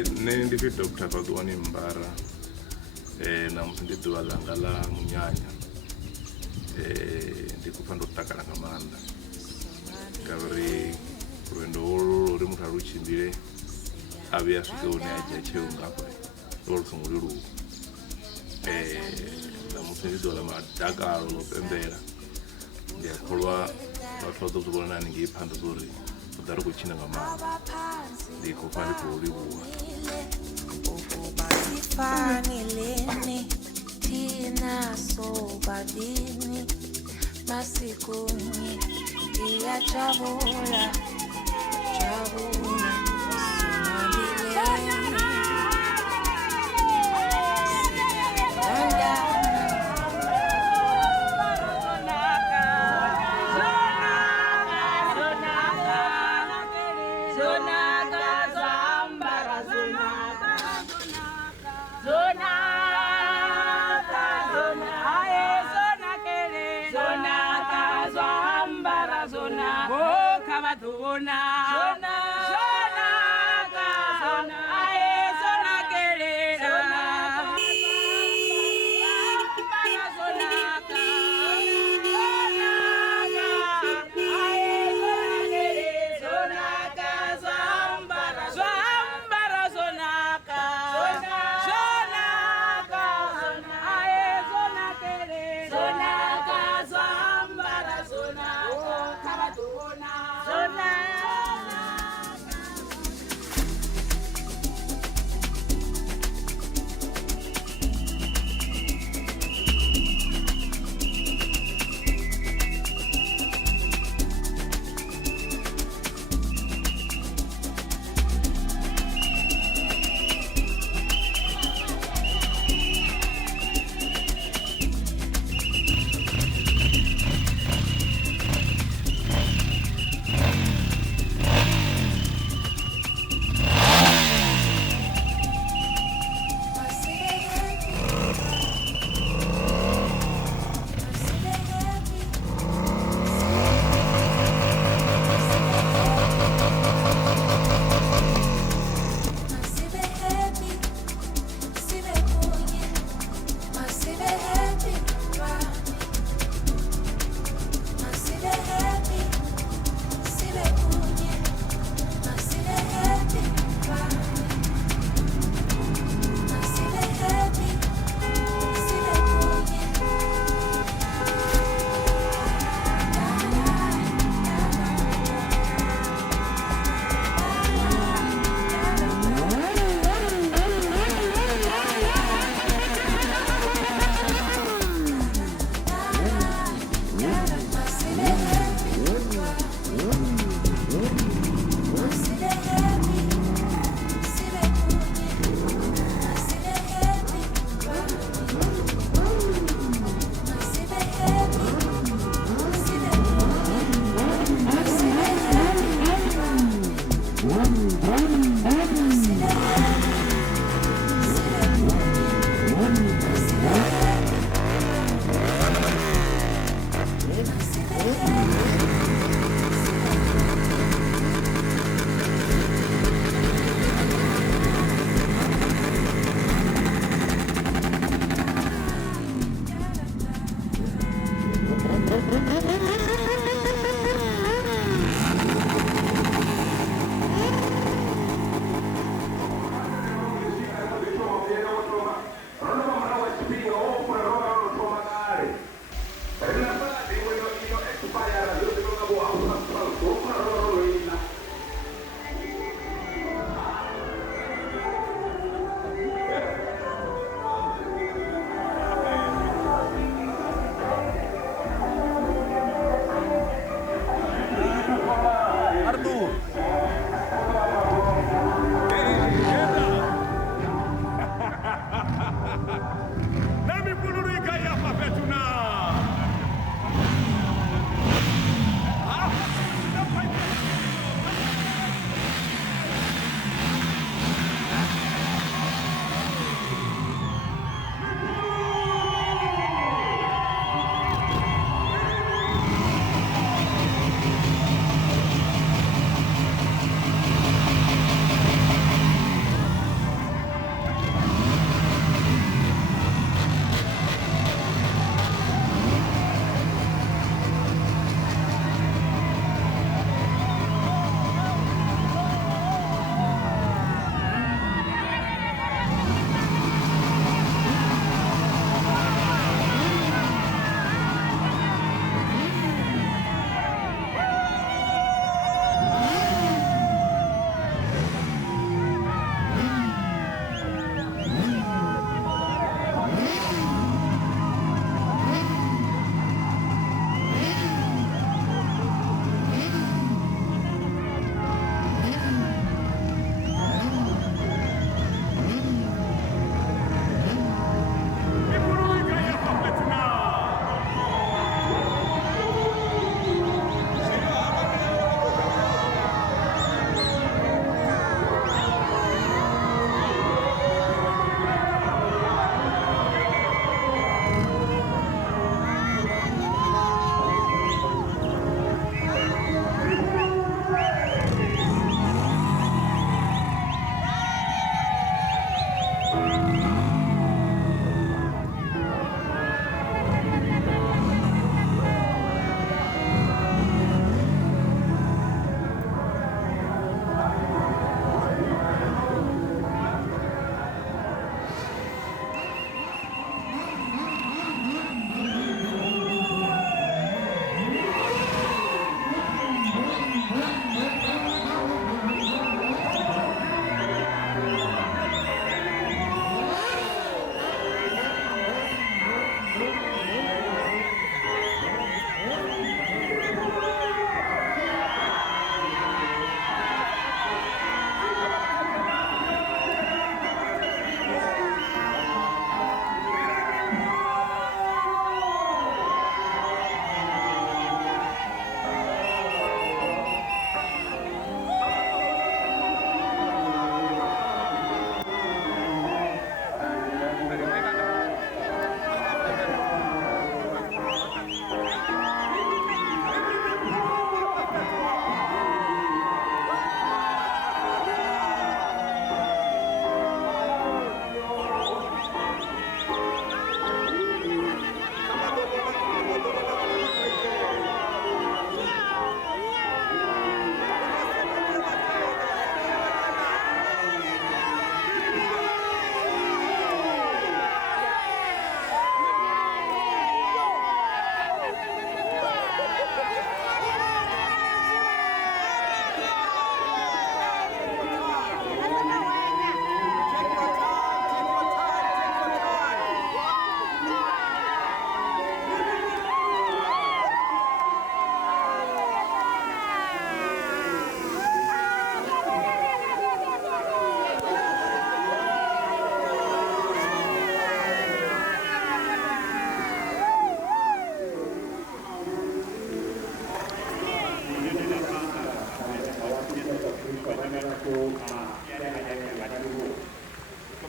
nne ndi Dr. Fagwani Mbara na musi ndi ḓuvha ḽanga ḽa munyanya ndi khou pfa ndo takala nga maanḓa ngauri lwendo holu uri muthu a lu tshimbile a vhuya a swike hune a dzhia tsheo ngafha lwo lu songo leluwa na musi ndi ḓuvha ḽa madakalo ḽo pembela ndi a kholwa vhathu vha ḓo zwi vhona haningei phanḓa zwa uri ri ḓa ri khou tshina nga maanḓa ndi khou pfa ndi khou livhuwa Faneleni tina sobadini masikuni iya jabula jabula Zona,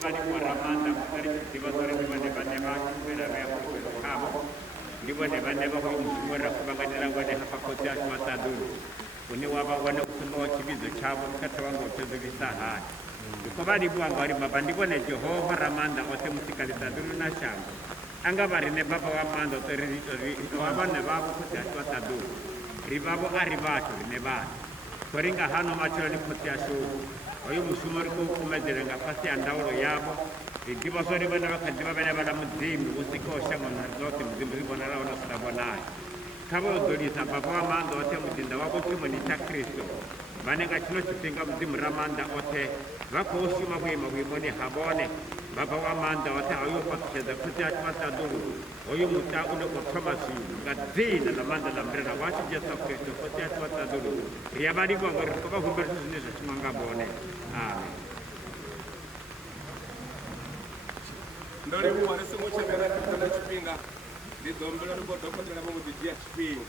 bali kuwaramanda mutari chitivatore vivane vane vakumbira veyakurwero kavo ndivone vane vakumusumurira kuvanganira ngwane hapakoti yacho vataduru une wavangwane kusumba wachividzo chavo mukati vangu uchozivisa hai iko varipo vanga vari baba ndivone jehovha ramanda ose musikalizaduru na shango anga vari nebaba vamanda vavane vavo kuti yacho vataduru rivavo ari vacho rine vanhu toringa hano machiro nikoti yashoko oyo mushumo uri kukumedzera ngapasi ya ndauro yavo ridiva so rivana vakadziva vene vana mudzimbi usikosha ngona zote mudzimbi ribona raona sidabonayo kavaodzorisa baba vamanda ote mudinda wavo chimweni chakristu vanenga chino chipinga mudzimu ramanda ote vakoshuma kuima kuimoni havone baba vamanda ote auyopakushedza kuti achivataduru oyo muta unokotomasi ngadzina namanda lamrera wachi jesu kristu kuti achivataduru riyavariko ngorikokavumberisa zvine zvachimangabone amen ndorivuwa risingochemera kitana chipinga ndidombera rikodhokotera vamudzidziya chipinga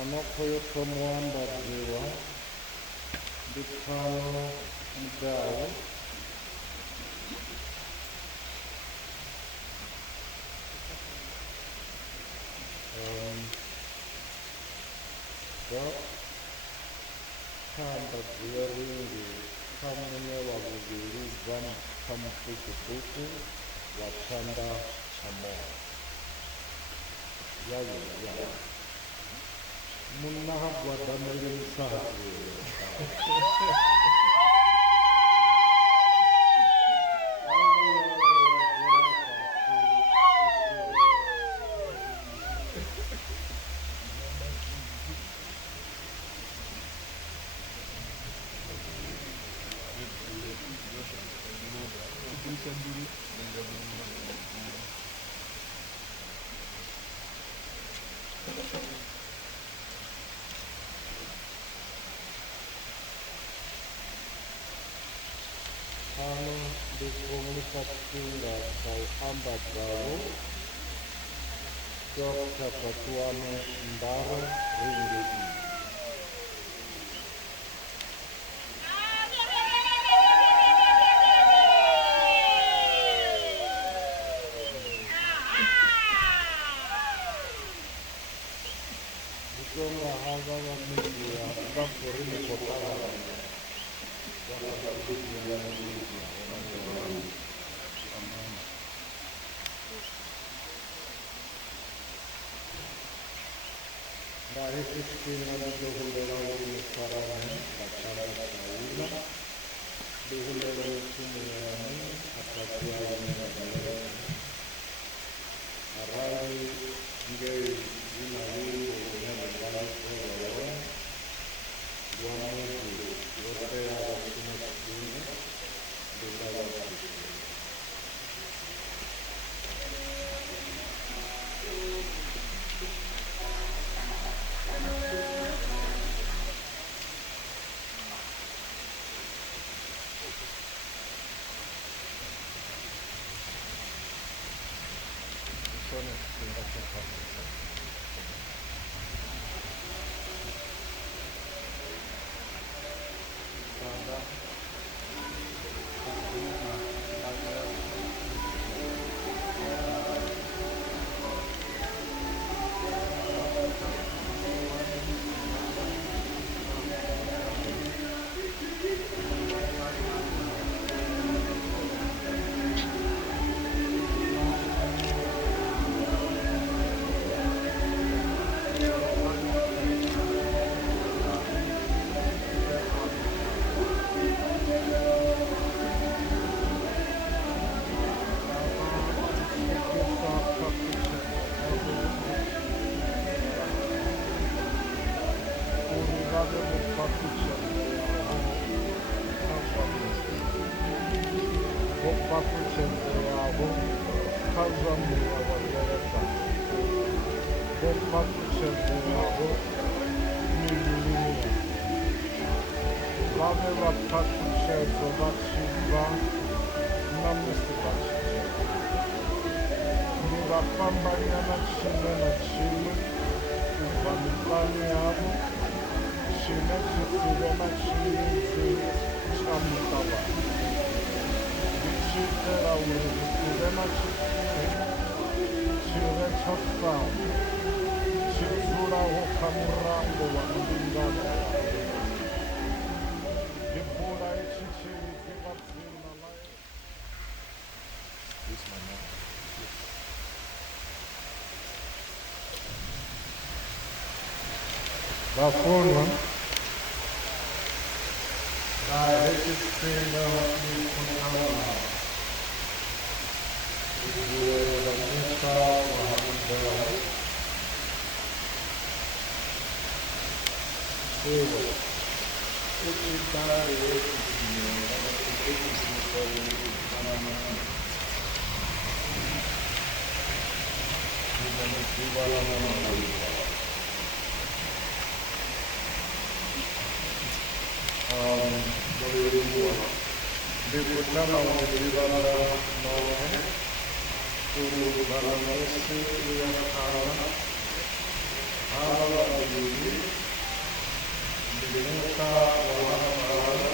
Onokoyo Tomwamba Ziwa, Bitano mdao da thanda ziyaringi kamune wavuviri van kamfukufuku wathanda amoya yayo munna gwadameli msahati ano dikomunikasinya kau ambat baru Dr. Patuano Ndaro Ringgit. Ito nga hanggang ang media, ang puri ni Kotara. Dahil istinan na duhulera ulit parang bacana kauna, duhulera sumiyani at katiyawan na dalera. Aray, hingay ginali o ginagawa ko gawa, guwamo di, yote ako sinasina, dulawa ko. Bafono dahil ispenda ni kunawa ibuwe ramisa wahamda ewa ukitara yesu kinyera ukitara yesu kanama Kubala nama Diputama Udivara Nome Guru Baranasi Iyakara Ala Adili Dimuka Wahamara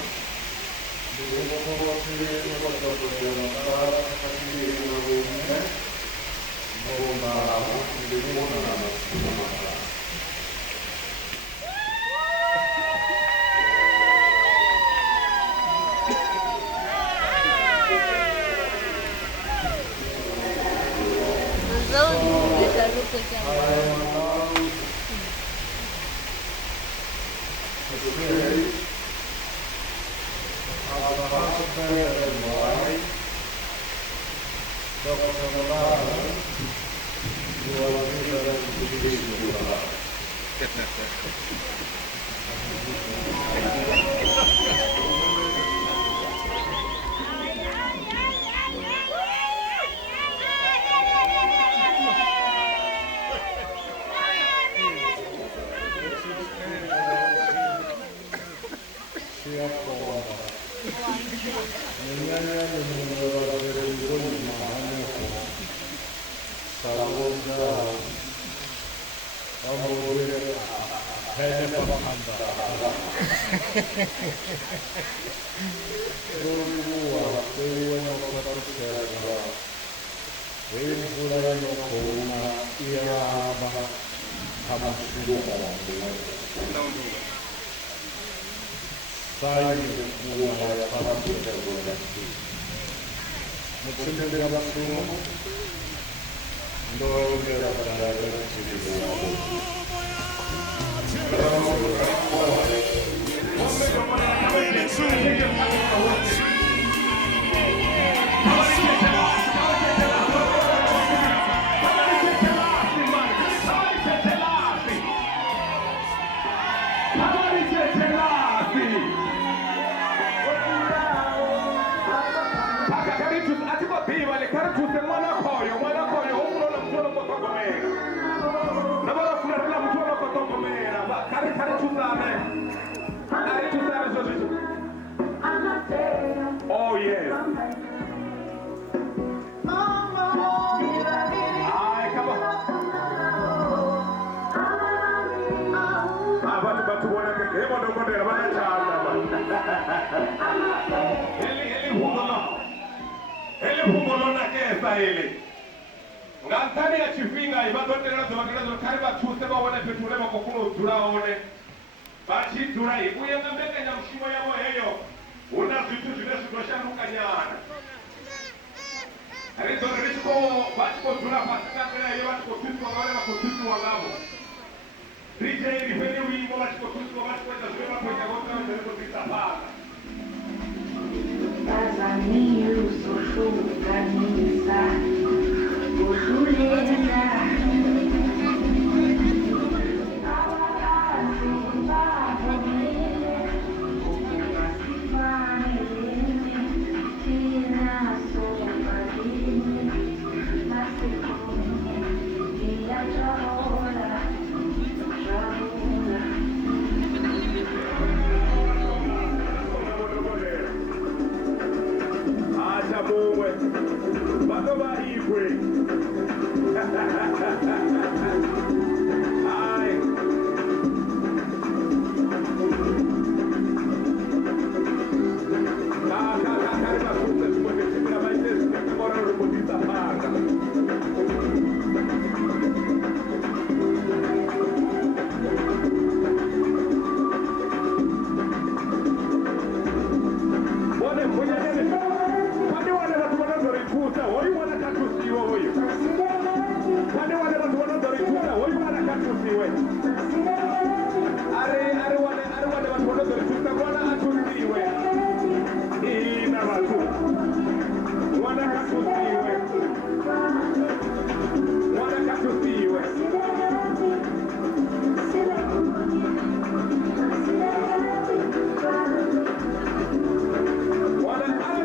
What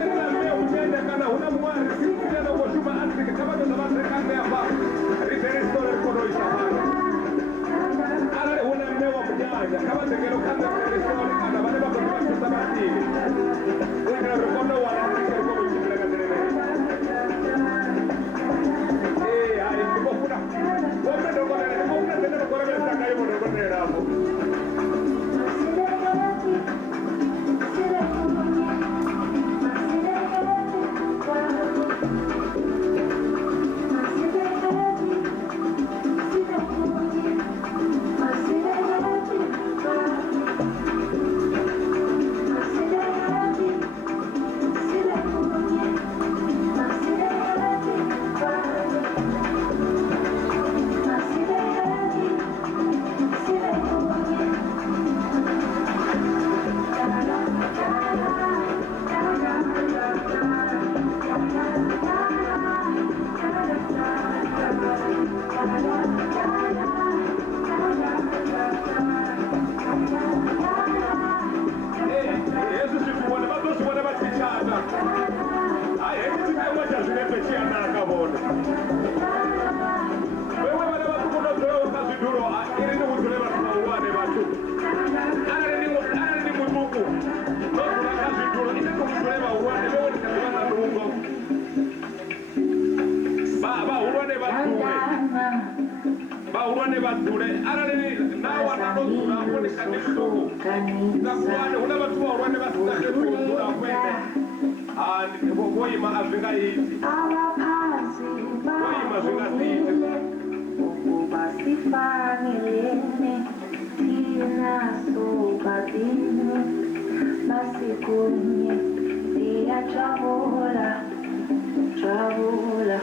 Baurane bature arare nawa nanozura kuoneka nisuku ngakuwane una vatu baurane vasingade kuzura kwene voima azvingaiti voima zvingasiiti basifanelene tinasobadini masikunye tiyajabula jabula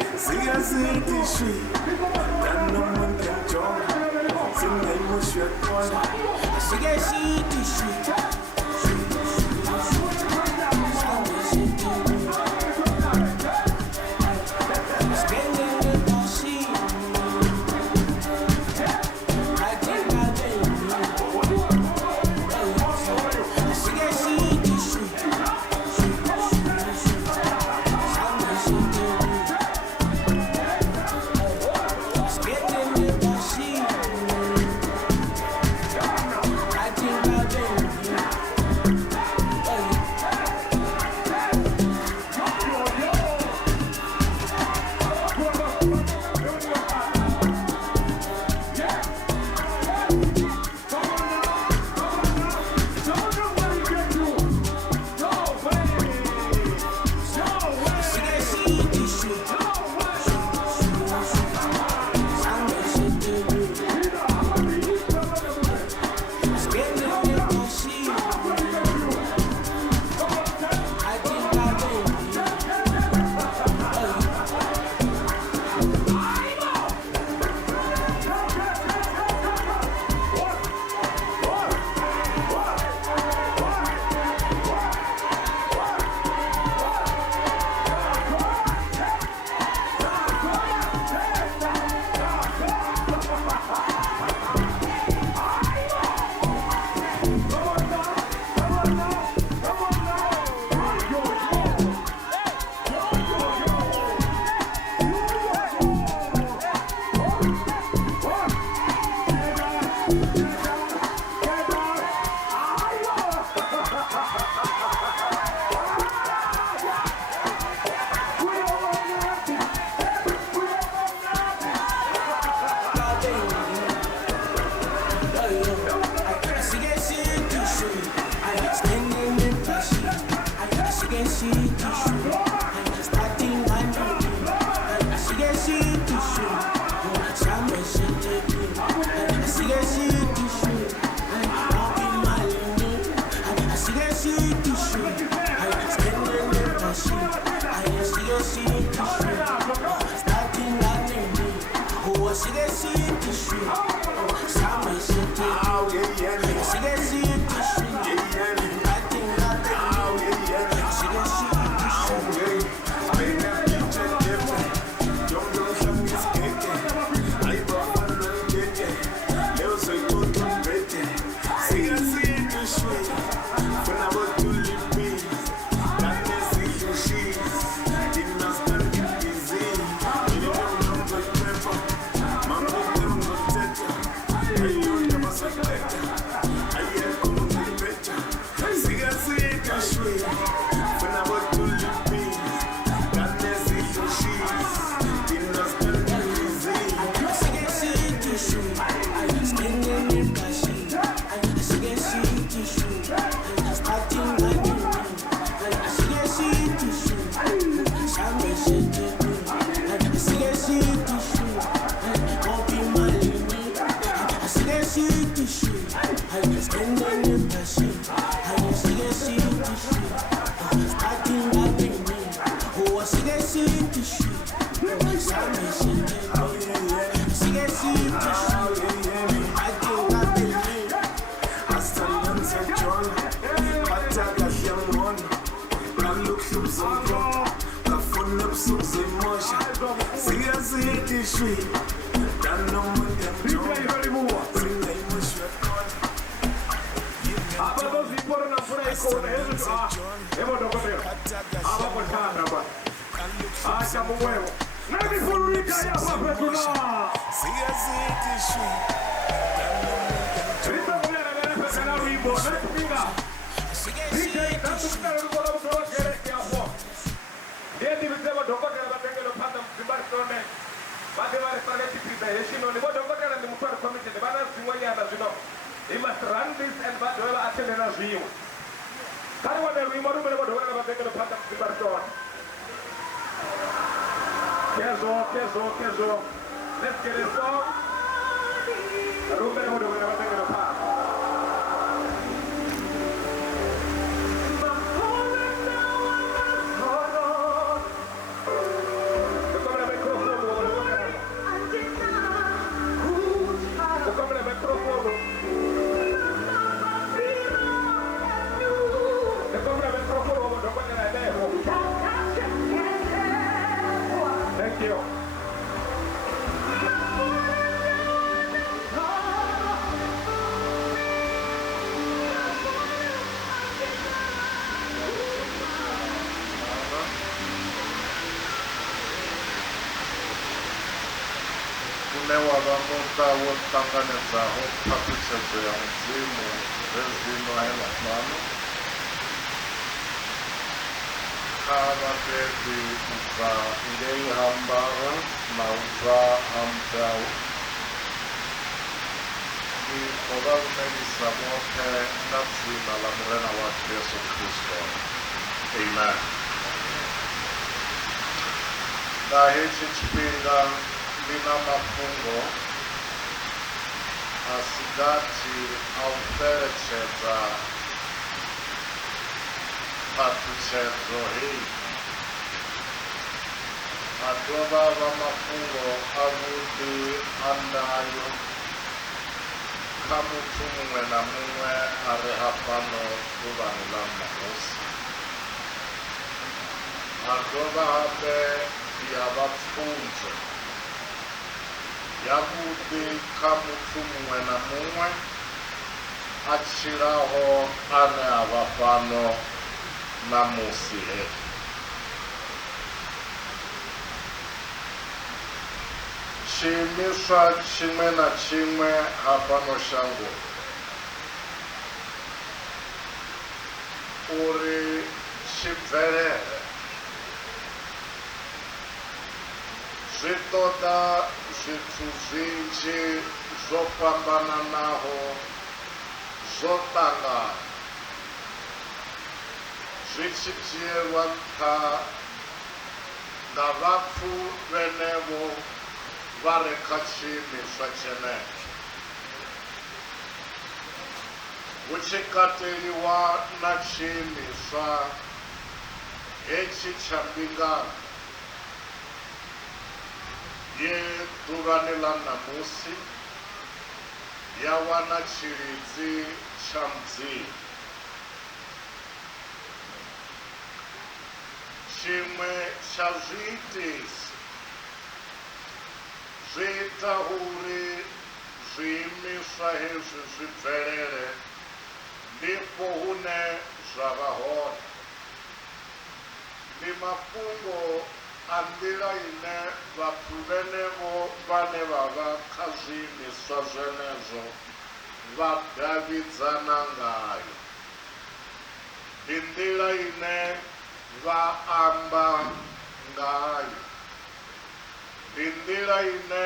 I think I've been He must run this and but whoever attended us view. Can one we more than whatever they can pass the baton. Kezo. Let's get it on. Ruben would have never taken a pass. Thank you. Wavamuta wotanganizaho pakuchezo ya mzimu zezino ayilamano kava bebi uza ngeihambara na uza amdau ni ovalumelisa mote na dzina la murena watu Yesu Kristo. Amen. Na hechi chipinga lina mafungo asigati auperekeza patuchezo hii atova va mafungo avudi andayo kamutu mumwe na mumwe ari hapano kuvani la mamusi atova habe ya vapfunzo yavude kamutu mumwe na mumwe achiraho ane avafano na musi he chimiswa chimwe na chimwe hapano shango uri chibverere zvitoda zvithu zvinji zvopambananaho zvotangana zvichidyerwa nta navapfu venevo vari kha chimiswa chenecho huchikateliwa na chimiswa hechi cha mbingano ye duvanela namusi yawana chiridzi cha mdzimu chimwe cha zviitisi zviita uri zviimiswa hezvi zvibverere ndipo hune zvava hone ndi mafungo andila ine vapfu venevo vane vava kha zwiimiswa zvenezvo vadavidzana ngayo ndi ndila ine va amba ngayo ndi ndila ine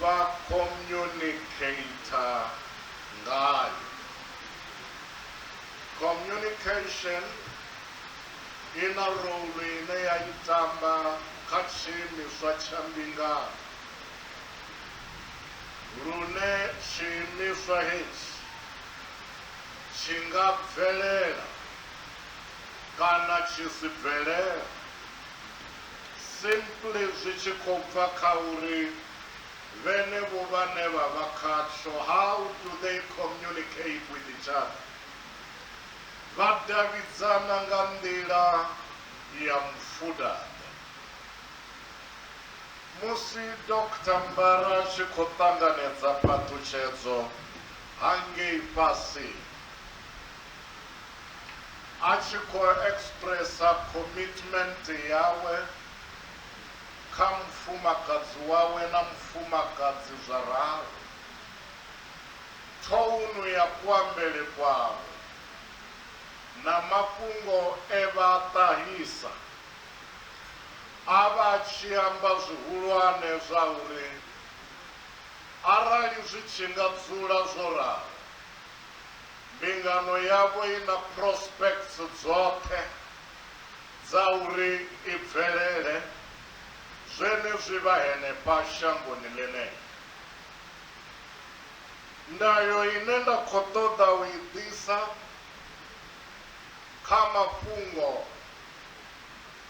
va communicata ngayo. Communication ina role ine yayitamba kha chiimiswa cha mbingano lune chiimiswa hechi chi nga bvelela kana chisibvelela simply zwi tshi khou bva kha uri venevo vane vava khatsho. How do they communicate with each other? Vadavidzana nga nḓila ya Mfudade. Musi Dr. Mbara tshi khou ṱanganedza phaṱhutshedzo hangei fhasi, a tshi khou expressa commitment yawe kha mufumakadzi wawe na mufumakadzi zwaralo, thounu ya kuambele kwawe na mafhungo e vha ṱahisa, a vha tshi amba zwihulwane zwa uri arali zwi tshi nga dzula zwo ralo, mbingano yavho i na prospects dzoṱhe dza uri i bvelele zwenezwi vha henefha shangoni ḽeneḽo. Ndayo ine nda khou ṱoḓa u i ḓisa kha mafhungo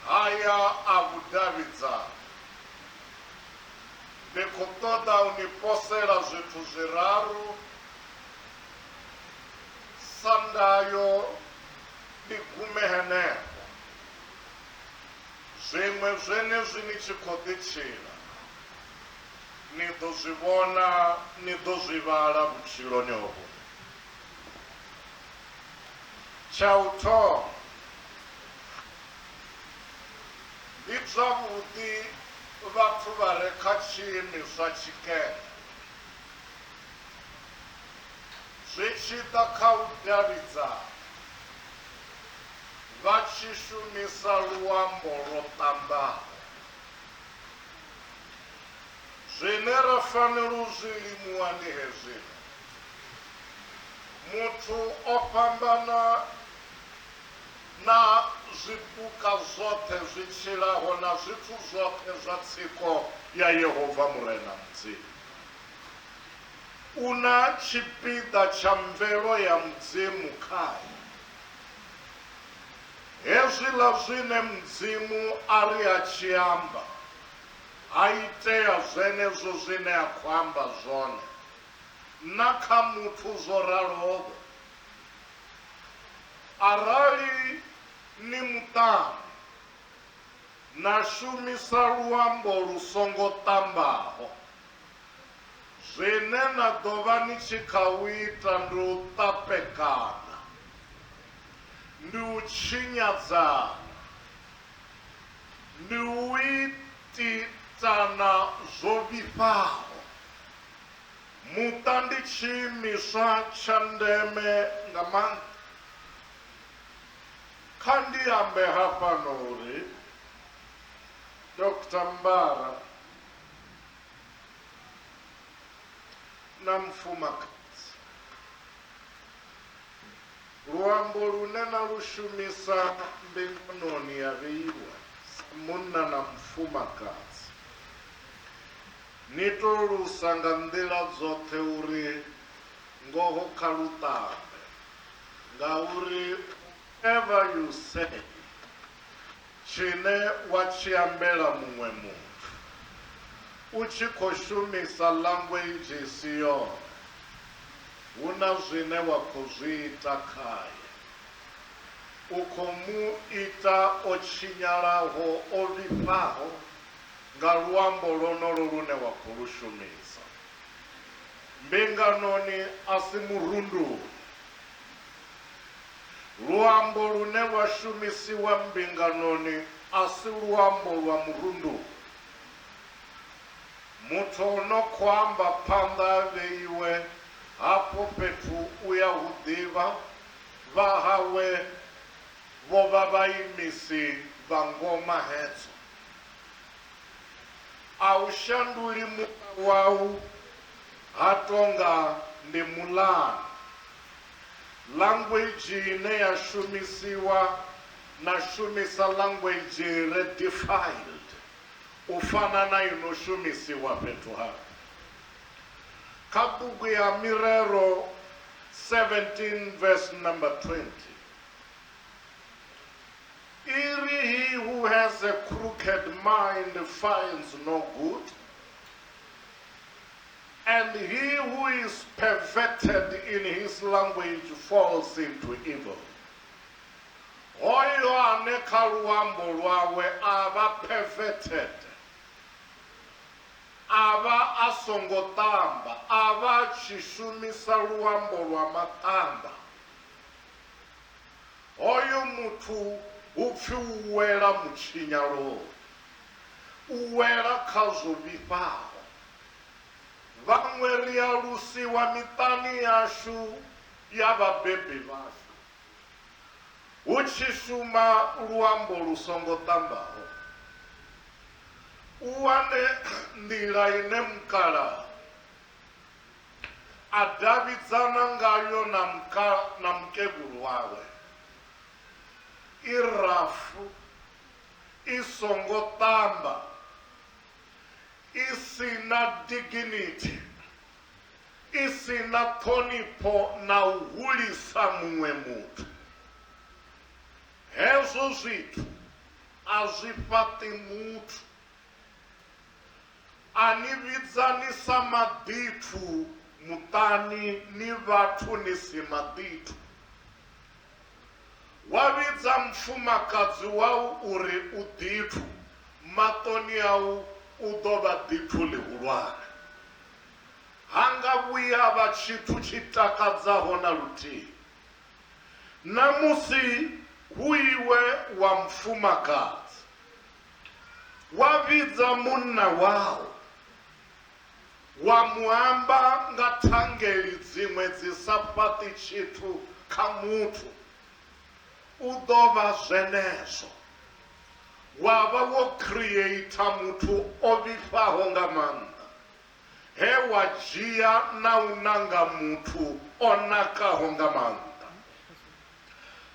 haya a vhudavhidzani, ndi khou ṱoḓa u ni posela zwithu zwiraru sa ndayo ndi gume henefho. Zwiṅwe zwenezwi ni tshi khou ḓitshila ni ḓo zwi vhona, ni ḓo zwi vhala vhutshiloni hovhu. Tsha u thoma, ndi zwavhuḓi vhathu vha re kha tshiimiswa tshikene zwi tshi ḓa kha u davhidzana vha tshi shumisa luambo lwo ṱambaho. Zwine ra fanela u zwi limuwa ndi hezwi: muthu o fhambana na zwipuka zwoṱhe zwi tshilaho na zwithu zwoṱhe zwa tsiko ya Yehova Murena Mudzimu. Una tshipiḓa tsha mvelo ya Mudzimu khaye. Hezwiḽa zwine Mudzimu a ri a tshi amba, a itea zwenezwo zwine a khou amba zwone na kha muthu zwo raloho. Arali ni muṱani na shumisa luambo lu songo ṱambaho, zwine na ḓo vha ni tshi kha u ita ndi u ṱapekana, ndi u tshinyadzana, ndi u itana zwo vhifhaho. Muṱa ndi tshiimiswa tsha ndeme nga maanḓa. Kha ndi ambe hafhano uri Dr. Mbara na mufumakadzi, luambo lune na lu shumisa mbinganoni ya vheiwa sa munna na mufumakadzi, ni to lusa nga nḓila dzoṱhe uri ngoho kha luṱambe, ngauri whatever you say tshine wa tshi ambela muṅwe muthu u tshi khou shumisa language i si yone, hu na zwine wa khou zwi ita khaye. U khou mu ita o tshinyalaho, o vhifhaho nga luambo lonolo lune wa khou lu shumisa. Mbinganoni a si murunduni. Luambo lune lwa shumisiwa mbinganoni a si luambo lwa murunduni. Muthu ono khou amba phanḓa ha vheiwe hafho fhethu u ya hu ḓivha, vha hawe vho vha vhaimisi vha ngoma hedzo. A u shanduli muṱa wau ha tonga ndi muḽani. Language ine ya shumisiwa na shumisa language redefiled u fana na ino shumisiwa fhethu hafho. Kha bugu ya Mirero 17 verse number 20, iri he who has a crooked mind finds no good, and he who is perverted in his language falls into evil. Hoyo ane kha luambo lwawe a vha perverted, a vha a songo tamba, a vha tshi shumisa luambo lwa matamba, hoyo muthu hupfi u wela mutshinyaloni, u wela kha zwo vhifhaho. Vhaṅwe ri alusiwa miṱani yashu ya vhabebi vhashu hu tshi shuma luambo lu songo ṱambaho. U wane nḓila ine mukalaha a davhidzana ngayo na mukegulu wawe i rafu, i songo ṱamba, i si na dignity, i si na ṱhonipho na u hulisa muṅwe muthu. Hezwo zwithu a zwi fhaṱi muthu. A ni vhidzani sa maḓithu muṱani, ni vhathu ni si maḓithu. Wa vhidza mufumakadzi wau uri u ḓithu, maṱoni au u ḓo vha ḓithu ḽihulwane. Ha nga vhuya vha tshithu tshi takadzaho na luthihi. Namusi hu iwe wa mufumakadzi wa vhidza munna wau, wa muamba nga thangeli dziṅwe dzi sa fhaṱi tshithu kha muthu, u ḓo vha zwenezwo. Wa vha wo creator muthu o vhifhaho nga maanḓa, he wa dzhia na u nanga muthu o nakaho nga maanḓa.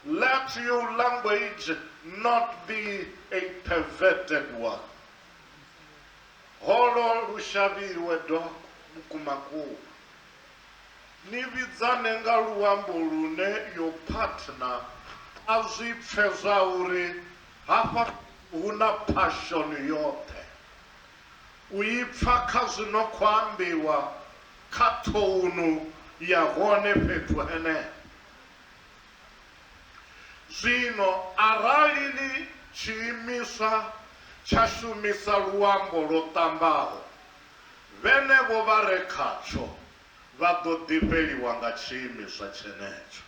Let your language not be a perverted one. Holo lushavhiwe do mukumakuwa. Ni vhidzane nga luambo lune your partner a zwi pfe zwa uri hafha hu na passion yoṱhe. U i pfa kha zwino khou ambiwa kha ṱhounu ya hone fhethu henefho. Zwino arali ni tshiimiswa tsha shumisa luambo lwo ṱambaho, vhenevho vha re khatsho vha ḓo ḓifheliwa nga tshiimiswa tshenetsho.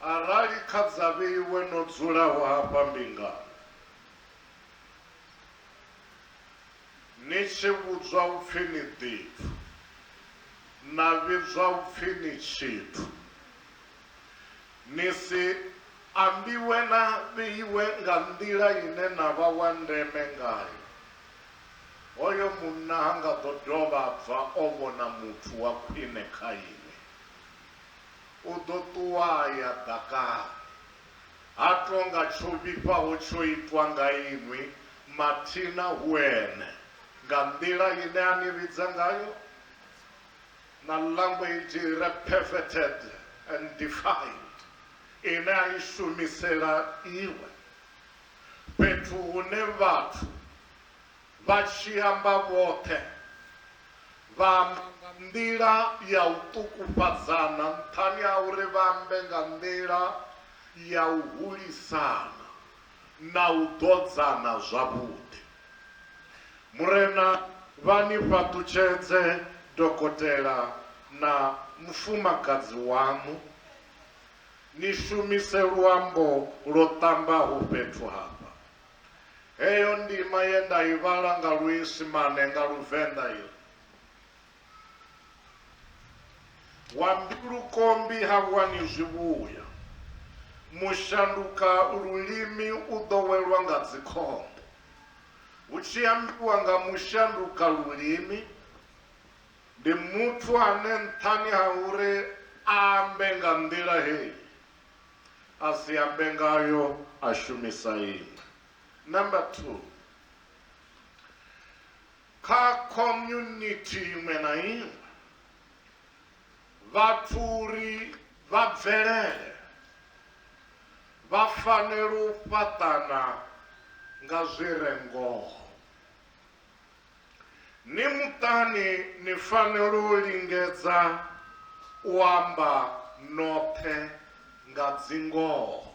Arali khadza vheiwe no dzulaho hafha mbingano, ni tshi vhudzwa upfi ni ḓithu, na vhidzwa upfi ni tshithu, ni si ambiwe na vheiwe nga nḓila ine na vha wa ndeme ngayo. Hoyo munna ha nga ḓo dovha bva o vhona muthu wa khwine kha iwe. U ḓo ṱuwa ya ḓakani, ha tonga tsho vhifhaho tsho itwa nga iṅwi, mathina huene nga nḓila ine a ni vhidza ngayo, na language re perverted and defiled ine a i shumisela iwe. Fhethu hune vhathu vha tshi amba vhoṱhe vha amba nga nḓila ya u ṱukufhadzana, nṱhani ha uri vha ambe nga nḓila ya u hulisana na u ḓodzana zwavhuḓi. Murena vha ni fhaṱutshedze dokotela na mufumakadzi wamu, ni shumise luambo lwo ṱambaho fhethu hafha. Heyo ndima ye nda i vhala nga luisimane nga Luvenḓa iri, wa mbilukombi ha wani zwivhuya, mushanduka lulimi u ḓo welwa nga dzikhombo. Hu tshi ambiwa nga mushanduka lulimi, ndi muthu ane nṱhani ha uri a ambe nga nḓila heyi, a si ambe ngayo a shumisa iṅwe. Number 2, kha community iṅwe na iṅwe, vhathu ri vha bvelele vha fanela u fhaṱana nga zwi re ngoho. Ni muṱani ni fanela u lingedza u amba noṱhe nga dzingoho.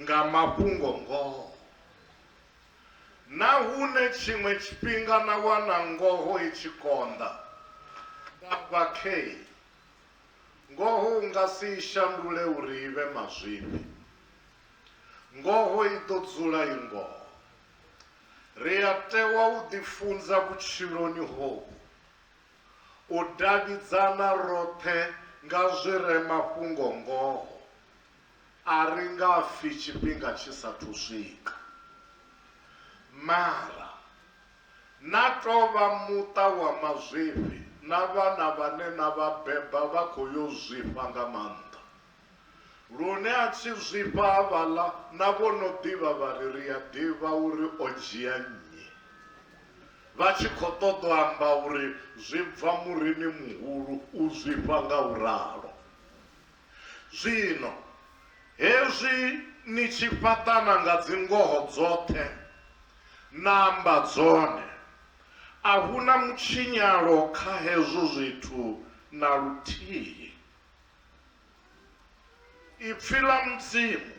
nga mafhungo ngoho, na hune tshiṅwe tshifhinga na wana ngoho i tshi konḓa nga vhakhei, ngoho u nga si i shandule uri i vhe mazwifhi. Ngoho i ḓo dzula i ngoho. Ri a tewa u ḓifunza vhutshiloni hovhu, u davhidzana roṱhe nga zwi re mafhungo ngoho, a ri nga fi tshifhinga tshi sathu swika. Mara na tovha muṱa wa mazwifhi na vhana vhane na vhabeba vha khou yo zwifha nga maanḓa, lune a tshi zwifha havhaḽa na vho no ḓivha vhari ri a ḓivha uri o dzhia nnyi, vha tshi khou ṱoḓa u amba uri zwi bva murini muhulu u zwifha nga u ralo. Zwino hezwi ni tshi fhaṱana nga dzingoho dzoṱhe na amba dzone, a huna mutshinyalo kha hezwo zwithu na luthihi. Ipfhi ḽa Mudzimu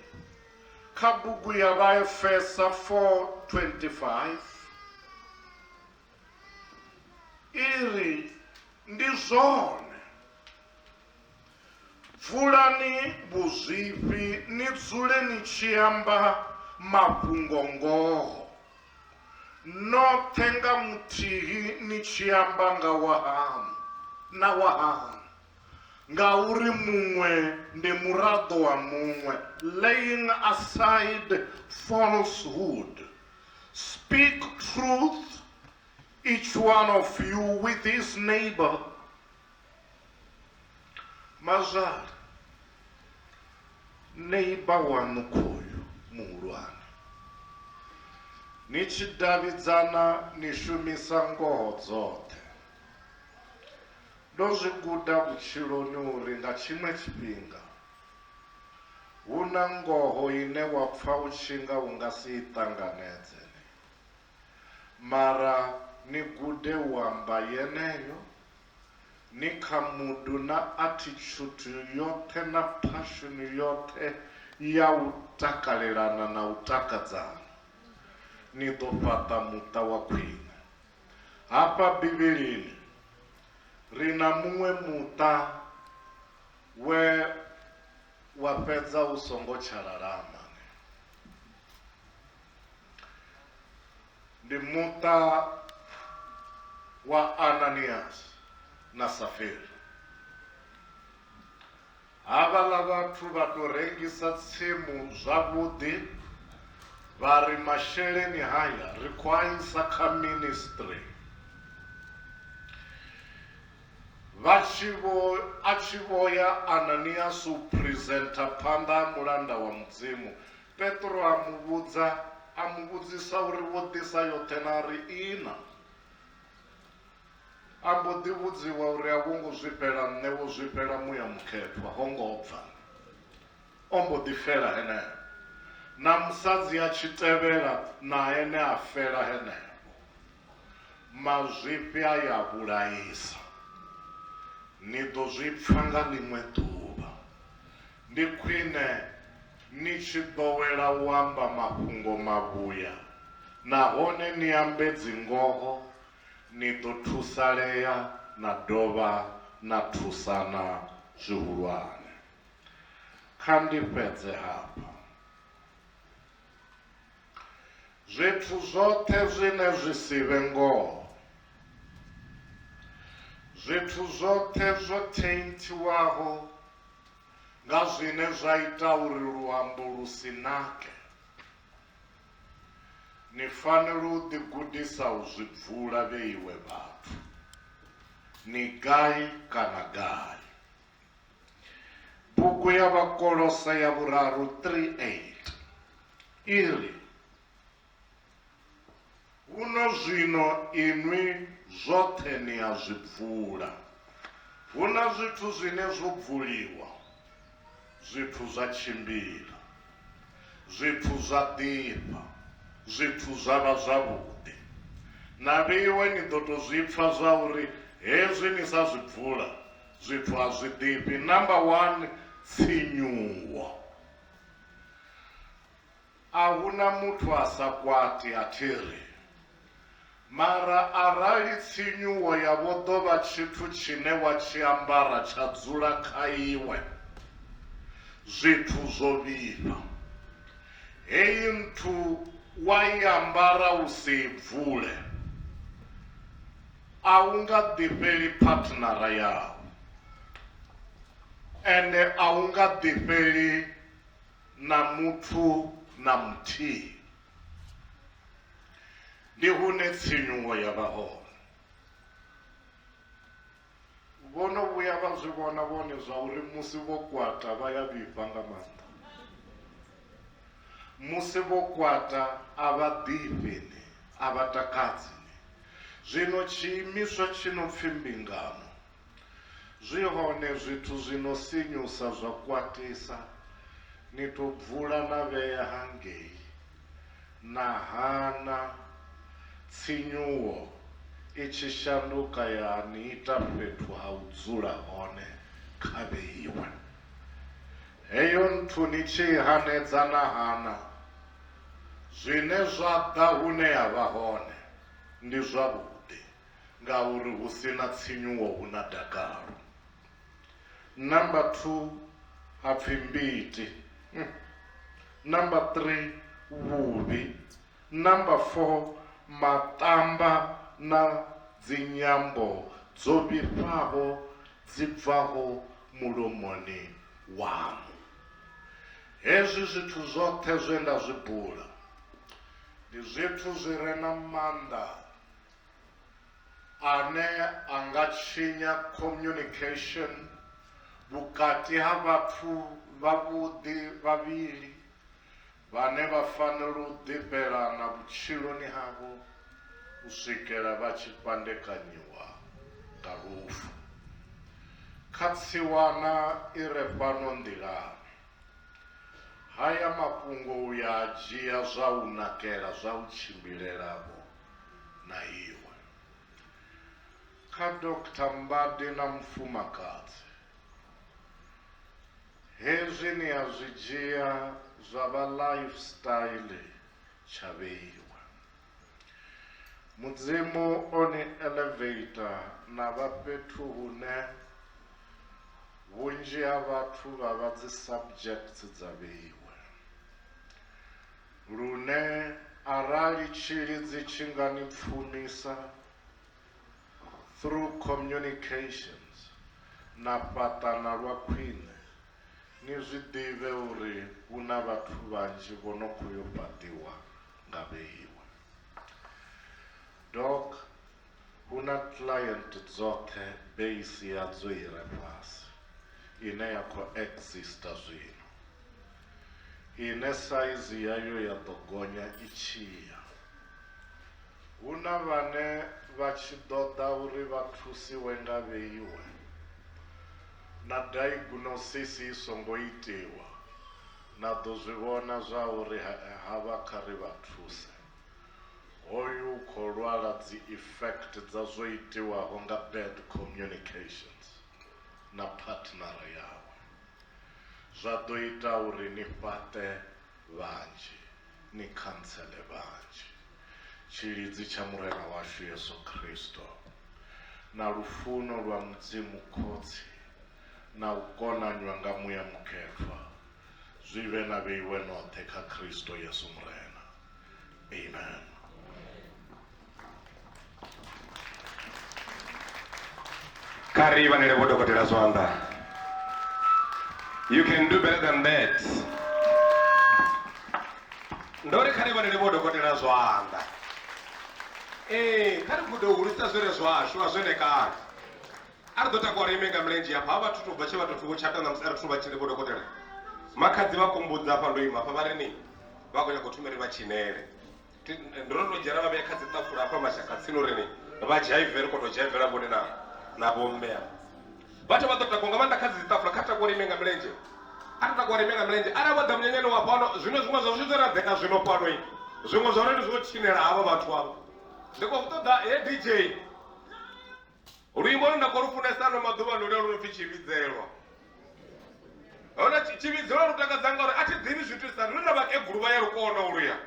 kha bugu ya Vhaefesa 4:25 iri ndi zwone, vulani vhuzwifhi ni dzule ni tshi amba mafhungo ngoho, noṱhe nga muthihi ni tshi amba nga wahanu na wahanu, ngauri muṅwe ndi muraḓo wa muṅwe. Laying aside falsehood, speak truth, each one of you with his neighbor. Mazali, neighbor wanu khoyu muhulwane, ni tshi davhidzana ni shumisa ngoho dzoṱhe. Ndo zwi guda vhutshiloni uri nga tshiṅwe tshifhinga hu na ngoho ine wa pfa u tshi nga u nga si i ṱanganedze, mara ni gude u amba yeneyo, ni kha mudu na attitude yoṱhe na passion yoṱhe ya u takalelana na u takadzana, ni ḓo fhaṱa muṱa wa khwine. Hafha Bivhilini ri na muṅwe muṱa we wa fhedza u songo tsha lalama. Ndi muṱa wa Ananias na Safira. Havhaḽa vhathu vha tou rengisa tsimu zwavhuḓi, vha ri masheleni haya ri khou a isa kha ministry. A tshi vho ya Ananias u presenta phanḓa ha mulanda wa Mudzimu, Petro a mu vhudzisa uri wo ḓisa yoṱhe na ri ina. A mbo ḓi vhudziwa uri a vho ngo zwifhela nṋe, wo zwifhela muya mukhethwa, ho ngo bva. O mbo ḓi fela henefho, na musadzi a tshi tevhela na ene a fela henefho. Mazwifhi a ya vhulaisa, ni ḓo zwi pfa nga ḽiṅwe ḓuvha. Ndi khwine ni tshi ḓowela u amba mafhungo mavhuya, nahone ni ambe dzingoho, ni ḓo thusalea na dovha na thusana zwihulwane. Kha ndi fhedze hafha. Zwithu zwoṱhe zwine zwi si vhe ngoho, zwithu zwoṱhe zwo taintiwaho nga zwine zwa ita uri luambo lu si nake, ni fanela u ḓigudisa u zwi bvula vheiwe vhathu, ni gai kana gai. Bugu ya Vhakolosa ya vhuraru 3:8 iri, huno zwino inwi zwoṱhe ni a zwi bvula. Hu na zwithu zwine zwo bvuliwa, zwithu zwa tshimbila, zwithu zwa ḓifha, zwithu zwa vha zwavhuḓi. Na vheiwe ni ḓo tou zwi pfa zwa uri hezwi ni sa zwi bvula zwithu a zwi ḓifhi. Number 1, tsinyuwa. ahuna muthu a sa kwati a thiri, mara arali tsinyuwo yavho ḓo vha tshithu tshine wa tshi ambara tsha dzula kha iwe, zwithu zwo vhifha. Heyi nthu wa i ambara u si i bvule, a u nga ḓifheli partnera yau, ende a u nga ḓifheli na muthu na muthihi. Ndi hune tsinyuwo ya vha hone. Vhono vhuya vha zwi vhona vhone zwa uri musi vho kwata vha ya vhifha nga maanḓa. Musi vho kwata a vha ḓifhi ni, a vha takadzi ni. Zwino tshiimiswa tshi no pfhi mbingano, zwi hone zwithu zwino sinyusa zwa kwatisa, ni to bvula na vhea hangei, na hana tsinyuwo i tshi shanduka ya ni ita fhethu ha u dzula hone kha vheiwe. Heyo nthu ni tshi hanedza na hana, zwine zwa ḓa hune ya vha hone ndi zwavhuḓi, ngauri hu sina tsinyuwo hu na dakalo. Number 2 hapfi mbiti. Number 3 vhuvhi. Number 4 maṱamba na dzinyambo dzo vhifhaho dzi bvaho mulomoni wanu. Hezwi zwithu zwoṱhe zwe nda zwi bula ndi zwithu zwi re na maanḓa ane a nga tshinya communication vhukati ha vhathu vhavhuḓi vhavhili vhane vha fanela u ḓifhelana vhutshiloni havho u swikela vha tshi fhandekanyiwa nga lufu. Kha tsiwana i re fhano nḓilani, haya mafhungo u ya dzhia zwa u nakela zwa u tshimbilelavho na iwe. Kha Dr. Mbadi na mufumakadzi, hezwi ni a zwi dzhia zwa vha lifestyle tsha vheiwe. Mudzimu oni elevator na vha fhethu hune vhunzhi ha vhathu vha vha dzi subjects dza vheiwe, lune arali tshilidzi tshi nga ni pfumisa through communications na fhaṱana lwa khwine, ni zwi ḓivhe uri hu na vhathu vhanzhi vho no khou yo fhaṱiwa nga vheiwe. Doc, hu na client dzoṱhe base yadzo i re fhasi ine ya khou exista zwino, ine saizi yayo ya ḓo gonya i tshiya. Hu na vhane vha tshi ṱoḓa uri vha thusiwe nga vheiwe, na diagnosis i songo itiwa, na ḓo zwi vhona zwa uri ha vha kha ri vha thuse. Hoyu u khou lwala dzi effect dza zwo itiwaho nga bad communications na partnera yawe, zwa ḓo ita uri ni fhaṱe vhanzhi, ni khantsele vhanzhi. Tshilidzi tsha murena washu Yesu Kristo na lufuno lwa Mudzimu Khotsi na u konanywa nga muya mukhethwa zwi vhe na vheiwe noṱhe kha Kristo Yesu murena. Amen. Kari vanele vo dokotela Zwanḓa. You can do better than that. Ndori kari vanele vo dokotela Zwanḓa. Kari kudo hulisa zwire zwashu a zwene kari. Ari ḓo takuwa ri ime nga milenzhe hafha ha vhathu to bva tshe vha tou pfhi vho tshata na musi ari thu vha tshine vo dokotela. Makhadzi vha kombudza hafha ndo ima hafha vha ri ni vha khou nyaga u thumela vha tshinele. Ndo no dzhena vha vhea kha dzi ṱafula hafha mashaka tsini uri ni vha dzhaive ri khou tou dzhaivela vhone na bomme. Vhathu vha ḓo takuwa nga maanḓa kha dzi ṱafula kha takuwa ri ime nga milenzhe. Ari takuwa ri ime nga milenzhe arali vha ḓa munyanyani wa fhano zwiṅwe zwa zwithu zwe ra ḓeka zwino fhano zwiṅwe zwa hone ndi zwo tshinela havha vhathu avho. Ndi khou ṱoḓa DJ luimbo lune nda khou lu funesa ano maḓuvha ndo lwo no pfi Tshivhidzelwa. ona chividziro rutakadza ngauri atidzivi zvithu sani rina vakeguru vaya rukuona uruya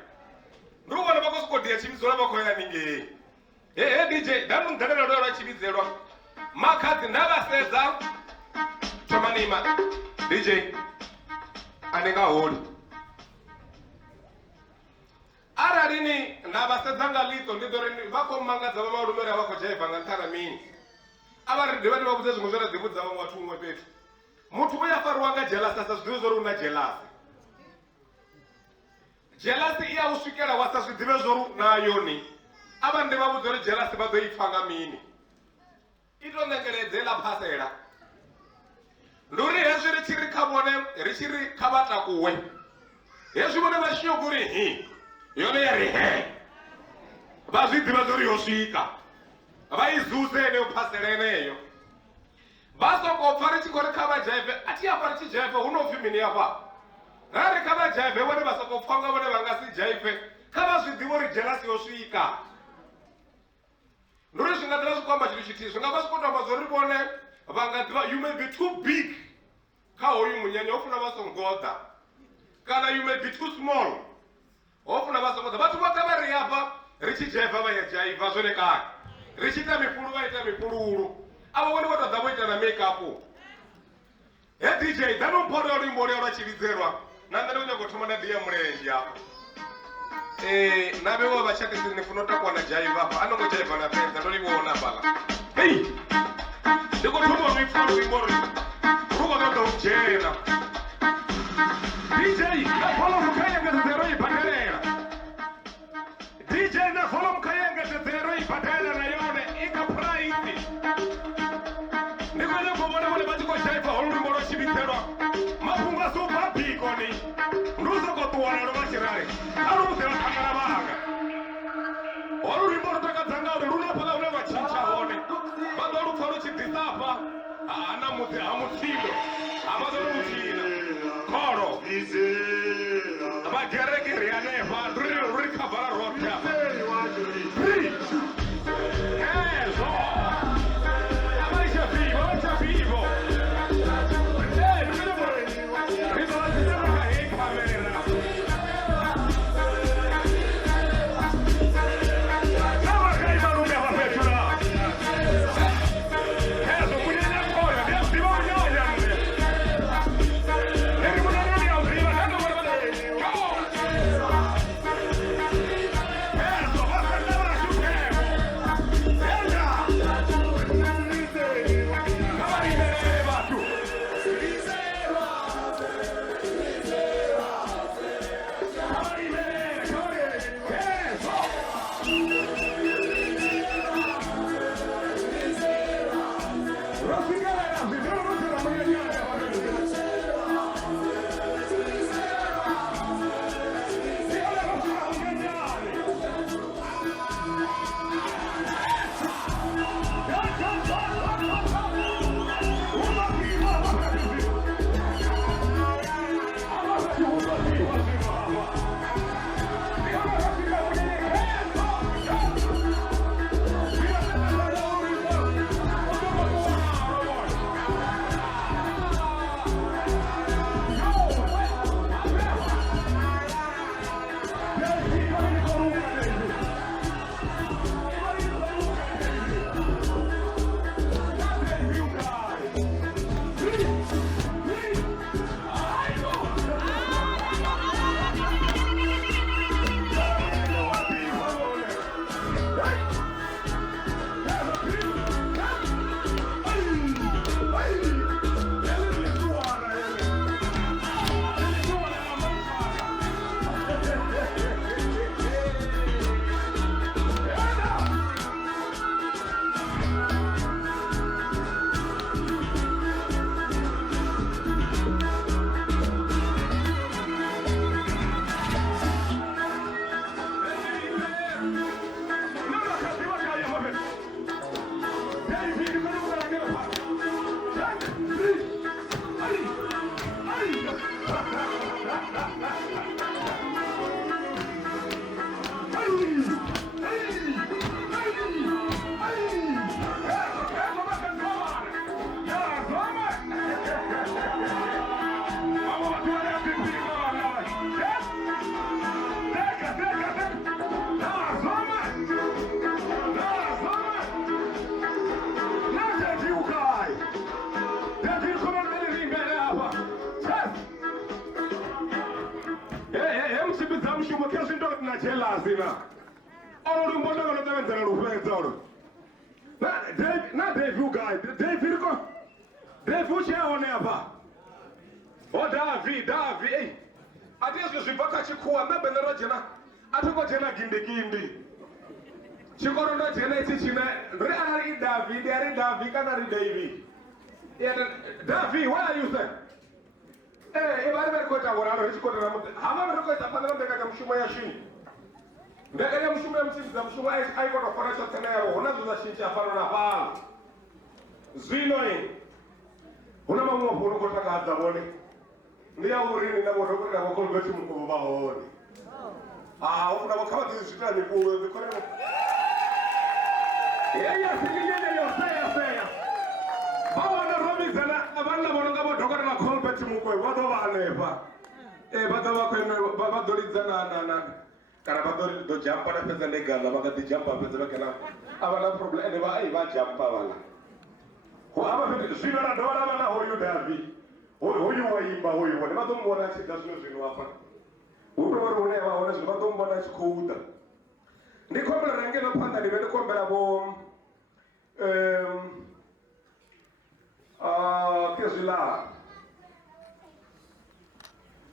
ndikuona vakosikodeya chividziro vakoya ningei he dj danundananadoya chividzirwa makadzi ndavasedza chomanima dj andingaholi ararini ndavasedza ngalidzo ndidorini vakomangadza vamarumeri avakojaivha ngantaramini avaridi vani vavudza zvimwe zvaradhivudza vamwe watu umwe petu mutu uyafariwa ngajelasi asazvidive zvouri una jelasi jelasi iya usvikira wasazvidive zvouri unayoni ava ndivavudza uri jelasi vadoipfanga mini itonengeredzela pasera nduri hezvi richiri kavone richiri kavata kuwe hezvi vone vashiyokuri hi yone yari he vazvidiva zvouri yosvika vaizuse neupasera eneyo vasokopfa richikori kavajaivhe atiyapa richijaivhe unopfi mini yapa ngari kavajaivhe vone vasokopfanga vone vangasijaivhe kavazvidivo rijelasi yosvika ndori zvingadira zvikwamba chinhu chiti zvingava zvikotamba zorivone vangadhiva you may be too big kahoyu munyanya ofuna vasongodza kana you may be too small ofuna vasongodza vati vakavari yapa richijaivha vayajaivha zvonekari richiita mikuru vaita mikururu avo vone vatadza voita na makeup he dj danompora rimbo rero rachividzerwa nandane kunyangotoma nadiya murenje apa navewo vachakisiri nifunotakwa na jaiva apa anongojaivha na penza ndorivoona pala hei ndikotoma mifuru rimbo ri ruvakauta ujena dj nafolo mukayengezezero ibhakarera dj nafolo mukayengezezero ibhakarera nayone ikapraisi ndikonya kuvona vone vachikojaivha horurimbo rochividzerwa mapunga supabhikoni nduzokotuwana rovachirare arumudzeva kangana vanga horurimbo rutakadzanga uri runopaka une vachincha hone vadorupfa ruchidhisapa haana mudzi hamutsindo hamadorumuchina koro vagerekeri anepa ruri kavhara rota ezo avachavivo mshumo kesho ndo na jealousy na. Oro lumbondo kono tavenzela lufeza oro. Na Dave you guys, Dave iriko. Dave uchaone hapa. O Davi, eh. Atiyesu zvipaka chikuwa mabendera jena. Atoko jena gindi. Chikoro ndo jena ichi china. Ari Davi kana ari Davi. Yeah, Davi, where are you sir? Ibari berikota gorano hichikota na mtu. Hama berikota pandana ndeka mshumo ya shini. Ndeka ya mshumo ya mchiza mshumo aiko na foresha tenero. Unazo za shinchi afano na pala. Zino hii. Una mamu wa polo kota kaza bole. Ndia urini na bodo kota wakolo beti mkubu bahoni. Una wakama tizishita ni kuwe vikore. Yeah, sikijene yosaya. Bawa na romi zana abanda boronga bo dokora na kolbeti mukwe wado banepa bado bakwe badoli zana na kana badoli do jampa na pesa legala bagati jampa pesa bakena abana problem ne ba jampa wala ko aba zina na dora bana hoyu Davi hoyu waimba hoyu wale bado mbona shida zino hapa ubro wale waona zino bado mbona sikuuda ndiko mbona range na panda ni ko mbela bo qu'est-ce là?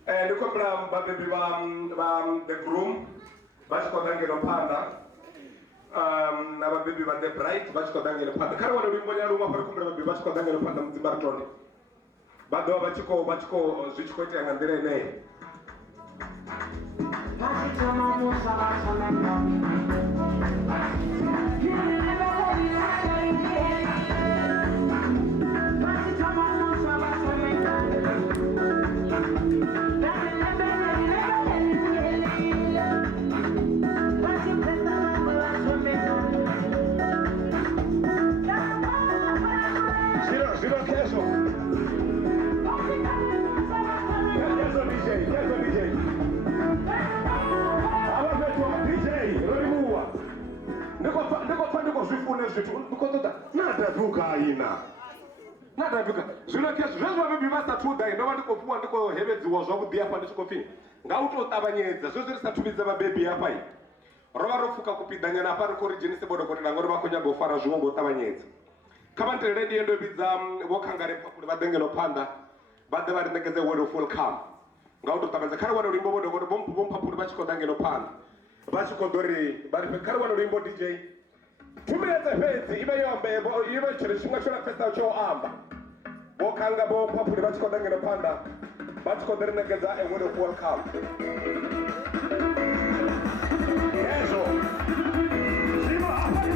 Le couple va the groom, va se contenter de panda. Na baby va the bride, va se contenter de panda. Car on lui moya ruma par couple va se contenter de panda de Bartoni. Bado va chiko zichko ite ngandere ne. Nadavuka zvino kesho zvezva baby vasatudai ndova ndikopuwa ndiko hevedziwa zvakudhi apa ndisvikofini ngautotabanyedza zvozvo risatuvidza mabebi apa iyi rova rofuka kupidhanyana apa rikorijinise bodokoti nango rivakunyagofara zviwo ngotabanyedza kavanterere ndiyendovidza vokangare pakuri vadengelo panda vade varinekeze word of welcome ngautotabanyedza kare wana urimbo bodokoti vompapuri vachikodangelo panda vachikodori varipe kare wana urimbo DJ 2 minutes fedzi ive yombe ive chiro chimwe chorapesa choamba vokanga vompapuri vachikodangelo panda vachikoderinekeza a word of welcome yezo zima hapa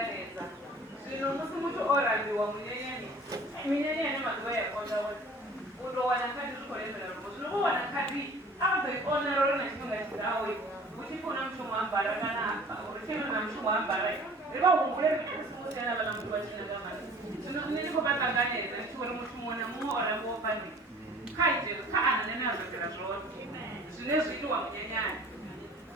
tanganedza zvino musi muti orambiwa munyenyeni minyenyeni mazuva yakonda undowana kadi rikorembera rumbo zvinovowana kadi akazoiona rorona chinonga chidawe uchifuna mushumo wambara kana richemena mushumo wambara rivahungure rikusimusiyana vana muti wachinangamani zvino ndinikopatanganedza ndichiori mushumo namumwe orambopani kaijero kaana nenazvokera zvone zvine zviitwa munyenyani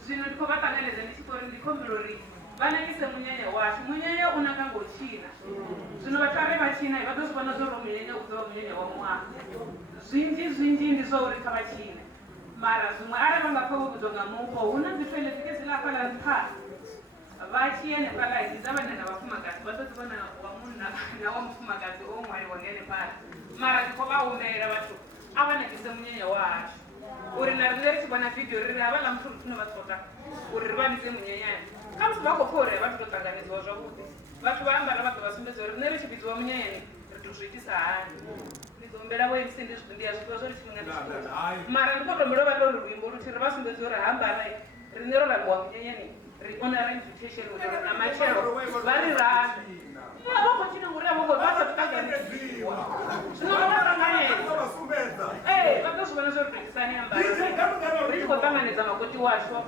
zvino ndikopatanganedza ndichikori ndikomberori vanakise munyanya wacho munyanya unakangochina zvino vatare vachina vatozivana zvoro munyanya uzova munyanya wamwaka zvinji ndizvourika vachina mara zvimwe ari vangapfavo kudonga muko huna dzitoilezike zilapalazipaa vachiene palaizi zavanana vafumakazi vatodzivana wamuna nawamufumakazi omwari wangene pari mara ndikovaumera vacho avanakise munyanya wacho uri narinerichibona vhidhiyo riri havala musoro tinovatsota uri rivanise munyanyani kamusi vakopore vatitotanganidzwa zvakuti vatu vaambara vagavasumbedza uri nerichividziwa munyanyani ritozviitisa hani ndizombera voimsindizvindiyazvitwa zvorichimungandichikota mara ndikotombera vadori rwimbo ruti rivasumbedza uri hambarai rinerorambiwa munyanyani riona invitation namachero vari rami vavochinongurira vasatotanganidziwa zvinovatanganedza vatozvivana zvoripekisani ambara richikotanganidza makoti wacho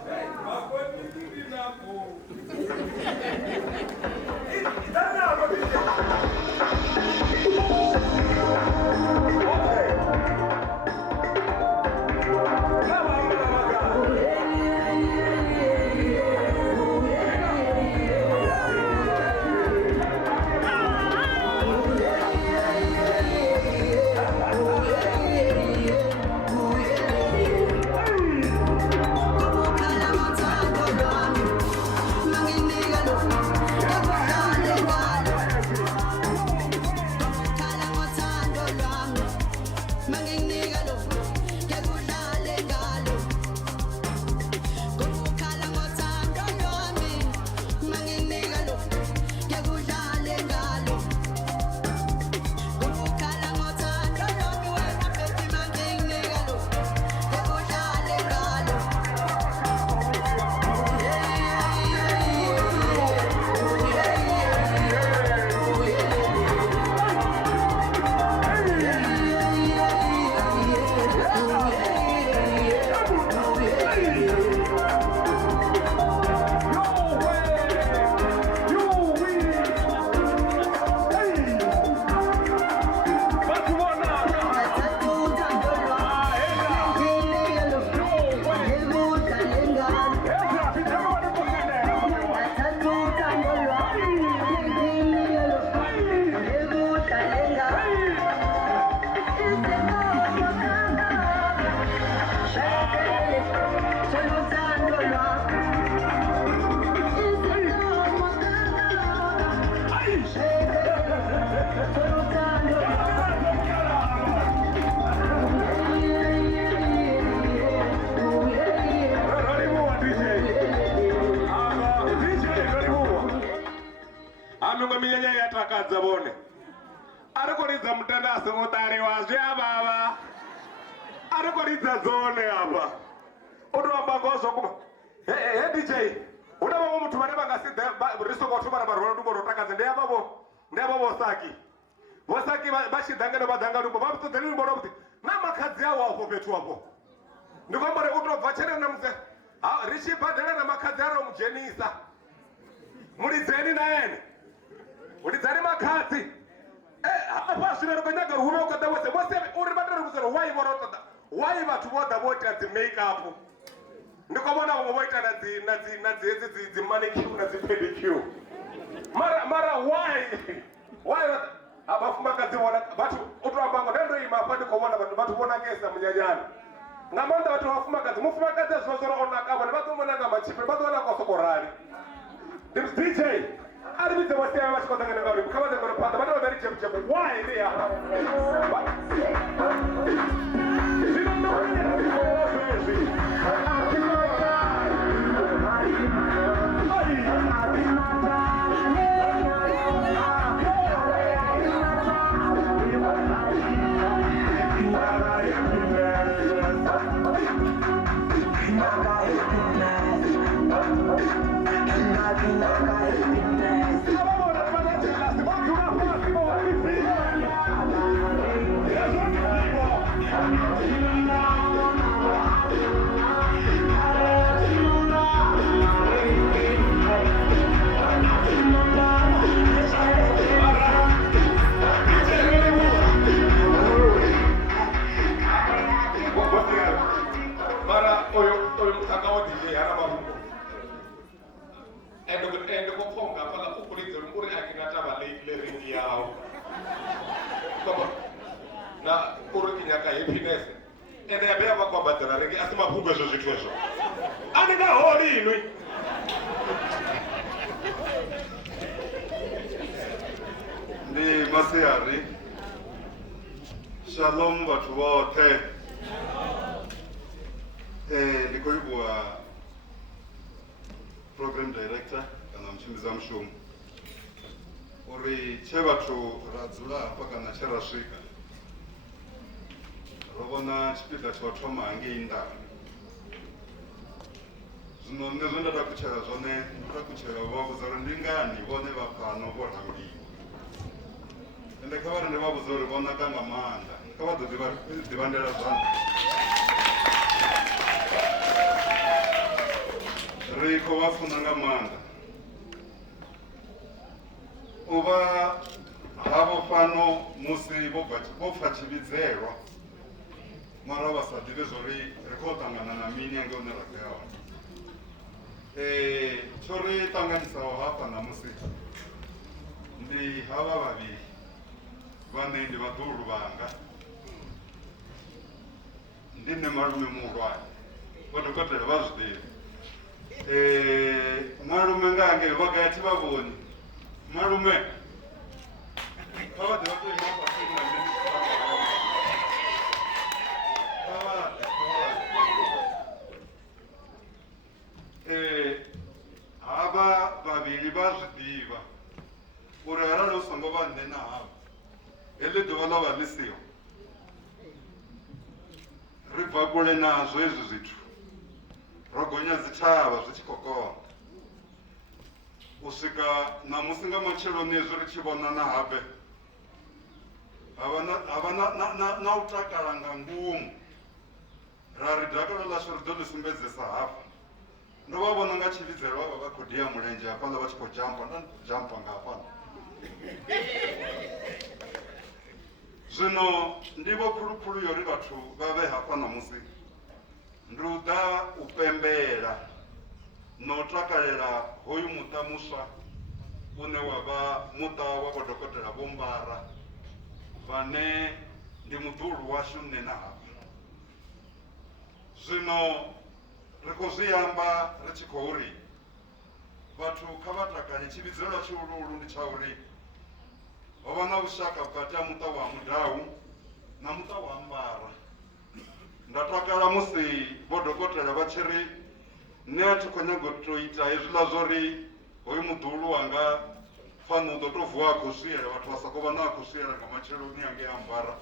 Zabone arikoridza mutandasi ngotariwa zviabava arikoridza zone apa unoamba ngozvo kuma he DJ una vamwe muthu vane vangasidza risokothumana marwano dumbo rotakadza ndeyavavo vosaki vachidhangane vadhanga dumbo vapitodzeni dumbo rokuti namakhadzi awo apo petu apo ndikombore utobva chere namuse richibhadhana namakhadzi aromujenisa mulidzeni naene ulidzani makhadzi apa zvino rikonyaga rume ukada wose uri vatari kuzero wai vathu voda voita dzimake-up ndikovona vamwe voita nadzedzi dzimanicure nadzipedicure mara why vafumakadzi vona vathu utoambango ndandoima apa ndikovona vathu vonakesa munyanyani ngamanda vathu vafumakadzi mufumakadzi azvinozoro onakavana vatomonanga machipe vatonakasokorari DJ aribidze wasiya vachikodzangana ngari kukavaza ngoro panda vana vari chepu why they are Nothing mabadzana rengi asi mapfungwa ezvo zvithu ezvo andingaholi inwi ndi Masiari. Shalom vhathu vhoṱhe. Ndi khou livhuwa program director kana mutshimbidzi wa mushumo uri tshe vhathu ra dzula hafha kana tshe ra swika ro vhona tshipiḓa tsha u thoma hangei Ndavha. Zwino nṋe zwe nda takutshela zwone ndo takutshela u vha vhudza uri ndi ngani vhone vha fhano vho rambiwa ende kha vha ri ndi vha vhudza uri vho naka nga maanḓa kha vha ḓo ḓivhandela zwanḓa. Ri khou vha funa nga maanḓa u vha havho fhano musi vho pfha tshivhidzelwa mara vha sa ḓivhe zwo ri ri khou ṱangana na mini ange hune ra khou ya hone. Tsho ri ṱanganisaho hafha ṋamusi ndi havha vhavhili vhane ndi vhaḓuhulu vhanga, ndi nṋe malume muhulwane vho dokotela vha zwi ḓivha. Malume nga hangei vhagathi vha vhoni malume kha vha ḓe vha tou ima fhasi na nṋe havha vhavhili vha zwi ḓivha uri arali u songo vha nṋe na havha heḽi ḓuvha ḽa vha ḽi siho ri bva kule nazwo hezwi zwithu ro gonya dzithavha zwi tshi khou konḓa u swika ṋamusi nga matsheloni hezwi ri tshi vhona na habe havha na u takala nga ngomu ra ri dakalo ḽashu ri ḓo ḽi sumbedzesa hafha. Ndo vha vhona nga tshivhidzelwa vha vha khou dia mulenzhe hafhaḽa vha tshi khou jampa nda jampa nga hafhaḽa. Zwino ndivho khulukhulu yori vhathu vha vhe hafha ṋamusi ndi u ḓa u pembela na u takalela hoyu muṱa muswa une wa vha muṱa wa vho dokotela Vho Mbara vhane ndi muḓuhulu washu nṋe na hafha. Zwino ri khou zwi amba ri tshi khou ri vhathu kha vha takale tshivhidzelwa tshihuluhulu ndi tsha uri ho vha na vhushaka vhukati ha muṱa wa Mudau na muṱa wa Mbara. Nda takala musi vho dokotela vha tshi ri nṋe a thi khou nyaga u tou ita hezwiḽa zwo ri hoyu muḓuhulu wanga fana u ḓo tou vuwa a khou swiela vhathu vha sa khou vha na a khou swiela nga matsheloni angei a Mbara.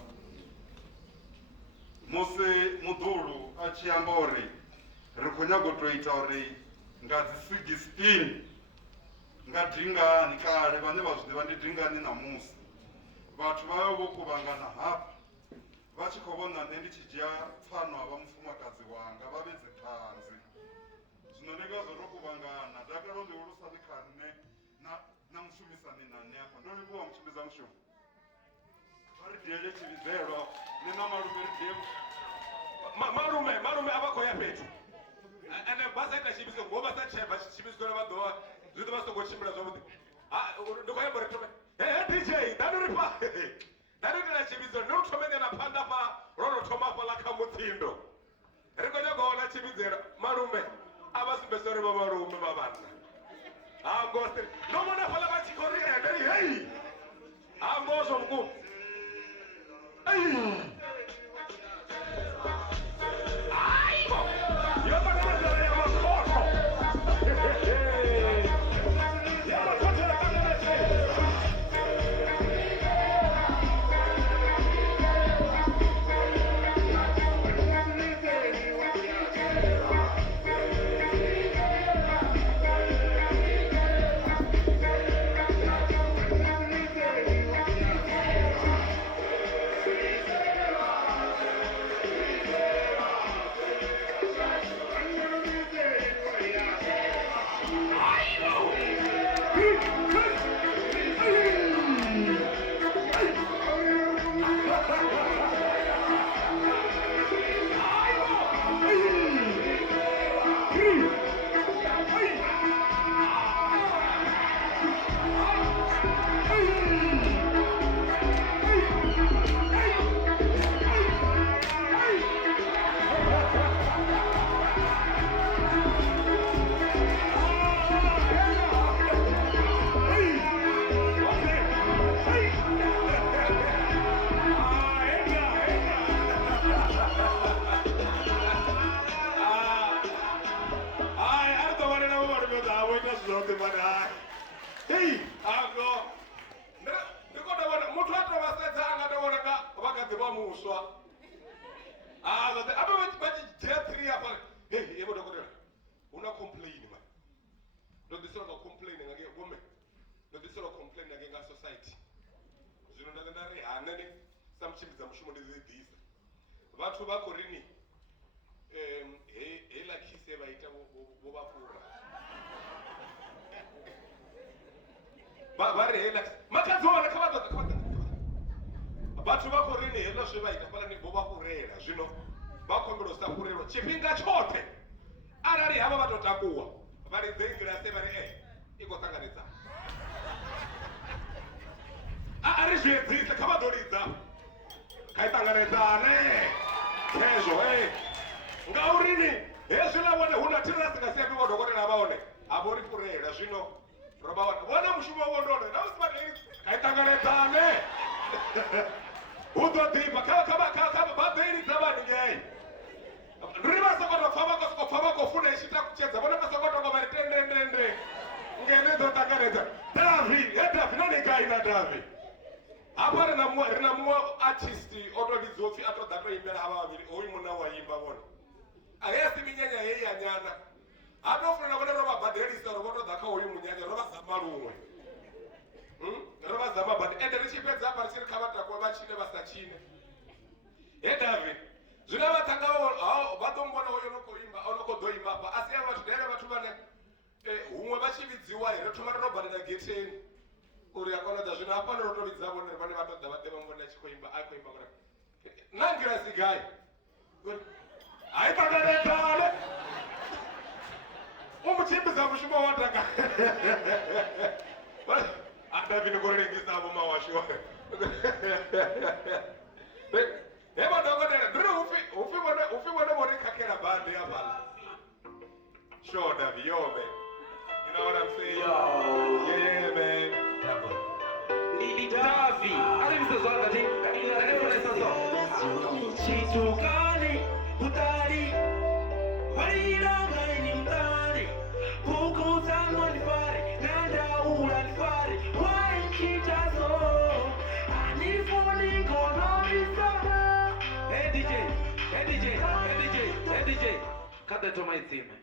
Musi muḓuhulu a tshi amba uri ri khou nyaga u tou ita uri nga dzi 16 nga Dingani kale vhane vha zwi ḓivha ndi Dingani ṋamusi vhathu vha vhe vho kuvhangana hafha vha tshi khou vhona nṋe ndi tshi dzhia pfano ha vha mufumakadzi wanga vha vhedze ṱhanzi. Zwino ndi ngazwo ro kuvhangana dakalo ḽihulusa ḽi kha nṋe na mushumisani na nṋe hafha ndo livhuwa mutshimbidza mushumo vha ri diele tshivhidzelwa nṋe na malume ri die malume a vha khou ya fhethu ende vha sa ita tshimbidze ngo vha sa tsheva tshimbidze vha ḓovha zwi ḓo vha songo tshimbila zwavhuḓi. Ndi khou yamba uri thome DJ dani ri fha dani ndi na tshimbidze ndi u thome nyana phanḓa fha ro no thoma fhaḽa kha mutsindo ri khou nyaga u wana tshimbidze malume a vha sumbedza uri vha malume vha vhanna ngosi ndo vhona fhaḽa vha tshi khou ri ende hei ngozwo vhukuma kuchimbidza mushumo ndidzidzisa vathu vako rini hela khise vaita vovafura vari hela makadzi vavona kavadza vathu vako rini hela zve vaita palani vovafurela zvino vakombera usafurelwa chifhinga chote arali hava vatotakuwa vari dzengirase vari ikosanganidza ari zviedzise kavadolidza kaitanganidzane kezvo ngaurini hezvi lavone huna tirasingasiyapi vodhokotera vaone havori furela zvino rovaona vona mushumo wondone nausipatei kaitanganidzane udodhipa vabheilidza vanhu ngei ndiri vasokoto pfa vakofuna ichita kuchedza vone vasokotongo vari tendendende ngenedzotanganidza davi nonikaina davi apa rina mumwe artisti otodidzofi atodza toimbera ava vaviri oyu muna waimba vona ahesi minyanya yeiyanyana atofunana vone rovabhadhelisa rovotodza kauyu munyanya rovazama rumwe rovazama bhadhe ende richipedza apa richiri kavatakwa vachine vasachine davi zvino vatanga vatombona uyo onokodoimba pa asi ava vathu daire vathu vane humwe vachividziwa here thomana robhadhela geteni uri akonadza zvino apano rotovidza vone vane vatodza vadeva mbona achikoimba akoimba kura nangirasi gai haitanganedzane umuchimbidza mushumo wataka adavini kurerengisavo mawasho hevanokotera ndiri ufi vone vorikakera bhande yapala sure Davi yo man you know what I'm saying yeah man Ni Davi alimzozwanga chitukani utari walilanga ni mtani kukutangwa nifari nandaula nifari waikitazo anifuni konomisa DJ kada tomaitsime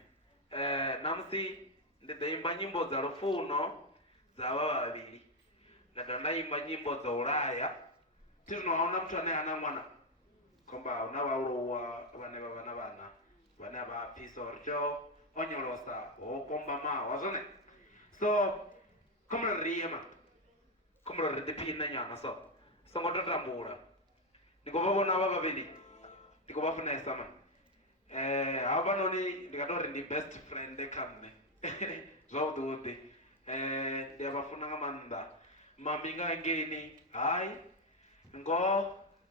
namusi ndidaimba nyimbo za rufuno za ava vaviri ndaimba nyimbo za Ulaya tinoona mtu ana mwana kwamba unavaulowa vane vapisorcho onyolosa okomba ma wazone so komraripina nyana so ngototambula ndikovavona ava vaviri ndikovafunesa man ava noni ndikatori ndi best friend kamne zvauti ndiyavafuna nga manda maminga ngeni hai ngo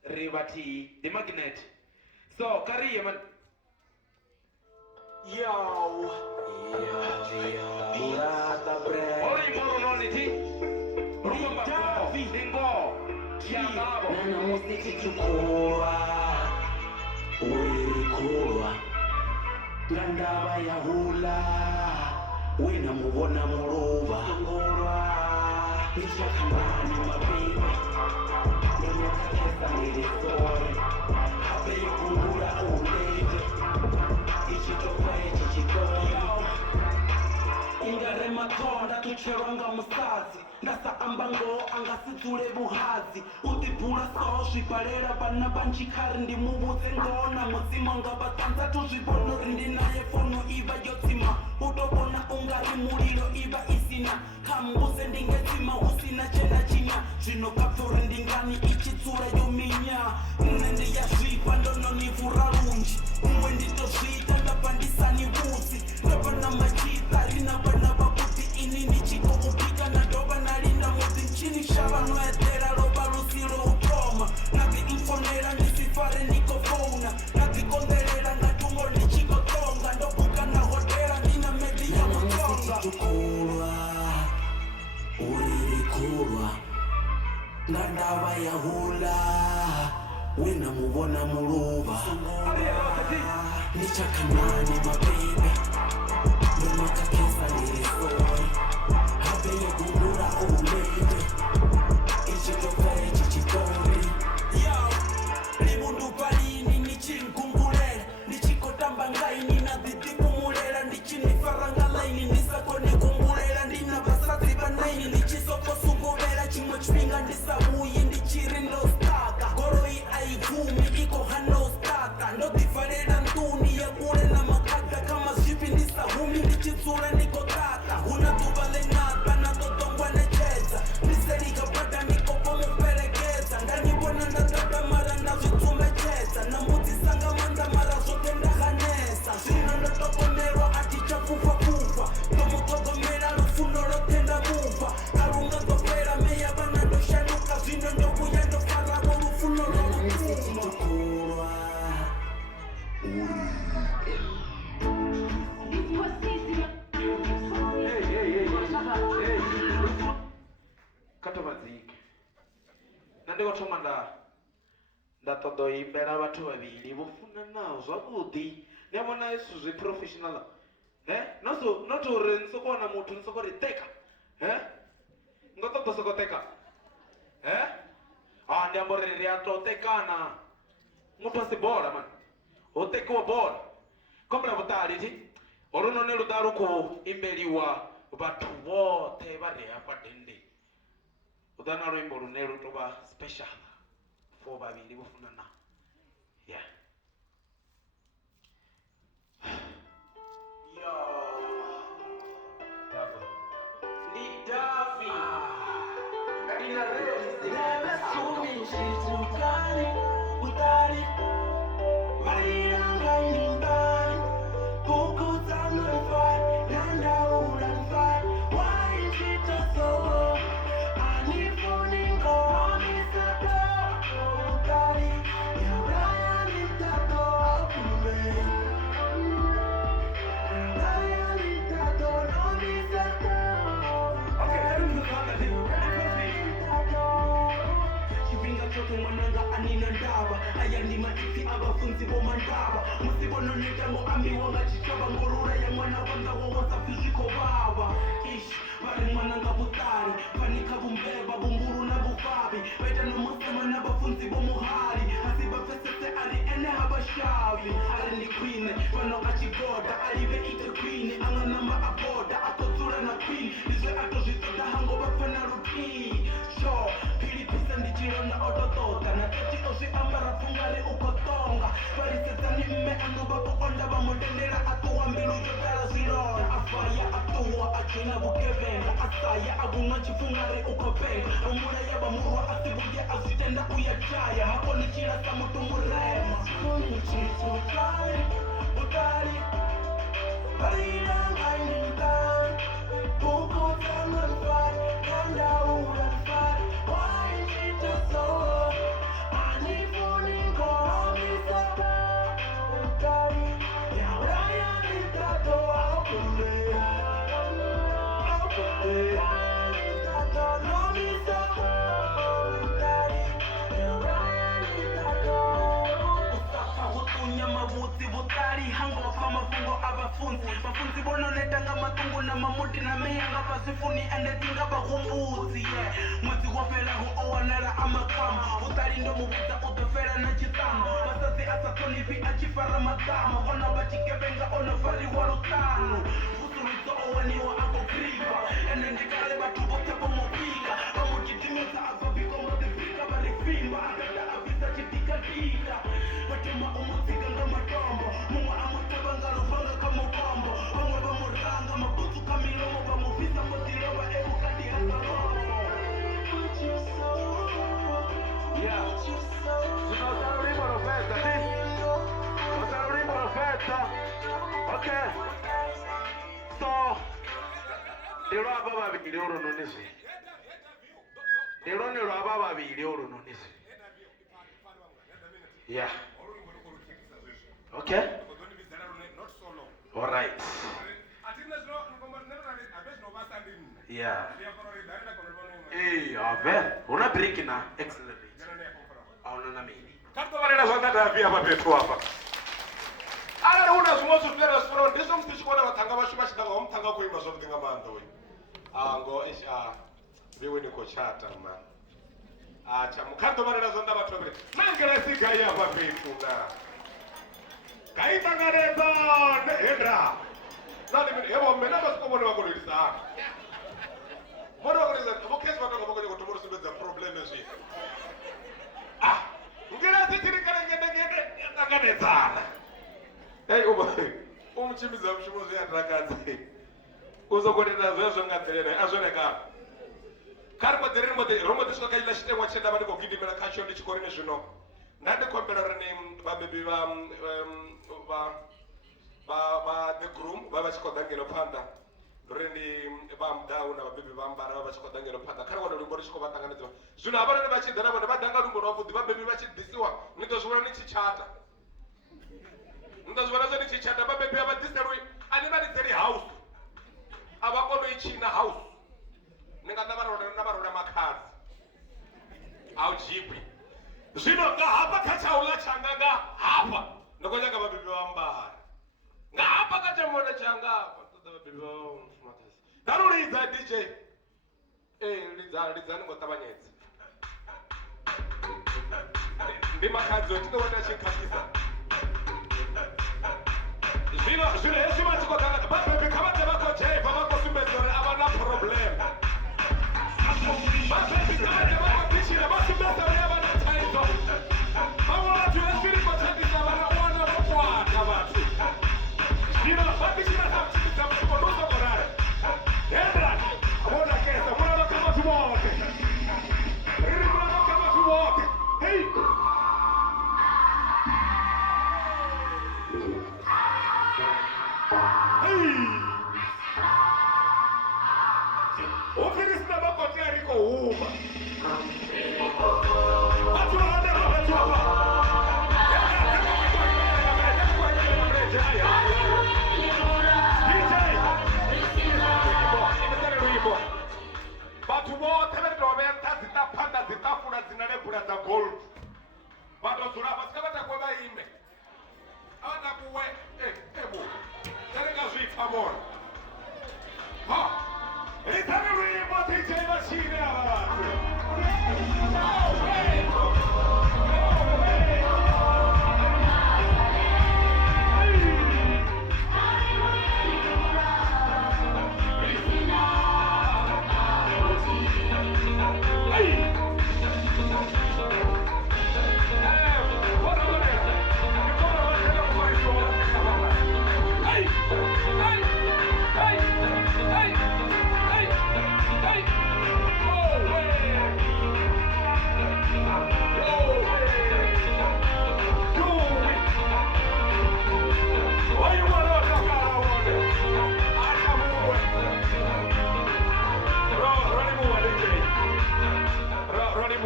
rivati the magnet so kariye man yo ori moro noni ti rumba ko dingo ya babo nana musiki chukua urikulwa ngandava yahula wina mubona muruva ngorwa ichakamani mabebe nemukakesa nirisore habe ikungura ulete ichitofa ichichikoyo ingarematonda tucherwanga musazi ndasaamba ngo angasidzule buhazi utibhula so zviparera vana vanjikari ndimuvudze ngona mudzima ngavatanza tuzvibonori ndinaye fono iva yotsima utobona ungari mulilo iva isina kambuze ndingetsima usina chena chinya zvinokapfura ndingani ichitsura yominya mne ndiyazvipa ndononivhura lunji umwe nditozviita ndapandisani vudzi ndavana machita rina vana vakuti ini ndichikoupika nadova nalinda mudzi nchini shavanoetera lova rusiro utoma nakiinfonera ndisifare ndikofona nakikonderera ngatungo ndichikotonga ndobuka nahodera ndina medi ya mutonga uririkulwa ngandava yahula wina mubona muluva nichakamani mabebe nomakakesa nirisoi habe yegundura ulete ichitofa ichichitori yo livundupalini nichingungulera ndichikotamba ngaini nadhidhipumulera ndichinifarangalaini ndisakone kumbulera ndina vasadzi vanaini ndichisokosunguvera chimwe chipinga ndisabuyi ndichiri ndostaka goro ndi khou thoma nda ṱoḓa u imbela vhathu vhavhili vho funanaho zwavhuḓi. Ni a vhona zwithu zwi professional not uri ni soko wana muthu ni soko ri teka ngo ṱoḓa soko teka ndi amba uri ri a tou tekana. Muthu a si bola mani ho tekiwa bola kombela vhuṱali thi holunoni luḓa lu khou imbeliwa vhathu vhoṱhe vha re hafha dendeni. Hu ḓa na luimbo lune lu tou vha special for vhavhili vho funanaho. Yeah. Abafunzi bomandaba musibona netango amiwa ngachitaba ngorura ya mwana wanga wowasafi zwiko baba ish vari mwana nga vutali panika vumbeba vumburu na vufavi vaita nomusema na vafunzi vomuhali asi vapfesese ari ene havashavi ari ni kwine vano achigoda arive ite kwini anga namba aboda atodzura na kwini izve atozvisoda hango vapfana rukii sho pilipisa ndichirona ototoda na tati ozviambara pfungari ukotonga varisedzani mme anovapoonda vamutendera atuwa mbilu yotala zvirora afaya atuwa achena vugevenga asaya avunwa chifungari ukopenga vamuraya vamurwa asivuye azvitenda uyajaya makonichira samutu murema utali varirangainimdai ukotsanganfai kandaurafai waichitaso vafunzi vononetanga matungu na mamuti na meyanga pasifuni ende tinga vakumbudzi mwedzi wopelaho owanala amakama utali ndomuvudza utofela na chitama vasadzi asatonipi achifara matama ona vachigevenga onofariwa lutano vusulidzo owaniwa akokriva ende ndikale vatu vote vomopika vamutidimesa azovikomodipika varifimba akada avisa chidikadika vatema umudzika nga matombo mumwe amutavangaluvanga kamukombo vamwe vamuranga mabutsu kamilomo vamuvisa modirova evukadi hasaromo Okay. So, lero aba babiri olunonese. Lero nero aba babiri olunonese. Yeah. Okay. All right. Yeah. Hey, ave. Una break na accelerate. Auna na mimi. Kanto varela zvanga davia papetu apa. Ara una zvimozo zvera soro ndizvo mutichikona vatanga vashuma chitanga vamutanga kuimba zvokutenga mando we. Ngo viwe niko chata man. Chamukanto varela zvanga vatobere. Mangela sigai apa petu na. Kaitangareba hendra. Nani mimi evo mena basikobone vakolisa. Mwana vakolisa vokesi vatanga vakonya kutomoro simbedza problem ezvi. Ngira tichirikana ngende yakanetsana. Hey umuchimidza mushumo zviyandarakadzi. Uzokotenda zvezvo ngadzelere azvoneka. Kari modereni romode svaka ila chitemwa chenda vati kogidimira kacho ndichikorine zvino. Ndandikombera rine vabebi va the groom vavachikodzangeno panda. Reni vamudau na vabebi vambara vavachikodzangeno panda. Kari wana rumbo richikovatanganidzwa. Zvino havana nevachidza navo nevadhanga rumbo rwavhudzi vabebi vachidhisiwa. Ndozviona nichichata. Ndozviona zvo nichichata vabebi vavadhiserwi ani mari dzeri house. Avakonoichina house. Ninga navarona makadzi. auzhibwi zvino nga hapa kachaula changa nga hapa ndokonyaga vabebi vambara nga hapa kachamona changa hapa toda vabebi vamufumakadzi daruridza dj lidzani ngotavanyedza ndimakadzi wetinoona chikafisa zvino hezvi matikotaa vabebi kavadze vakojaiva vakosumbedzore avana problem vabebi kavadze vakotichira vasumbedzore avana taidzo vamwe vatu vesvirikotandisa vanawana vokwata vatu zvino vatichira sakuchimidza musuko nosokorare hendrani monakesa munaroka vatu vote riri munaroka vatu vote hei ufirisina makoti ariko huma vatu vote vetoventa dzitapanda dzitafura dzina nebhura dza gold vatodzura pasika vatakwe vaime avatakuwe ebu taringazvipfa mona itsani rwimbo DJ vachine ava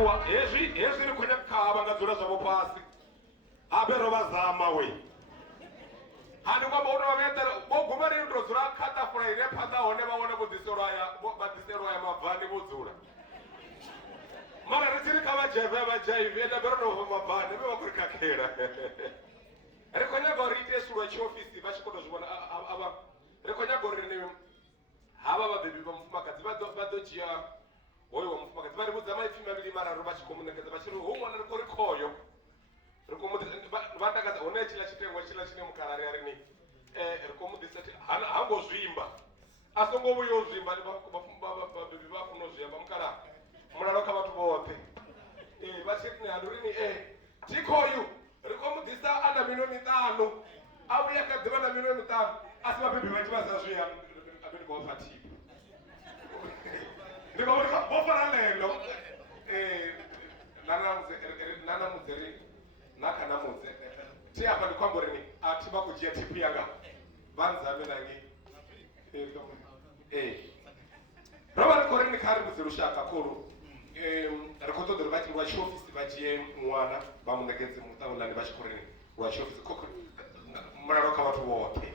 vatu hezviri kunyakava vangadzura zvavo pasi apero vazama we handi kwamba unovavendera voguma rindodzura katafura ine panda hone vaone vadiserwaya mabvani vodzura mara richiri kavajaiva vajaivi edaberonova mabvani vevakurikakera rikonyaga riite surwa chiofisi vachikodozvivona ava rikonyaga rini hava vabebi vamufumakadzi vadojiya hoyo wamufumakadzi vari kudza maipfi maviri mararu vachikomunekedza vachiri humwana rikorikoyo vandakadza hone chila chitengo chila chine mukarari arini rikomudhisa ti hangozvimba asongovuyozvimba vabebi vafunozvimba mukara munaroka vatu vote vachiri handu rini tikoyu rikomudhisa ana minoni 5 auya kadziva na minoni 5 asi vabebi vachivazazviya abenikovatipa ndikaona vofana lelo nanamudze nakanamudze tiapa ndikwamborini ati vakujiya tipi yanga vanzame nangi rova rikorini kari mudze rushaka kuru rikotodori vachi rwachiofisi vachiye mwana vamunekedze mutaulani vachikorini rwachiofisi koko munaroka vatu vote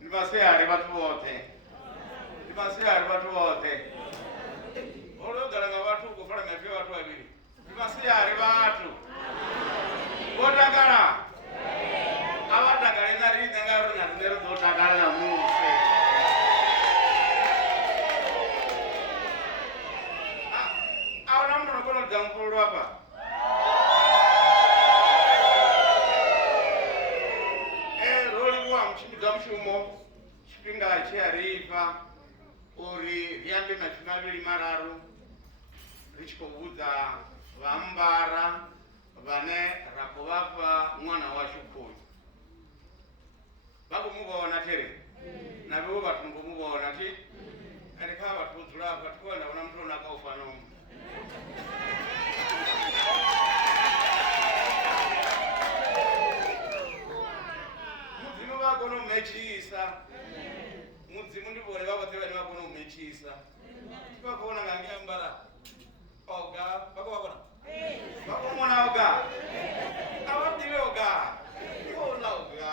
ndivaseyari vatu vote ndivasiyari vatu vote ologaranga vatu kufana ngafye vatu vaviri ndivasiyari vatu votakala avatakale narinengarinarineruzotakala namuse aona mndu nokona kudza mukulu apa roliwa muchimbidza mushumo chipinga cheharifa uri riambe mapfi maviri mararu richikoudza vambara vane rakuvapa mwana wacho koyu vakumuvona tere navewo vatumuvona ti kanikava vatukudzulapa tikuona una mutona akaufanomu mudzimu vakona umechisa mudzimu ndivone vakotevani vakona umechisa tivakaona ngangiambara oga vakavakona vakomona oga avadive oga iona oga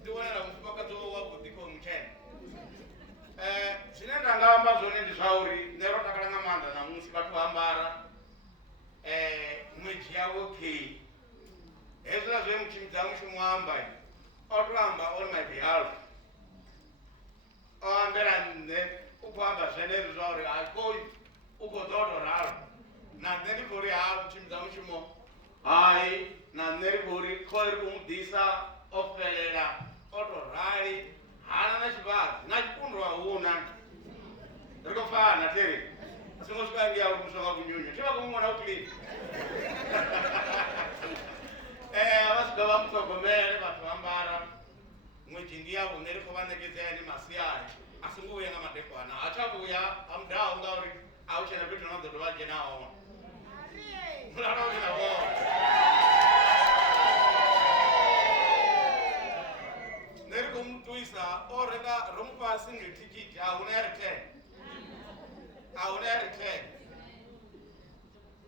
ndionera mufumakadzo wabudhiko muchena zvine ndangavamba zvone ndizvauri nero takalanga musi vhathu vha ambara ṅwedzi yavo okay hezwiḽa zwe mutshimidzi wa mushumo wa amba o to amba on my behalf o ambela nṋe u khou amba zwenezwo zwa uri akoi u khou ḓo to ralo na nṋe ndi khou ri ha mutshimidzi wa mushumo hai na nṋe ri khou ri khou ri u mu ḓisa o fhelela o to rali hana na tshivhadzi na tshikundwa huna ri khou fana tere a songo swika ngi ya uri mushonga kunyunyu thi vha khou ṅwana u clean vha swika vha muṱhogomele vhathu vha ambara ṅwedzi ndi yavho nṋe ri khou vha ṋekedzea ni masiari a songo vhuya nga madekwana ha tsha vhuya ha mudaho ngauri a hu tshena fhethu na ḓo dovha dzhena hone mulala u tshena vhone nṋe ri khou muṱuwisa o renga ro mufha single ticket a huna ya return a huna ya return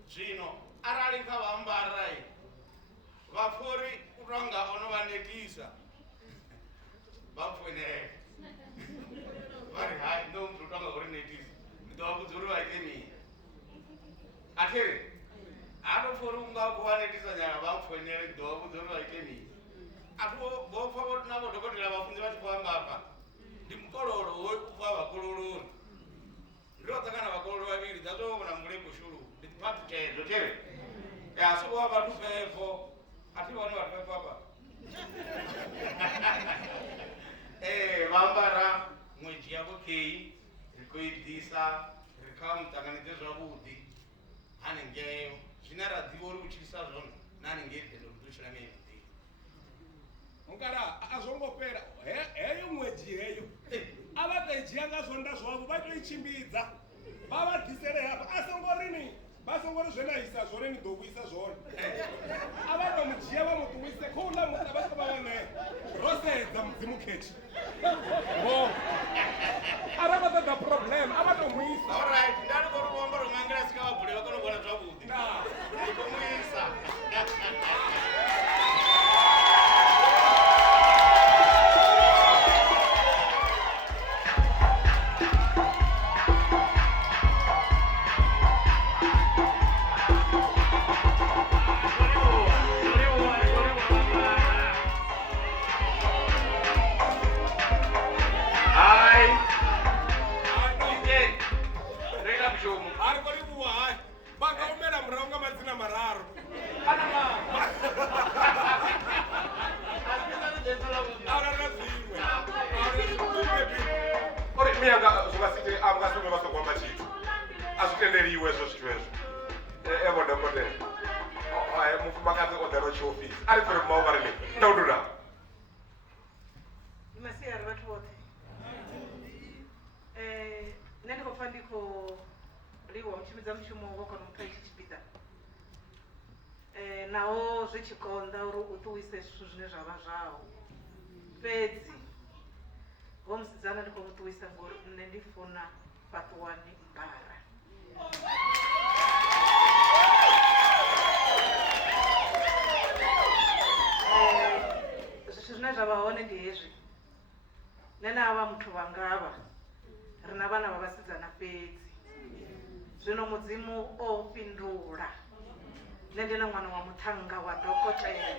zwino arali kha vha ambara vhapfuri u tonga ono vha netisa vha mpfonela vha ri hai ndo muthu u tonga uri netisa ndi ḓo vha vhudza uri vha ite mini a thiri a to pfuri u nga khou vha netisa nyana vha mpfonele ndi ḓo vha vhudza uri vha ite mini a thu vho pfa na vho dokotela vhafunzi vha tshi khou amba afha ndi mukololo wo u bva vhakololoni ndi ro ṱangana vhakololo vhavhili dza zwo vhona muleko shulu ndi phathu tshedzo tere a soko vha vhathu fefo a thi vhone vhathu fefo hafha vha ambara ṅwedzi yavho kei ri khou i ḓisa ri kha vha muṱanganedze zwavhuḓi hanengeyo zwine ra ḓivha uri u tshilisa zwone na hanengei ri ḓeḓo ri ḓo tshila ngei vhuḓi mukala a zwo ngo fhela heyo ṅwedzi heyo a vha tou i dzhia nga zwonda zwavho vha tou i tshimbidza vha vha ḓisele hafha a songo rini vha songo ri zwena isa zwone ni ḓo vhuisa zwone a vha tou mu dzhia vha mu ṱuwise khouḽa muṱa vha tshi khou vha vha ṋea ro sedza mudzimu khethi bo ara vha ṱoḓa problem a vha tou mu isa alright ndani khou ri vho ambara ṅangela sika vha bule vha kone u vhona zwavhuḓi ndi khou mu isa tendeliwe hezwo zwithu hezwo evo dokotela mufumakadzi o ḓa ro tshiofisi ari fere kumau vha ri mini nda u dula masiari vhathu vhoṱhe nṋe ndi khou pfa ndi khou livhuwa mutshimbidza mushumo wo kona muthu a itshi tshipiḓa naho zwi tshi konḓa uri u ṱuwise zwithu zwine zwa vha zwau fhedzi vho musidzana ndi khou muṱuwisa ngori nṋe ndi funa fhaṱuwani mbara zwithu zwine zwa vha hone ndi hezwi nṋe na vha muthu vhangavha ri na vhana vha vhasidzana fhedzi zwino mudzimu o fhindula nṋe ndi na ṅwana wa muthannga wa dokotela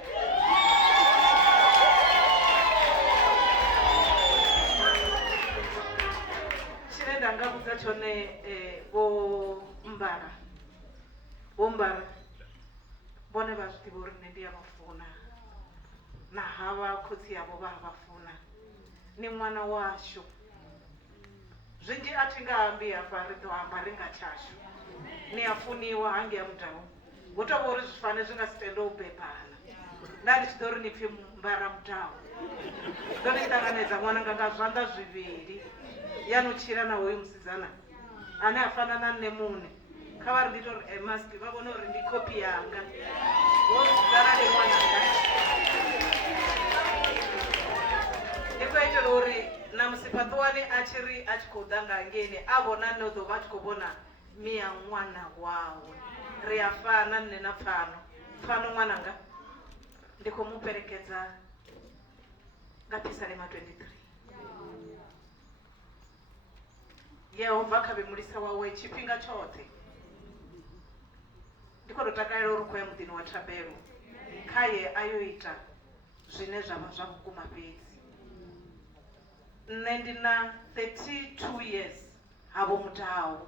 tshine nda nga vhudza tshone vho mbara vhone vha zwi ḓivha uri nṋe ndi ya vha funa na havha khotsi yavho vha vha funa ni ṅwana washu zwinzhi a thi nga ambi hafha ri ḓo amba ri nga tshashu ni a funiwa hangei mudau hu tou vha uri zwifane zwi nga si tende u bebana nda ndi tshi ḓo ri ni pfhi mbara mudau ḓo ni ṱanganedza ṅwananga nga zwanḓa zwivhili yanu tshila na hoyu musidzana ane a fana na nṋe muṋe kha vha ri ndi to uri emask vha vhone uri ndi khophi yanga wo musidzana ndi ṅwananga ndi khou itela uri na musi fhaṱuwani a tshi ri a tshi khou ḓa nga ngeni a vhona nṋe u ḓo vha a tshi khou vhona mia ṅwana wawe ri a fana nṋe na pfano ṅwananga ndi khou mu perekedza nga Psalm 23 yehova kha vhe mulisa wawe tshifhinga tshoṱhe ndi khou tou takalela uri khou ya muḓini wa Thabelo khaye ayo ita zwine zwa vha zwa vhukuma fhedzi. Nṋe ndi na 32 years havho mutaho,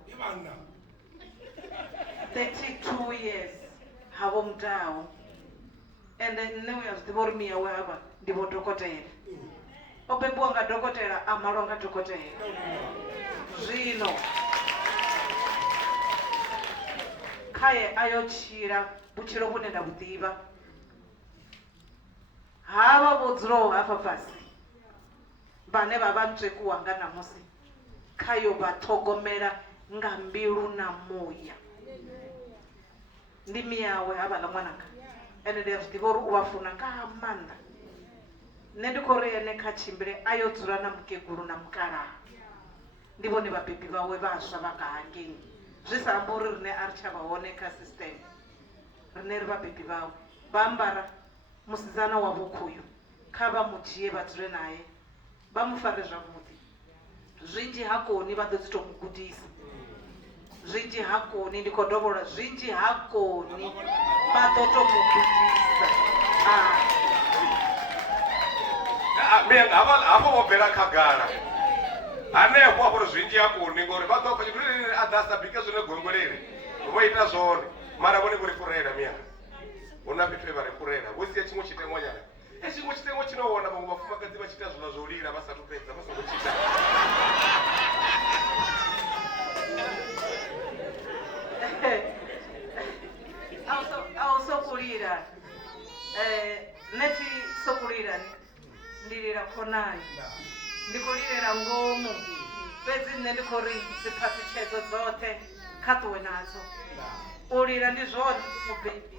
32 years havho mutaho, ende nṋe uya zwiḓivha uri miyawe havha ndi vho dokotela, o bebiwa nga dokotela a malwa nga dokotela. Zwino khaye ayo tshila vhutshilo vhune nda vhuḓivha, havha vho dzulaho hafha fhasi vhane vha vha ntwekuwa nga namusi, khayo vha ṱhogomela nga mbilu na muya. Ndi miyawe havhaḽa ṅwananga, ende ndi a zwiḓivha uri u vha funa nga maanḓa. Nṋe ndi khou ri ene kha tshimbile ayo dzula na mukegulu na mukalaha, ndi vhone vhabebi vhawe vhaswa vha nga hangei. Zwi sa amba uri riṋe a ri tsha vha hone kha system, riṋe ri vhabebi vhawe. Vha ambara musidzana wa vhukhuyu, kha vha mu dzhie vha dzule naye, vha mu fare zwavhuḓi. Zwinzhi ha koni vha ḓo dzi tou mu gudisa, zwinzhi ha koni, ndi khou dovhola, zwinzhi ha koni vha ḓo tou mu gudisa. hafho vho bvela khagala hanefho afho uri zwinzhi ha koni ngori vha ḓo pfha a ḓa sa bike zwine gwengwelele vho ita zwone, mara vhone vho ri furela miyanga. Hu na fhethu vha ri furela vho sia tshiṅwe tshiteṅwa nyana, tshiṅwe tshiteṅwa tshino wana vhaṅwe vhafumakadzi vha tshi ita zwiḽa zwo lila vha sathu fhedza vha songo tshita. A u sokulila, nṋe thi sokulila, ndi lila khonani, ndi khou lilela ngomu. Fhedzi nṋe ndi khou ri dziphasitshedzo dzoṱhe kha ṱuwe nadzo. U lila ndi zwone mubebi,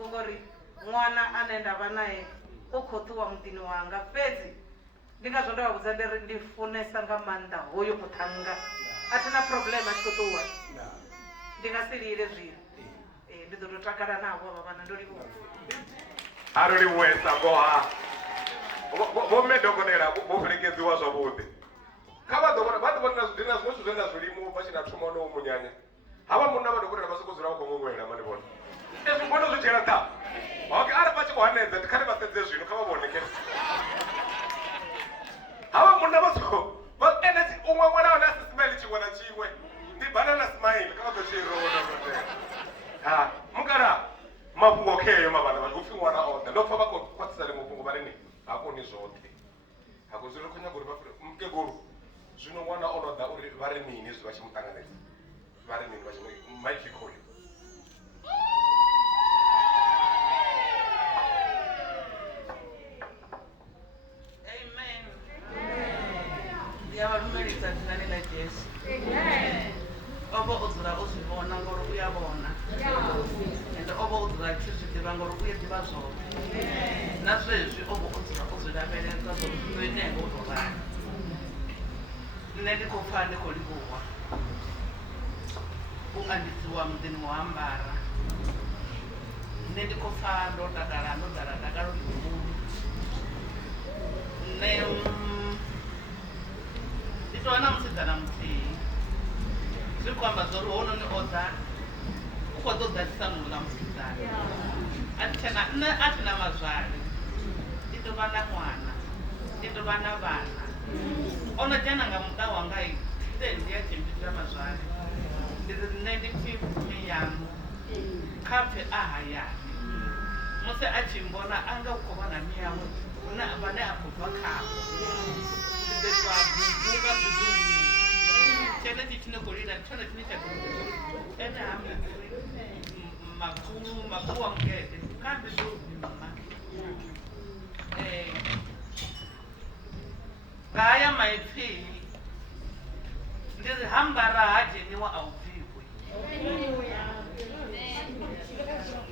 ngori ṅwana ane ndavha naye u khou ṱuwa muḓini wanga. Fhedzi ndi ngazwo ndo vha vhudza ndi ri ndi funesa nga maanḓa hoyu muṱhannga, a thina problem a tshi khou ṱuwa, ndi nga si lile zwino. Ndi ḓo tou takala navho avha vhana, ndo livhuwa. A ro livhuwesa ngoha vho mme dokotela vho fhelekedziwa zwavhuḓi. Kha vha ḓo vhona ndi na zwiṅwe zwithu zwine nda zwi limu vha tshi na thoma no munyanya. Havha munna vha dokotela vha sokou dzula vha khou ṅweṅwela mani vhona. Ezwi ngono zwi dzhena nṱha. Okay, arali vha tshi khou hanedza kha vha sedze zwino, kha vha vhone ke. Havha munna vha sokou ene u ṅweṅwela na smile tshiṅwe na tshiṅwe. Ndi banana smile kha vha ḓo tshi rona dokotela. Mukala mafhungo kheyo mavhana vha upfhi ṅwana oḓa. Ndo pfha vha khou khwaṱhisa ḽi mafhungo vha ri ni ha koni zwoṱhe. Ha koni zwi ri khou nyaga uri vha mukegulu zwino ṅwana o no ḓa uri vha ri mini zwi vha tshi muṱanganedza. Vha ri mini vha tshi maipfhi khoyo. Amen. Ya vha lumelisa dzina ḽa Jesu. Ovo u dzula u zwi vhona ngori u ya vhona, ende ovo u dzula tshi zwi ḓivha ngori u ya ḓivha zwoṱhe. Na zwezwi ovo u dzula u zwi lavhelesa zwo ine ngo tou rali. Nṋe ndi khou pfha ndi khou livhuwa u andisiwa muḓini wa ambara. Nṋe ndi khou pfha ndo takala, ndo ḓala dakalo ḽihulu. Nṋe ndi tou vha na musidzana muthihi, zwi khou amba zwori hounoni o ḓa u khou ḓo ḓadzisa muḽa musidzana. Nṋe a thi na mazwale, ndi tou vha na ṅwana, ndi tou vha na vhana. O no dzhena nga muṱa wanga ndi a tshimbidza mazwale. Ndi nṋe ndi tshi miyamu kha pfhe a hayani, musi a tshi mbona a nga u khou vha na miyawe vhane a khou bva khavho. Ndi ḓo tou bubu nga zwiḓungu tshenetshi tshine khou lila tshone tshine tsha ene ha makumu wa mugede kambe ndo vhima. Nga haya maipfhi ndi ri hambara ha dzheniwa a u bviwi.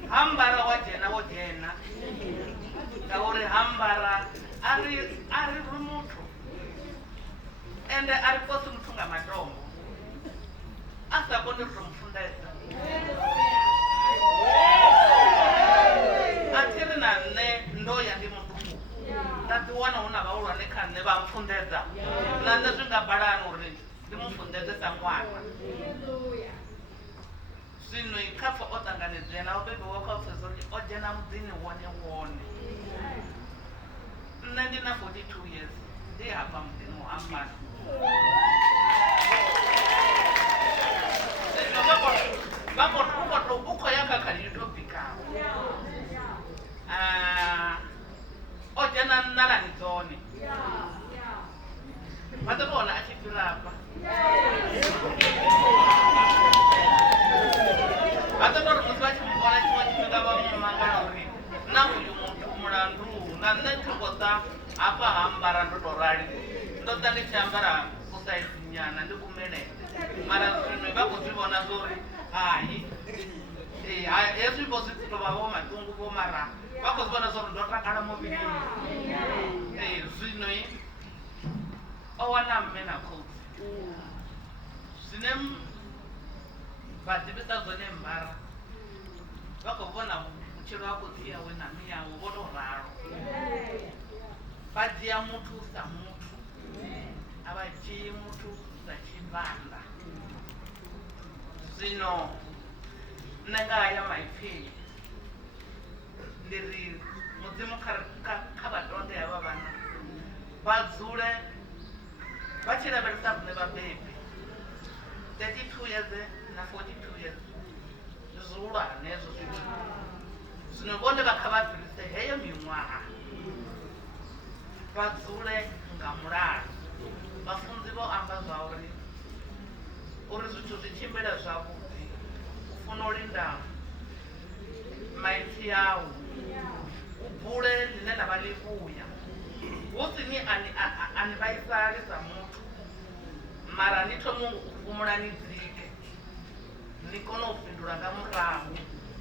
Hambara wa dzhena wo dzhena, ngauri hambara a ri ri muthu ende a ri posi muthu nga matombo a sa koni ri tou mufunḓedza. A thi ri na nṋe ndo ya ndi muṱuku nda ḓi wana hu na vhahulwane kha nṋe vha mpfunḓedza, na nṋe zwi nga balani uri ndi mufunḓedze sa ṅwana. zwino kha pfa o ṱanganedzea na vhabebi wa kha pfesa uri o dzhena muḓini wone wone. Nṋe ndi na 42 years ndi hafha muḓini wa Ambara. U khou ya kha khali yo tou bikaho. O dzhena nalani dzone vha ḓo vhona a tshi fhira hafha. Vha ḓo tou ri musi vha tshi muvhona tshiṅwe tshifhinga vha mumangala uri na uyu muthu mulandu na nṋe thi khou ḓa hafha ha Ambara ndo tou rali ndo ḓa ndi tshi ambara kusaizi nyana ndi kumelede mara zwino vha khou zwi vhona zwo uri hai hezwi vho zwi tou vha vho matungu vho mara vha khou zwi vhona zwo uri ndo takala muvhilini. Zwino o wana mme na khotsi zwine vha ḓivhisa zwone Mbara vha khou vhona vhutshilo ha khotsi yawe na mme yawe vho tou ralo. Vha dzhia muthu sa muthu a vha dzhii muthu sa tshivhanda. Zwino nṋe nga haya maipfi ndi ri mudzimu kha vha tonde havha vhana vha dzule vha tshi lavhelesa vhune vhabebi 32 years na 42 years ndi zwihulwane hezwo zwithu. Zwino vhone vha kha vha dzulise heyo miṅwaha vha dzule nga mulalo. Vhafunzi vho amba zwa uri zwithu zwi tshimbile zwavhuḓi u funa u linda maipfi au u bule ḽine ḽa vha ḽivhuya hu si ni ani vhaisali sa muthu mara ni thome u fhumula ni dzike ni kone u fhindula nga murahu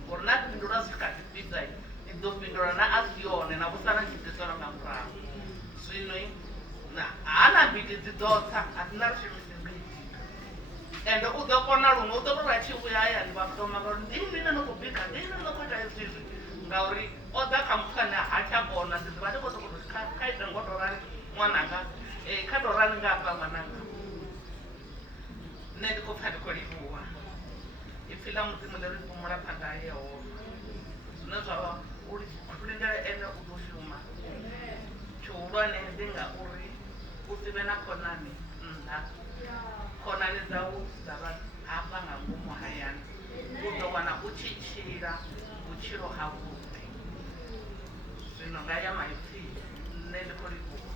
uri na fhindula zwi kha ḓi fhidza ni ḓo fhindula na a si yone na vhusala tshiḓisela nga murahu. Zwino hana mbiti dzi ḓo tsa a dzi na ri shumisi mbiti ende u ḓo kona luṅwe u ḓo tou vha tshi vhuya hayani vha thoma ngauri ndi mine no khou bika ndi ine no khou ita hezwi izwi ngauri o ḓa kha muthu ane ha tsha kona ndi ḓivha ndi khou sokou kha ite ngo tou rali ṅwananga kha tou rali nga hafha ṅwananga. Nṋe ndi khou pfha ndi khou livhuwa ipfhi ḽa mudzimu ḽi ri fhumula phanḓa ha Yehova zwine zwa vha u lindela ene u ḓo shuma. Tshihulwane ndi ngauri u si vhe na khonani nnḓa khonani dzau dza vha hafha nga ngomu hayani u ḓo wana u tshi tshila vhutshilo havhuḓi. Zwino nga ya maipfi nṋe ndi khou livhuwa.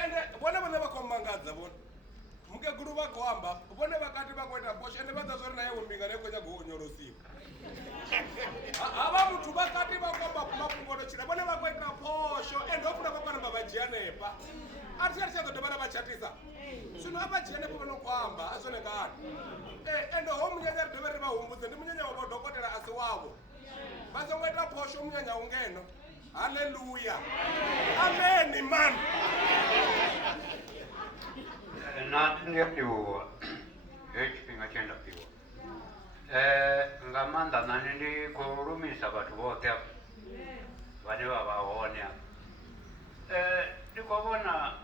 Ende vhone vhane vha khou mangadza vhone mukegulu vha khou amba vhone vhakati vha khou ita posho ende vha ḓa zwo ri na iwe mbinga na khou nyaga u nyolosiwa. Havha muthu vhakati vha khou amba mafhungo no tshila vhone vha khou ita posho ende ho funa vhakwana vha vha dzhia hanefha a thi tsha ḓo dovha na vha chatisa. Zwino a vha dzhia hanefho vha no khou amba a zwone kani ende ho munyanya ri dovhe ri vha humbudze ndi munyanya wa dokotela a si wavho vha songo ita posho munyanya u ngeno. Haleluya amen man. Nathi ndi a fhiwa he tshifhinga tshe nda fhiwa nga maanḓa nani ndi khou lumisa vhathu vhoṱhe vhane vha vha hone ndi khou vhona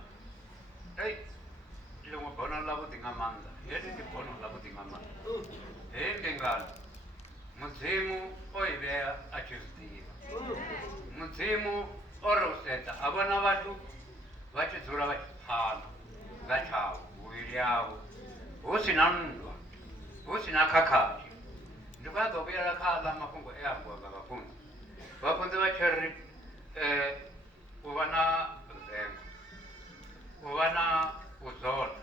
ḽiṅwe bono ḽavhuḓi nga maanḓa heḽi ndi bono ḽavhuḓi nga maanḓa heyi mbingano mudzimu o i vhea a tshi zwiḓivha. Mudzimu o ri u sedza a vhona vhathu vha tshi dzula vha tshi pfana nga tshavho vhuvhili havho hu si na nndwa hu si na khakhathi. Ndi vha ḓo vhuyela kha aḽa mafhungo e ambiwa nga vhafunzi vha tshi ri u vha na vengo u vha na u zola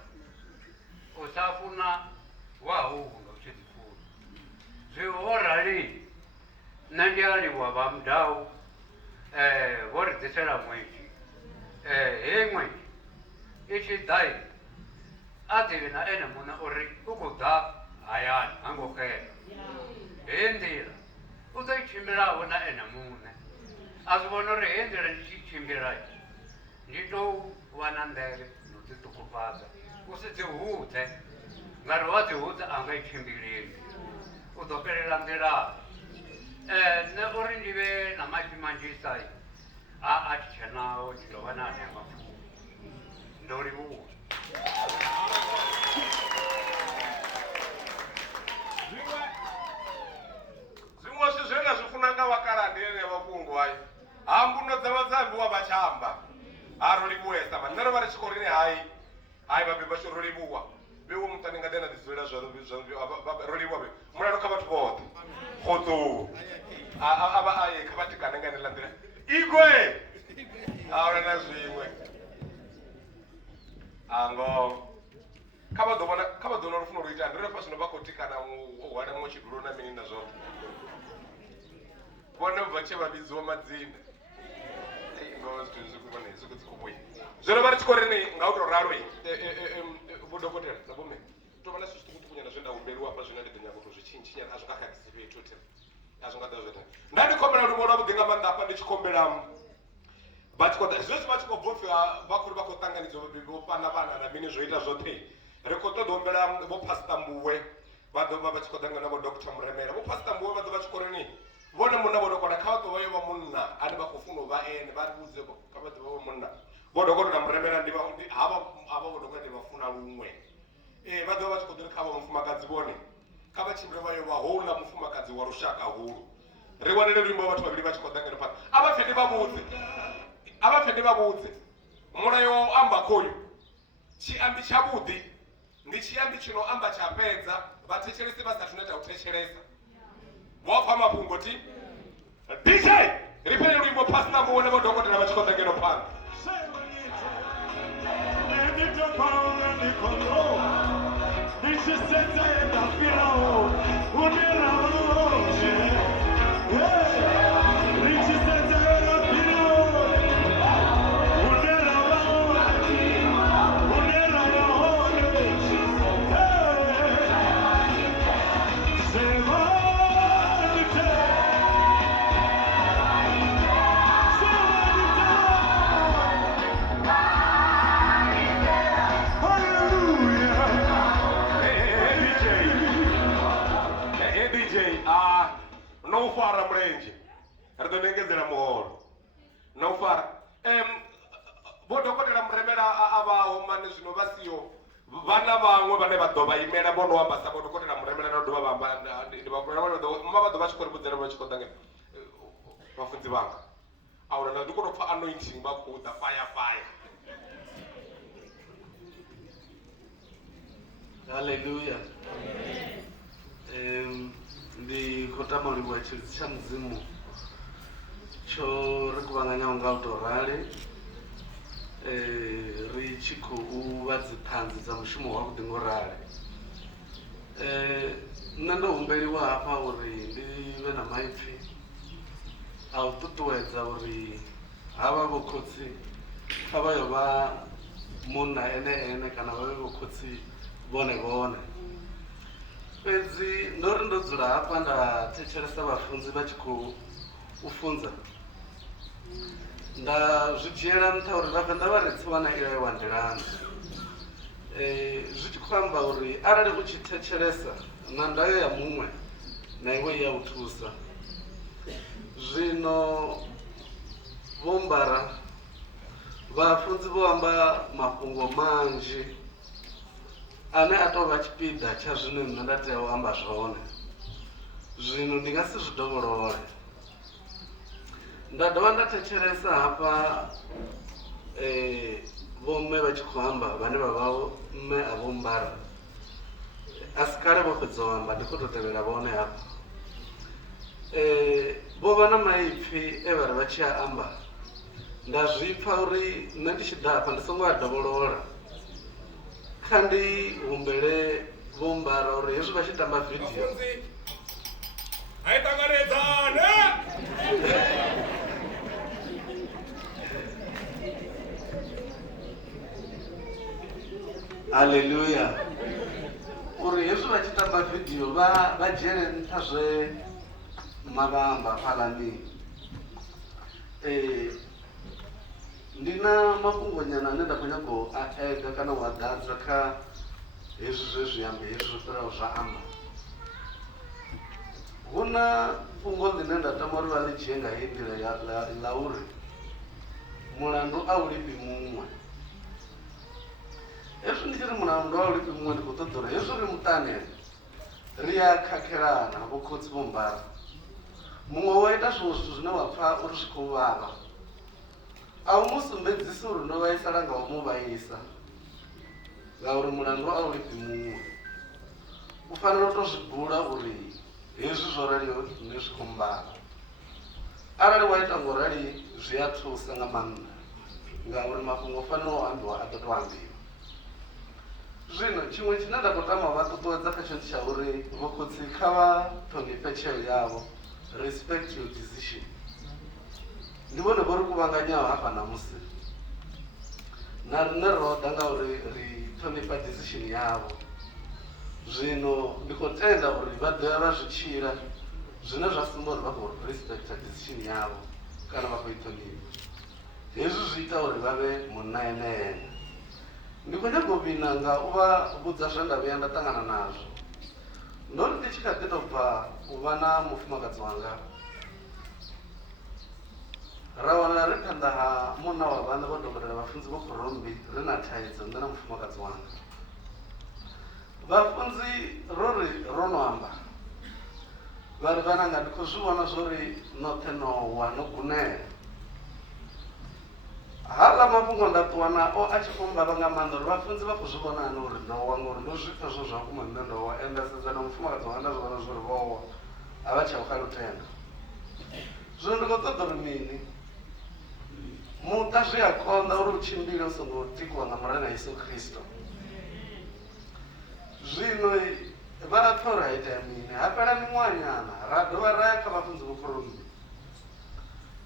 u sa funa wau nga u tshi ḓi funa. Zwi ho rali nṋe ndi a livhuwa vha mudau vho ri ḓisela ṅwedzi heyi ṅwedzi i tshi ḓa a ḓivhi na ene muṋe uri u khou ḓa hayani ha ngo xela heyi nḓila u ḓo i tshimbilaho na ene muṋe a zwi vhona uri heyi nḓila ndi tshi tshimbila ndi tou vha na nḓevhe no ḓi ṱungufhadza u si dzi hudze ngari wa dzi hudze a nga i tshimbileli u ḓo fhelela nḓilani. Nṋe uri ndi vhe na maipfi manzhisa a thi tshenaho ndi ḓo vha na anea mafhungo ndo livhuwa. Zwiṅwe zwithu zwine nda zwi funa nga vhakalaa ndi ene mafhungo ayo hambuno dza vhadzambiwa vha tshi amba ro livhuwesa mani nṋe ro vha ri tshi khou rini hayi vhabebi vhashu ro livhuwa vheiwe muṱani nga ḓe na ḓi dzulela ro livhuwa mulalo kha vhathu vhoṱhe khoḓou kha vha tikane nga heneiḽa nḓila igwe ahuna na zwiṅwe ango kha vha ḓo vhona lufuno lwo ita ndi ri fha zwino vha khou tikana hwala muṅwe tshidulo na mini na zwoṱhe vhone bva tshe vha vhidziwa madzina zwino vha ri tshi khou rini nga u tou ralo vhodokotela na vhome tou vha na zwithu zwiṱukuṱukunyana zwe nda humbeliwa hafha zwine ndi ḓo nyaga u tou zwi tshintshinyana a zwi nga khakhisi fhethu a zwi nga ḓa zwoṱhe nda ndi khombela luṅwe lwavhuḓi nga maanḓa hafha ndi tshi khombela vha tshi khou ḓa zwezwi vha tshi khou bva upfhi vha khou ri vha khou ṱanganidzwa vhabebi vho pana vhana na mini zwo ita zwoṱhe ri khou ṱoḓa humbela vho pastor Mbuwe vha ḓo vha vha tshi khou ṱangana vho Dr. Muremela vho pastor Mbuwe vha ḓo vha tshi khou rini vhone munna vho dokona kha vha ḓo vha yo vha munna ane vha khou funa u vha ene vha ri vhudze kha vha ḓo vha munna vho dokona Muremela ndi havha vho dokona ndi vha funa luṅwe vha ḓo vha tshi khou ḓi ri kha vha mufumakadzi vhone kha vha tshimbile vha yo vha houḽa mufumakadzi wa lushaka hulu ri wanele luimbo vhathu vhavhili vha tshi khou ḓangana phanḓa a vha pfhe ndi vha vhudze mulayo wa u amba khoyu tshiambi tshavhuḓi ndi tshiambi tshi no amba tsha fhedza vhathetshelesi vha sathu neta u thetshelesa vho pfha mafhungo ti DJ ri pfhe luimbo pastor Mbuwe vho dokotela vha tshi khou ḓangana phanḓa no fara mulenzhe ri ḓo engedzela muholo no fara vho dokotela Muremela a vhaho mane zwino vha siho vhana vhaṅwe vhane vha ḓo vha imela vho no amba sa vho dokotela Muremela na dovha vha amba vha ḓo vha tshi khou ri vhudzela vha tshi khou ḓangana vhafunzi vhanga ahuna na ndi khou tou pfha anointing vha khou ḓa fire Hallelujah. Ndi khou tama u livhuwa tshilidzi tsha mudzimu tsho ri kuvhanganyaho nga u tou rali ri tshi khou vha dzithanzi dza mushumo wavhuḓi ngo rali nṋe ndo humbeliwa hafha uri ndi vhe na maipfhi a u ṱuṱuwedza uri havha vho khotsi kha vha yo vha munna ene kana vha vhe vho khotsi vhone fhedzi ndo ri ndo dzula hafha nda thetshelesa vhafunzi vha tshi khou funza nda zwi dzhiela nṱha uri vhavenḓa vha ri tsiwa na ilayo wa ndelani zwi tshi khou amba uri arali u tshi thetshelesa na ndayo ya muṅwe na iwe ya u thusa zwino vho mbara vhafunzi vho amba mafhungo manzhi ane a tou vha tshipiḓa tsha zwine nṋe nda tea u amba zwone zwino ndi nga si zwi dovholole nda dovha nda thetshelesa hafha vho mme vha tshi khou amba vhane vha vha mme a vho mbara a si kale vho fhedza u amba ndi khou tou tevhela vhone hafha vho vha na maipfhi vha ri vha tshi a amba nda zwi pfha uri nṋe ndi tshi ḓa hafha ndi songo a dovholola kha ndi humbele vho mbara uri hezwi vha tshi tamba vidio hai ṱanganedzane Hallelujah uri hezwi vha tshi tamba vidio vha dzhiele nṱha zwe mavhamba phalani ndi na mafhungo nyana ane nda khou nyaga u a ega kana u a ḓadza kha hezwi zwe zwiambi hezwi zwo fhiraho zwa amba hu na fhungo ḽine nda tama uri vha ḽi dzhie nga heyi nḓila ḽa uri mulandu a u limbi muṅwe hezwi ndi tshi ri mulandu wa ulipi muṅwe ndi khou ṱoḓa uri hezwi ri muṱani ri a khakhelana vho khotsi vho Mbara. Muṅwe wa ita zwiṅwe zwithu zwine wa pfha uri zwi khou vhavha, a u mu sumbedzisi uri ndo vhaisala nga u mu vhaisa, ngauri mulandu a u lifhi muṅwe. U fanela u tou zwi bula uri hezwi zwo raliho nṋe zwi khou mbala. Arali wa ita ngorali zwi a thusa nga maanḓa, ngauri mafhungo o fanela u ambiwa a ḓo tou ambiwa. Zwino tshiṅwe tshine nda khou tama vha ṱuṱuwedza khatsho ndi tsha uri vho khotsi kha vha ṱhonifhe tsheo yavho, respect your decision. Ndi vhone vho ri kuvhanganyaho hafha namusi, na riṋe ro ḓa ngauri ri ṱhonifha decision yavho. Zwino ndi khou tenda uri vha ḓo ya vha zwi tshila zwine zwa sumba uri vha khou respecta decision yavho kana vha khou i ṱhonifha. Hezwi zwi ita uri vha vhe munna ene ene. Ndi khou nyaga u vhina nga u vha vhudza zwe nda vhuya nda ṱangana nazwo. Ndo ri ndi tshi kha ḓi tou bva u vha na mufumakadzi wanga, ra wana ri phanḓa ha munna wa vhaṋa vho Dokotela Vhafunzi vho Khorombi ri na thaidzo nṋe na mufumakadzi wanga. Vhafunzi ro no amba, vha ri vhananga ndi khou zwi vhona zwo ri noṱhe nowa no gunela. Haḽa mafhungo nda ṱuwa nao a tshi khou mbavha nga maanḓa uri vhafunzi vha khou zwi vhona hani uri ndo wa, ngori ndo zwi pfha zwo zwa vhukuma nṋe ndo wa, ende sedza na mufumakadzi wanga nda zwi vhona zwo ri vho wa, a vha tsha u kha lutendo. Zwino ndi khou ṱoḓa uri mini, muṱa zwi a konḓa uri u tshimbile u songo tikiwa nga Murena Yesu Kristo. Zwino vha a pfha uri ha itea mini, ha fhela miṅwaha nyana ra dovha ra ya kha Vhafunzi vho Khorombi.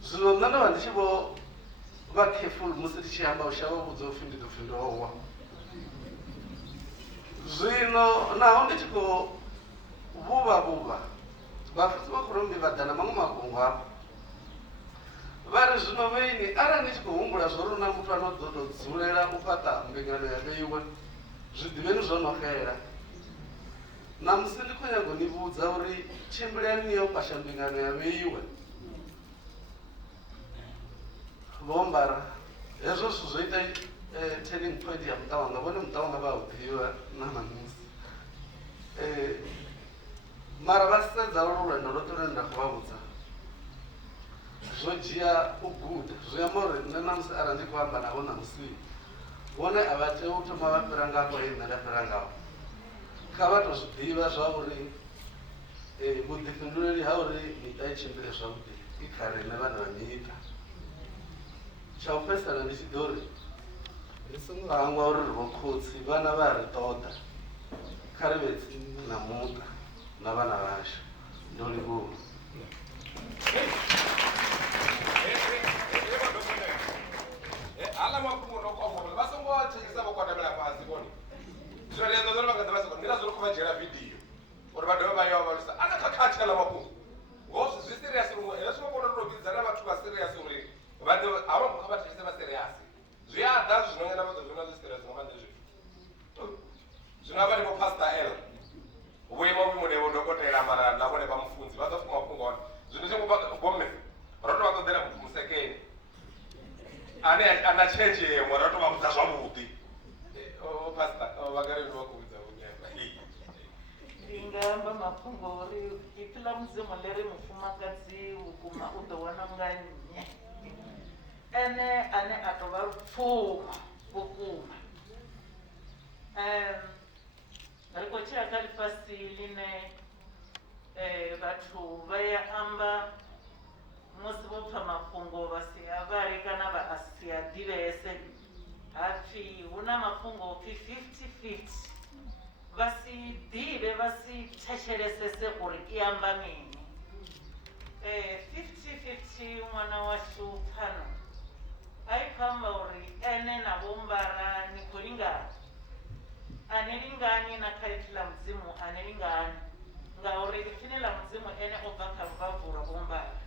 Zwino nṋe ndo vha ndi tshi vho vha careful musi ndi tshi amba u shavha vhudza upfhi ndi ḓo pfhi ndo wa. Zwino naho ndi tshi khou vhuvha Vhafunzi vho Khorombi vha ḓa na maṅwe mafhungo hafho, vha ri zwino vheini arali ni tshi khou humbula zwo ri hu na muthu ano ḓo tou dzulela u fhaṱa mbingano ya vheiwe, zwi ḓivheni zwo no xela. Namusi ndi khou nyaga u ni vhudza uri tshimbilani niyo kwasha mbingano ya vheiwe. Vho Mbara, hezwo zwithu zwo ita turning point ya muṱa wanga, vhone muṱa wanga vha u ḓivha na namusi. Mara vha sedza ulu lwendo lwoṱhe lune nda khou vha vhudza zwo dzhia u guda, zwi amba uri nṋe namusi arali ndi khou amba navho namusi, vhone a vha tea u thoma vha fhira ngafho he nṋe nda fhira ngaho. Kha vha tou zwi ḓivha zwa uri vhuḓifhinduleli ha uri miṱa i tshimbile zwavhuḓi i kha riṋe vhana vha miṱa. Tsha u fhedzisela ndi tshi ḓo ri ri songo hangwa uri ri vho khotsi, vhana vha ri ṱoḓa, kha ri vhe tsini na muṱa na vhana vhashu. Ndo livhuwa. Haḽa mafhungo ndo kongola vha songo a thekisa vho kwatamela fhasi vhone. Zwino ndi ḓo ri vha nga ḓi vha songo, ndi ngazwo ri khou vha dzhiela vidio uri vha dovhe vha yo vhalusa ana khakhathi haḽa mafhungo. Ngoho zwi serious uri hezwi vha kona u tou vhidza na vhathu vha serious uri vha ḓo havha kha vha thekise vha serious. Zwi a ḓa zwino ngena vha ḓo vhona zwi serious nga maanḓa zwithu. Zwino vha ndi vho Pastor L. Vhuimo vhuimo ne vho Dokotela mara na vhone vha Mufunzi vha ḓo fuma mafhungo hone. Zwino zwi ngo bomme ro tou vha ṱoḓela muthu musekeni ane ana tshenzhemo, ro tou vha vhudza zwavhuḓi. Pastor vha gare ndo vha khou vhudza vhunyama. Ndi nga amba mafhungo uri ipfhi ḽa Mudzimu ḽi ri mufumakadzi vhukuma u ḓo wana nga nnyi, ene ane a tou vha lupfhuwa vhukuma. Ri khou tshila kha ḽifhasi ḽine vhathu vha ya amba musi vho pfha mafhungo vha si a vhale kana vha a si a ḓivhese, hapfhi hu na mafhungo opfhi 50-50, vha si ḓivhe vha si thetshelesese uri i amba mini. 50-50 ṅwana washu phano a i khou amba uri ene na Vho Mbara ni khou lingana, a ni lingani na kha ipfhi ḽa Mudzimu a ni lingani, ngauri ipfhini ḽa Mudzimu ene o bva kha lubabvu lwa Vho Mbara.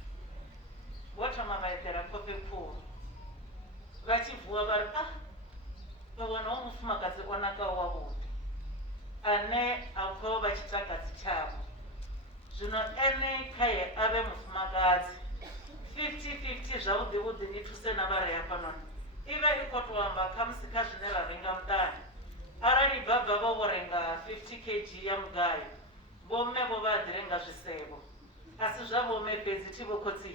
Vho thoma vha eḓela khofhe khulu, vha tshi vuwa vha ri vha wana hu mufumakadzi o nakaho wavhuḓi ane a khou vha tshitakadzi tshavho. Zwino ene khaye a vhe mufumakadzi 50-50 zwavhuḓi vhuḓi, ni thuse na vha re hafhanoni. I vha i khou tou amba khamusi kha zwine ra renga muṱani, vho renga 50 kg ya mugayo vhomme vho vha ḓi renga zwisevho a si zwa vhomme fhedzi thi vho khotsi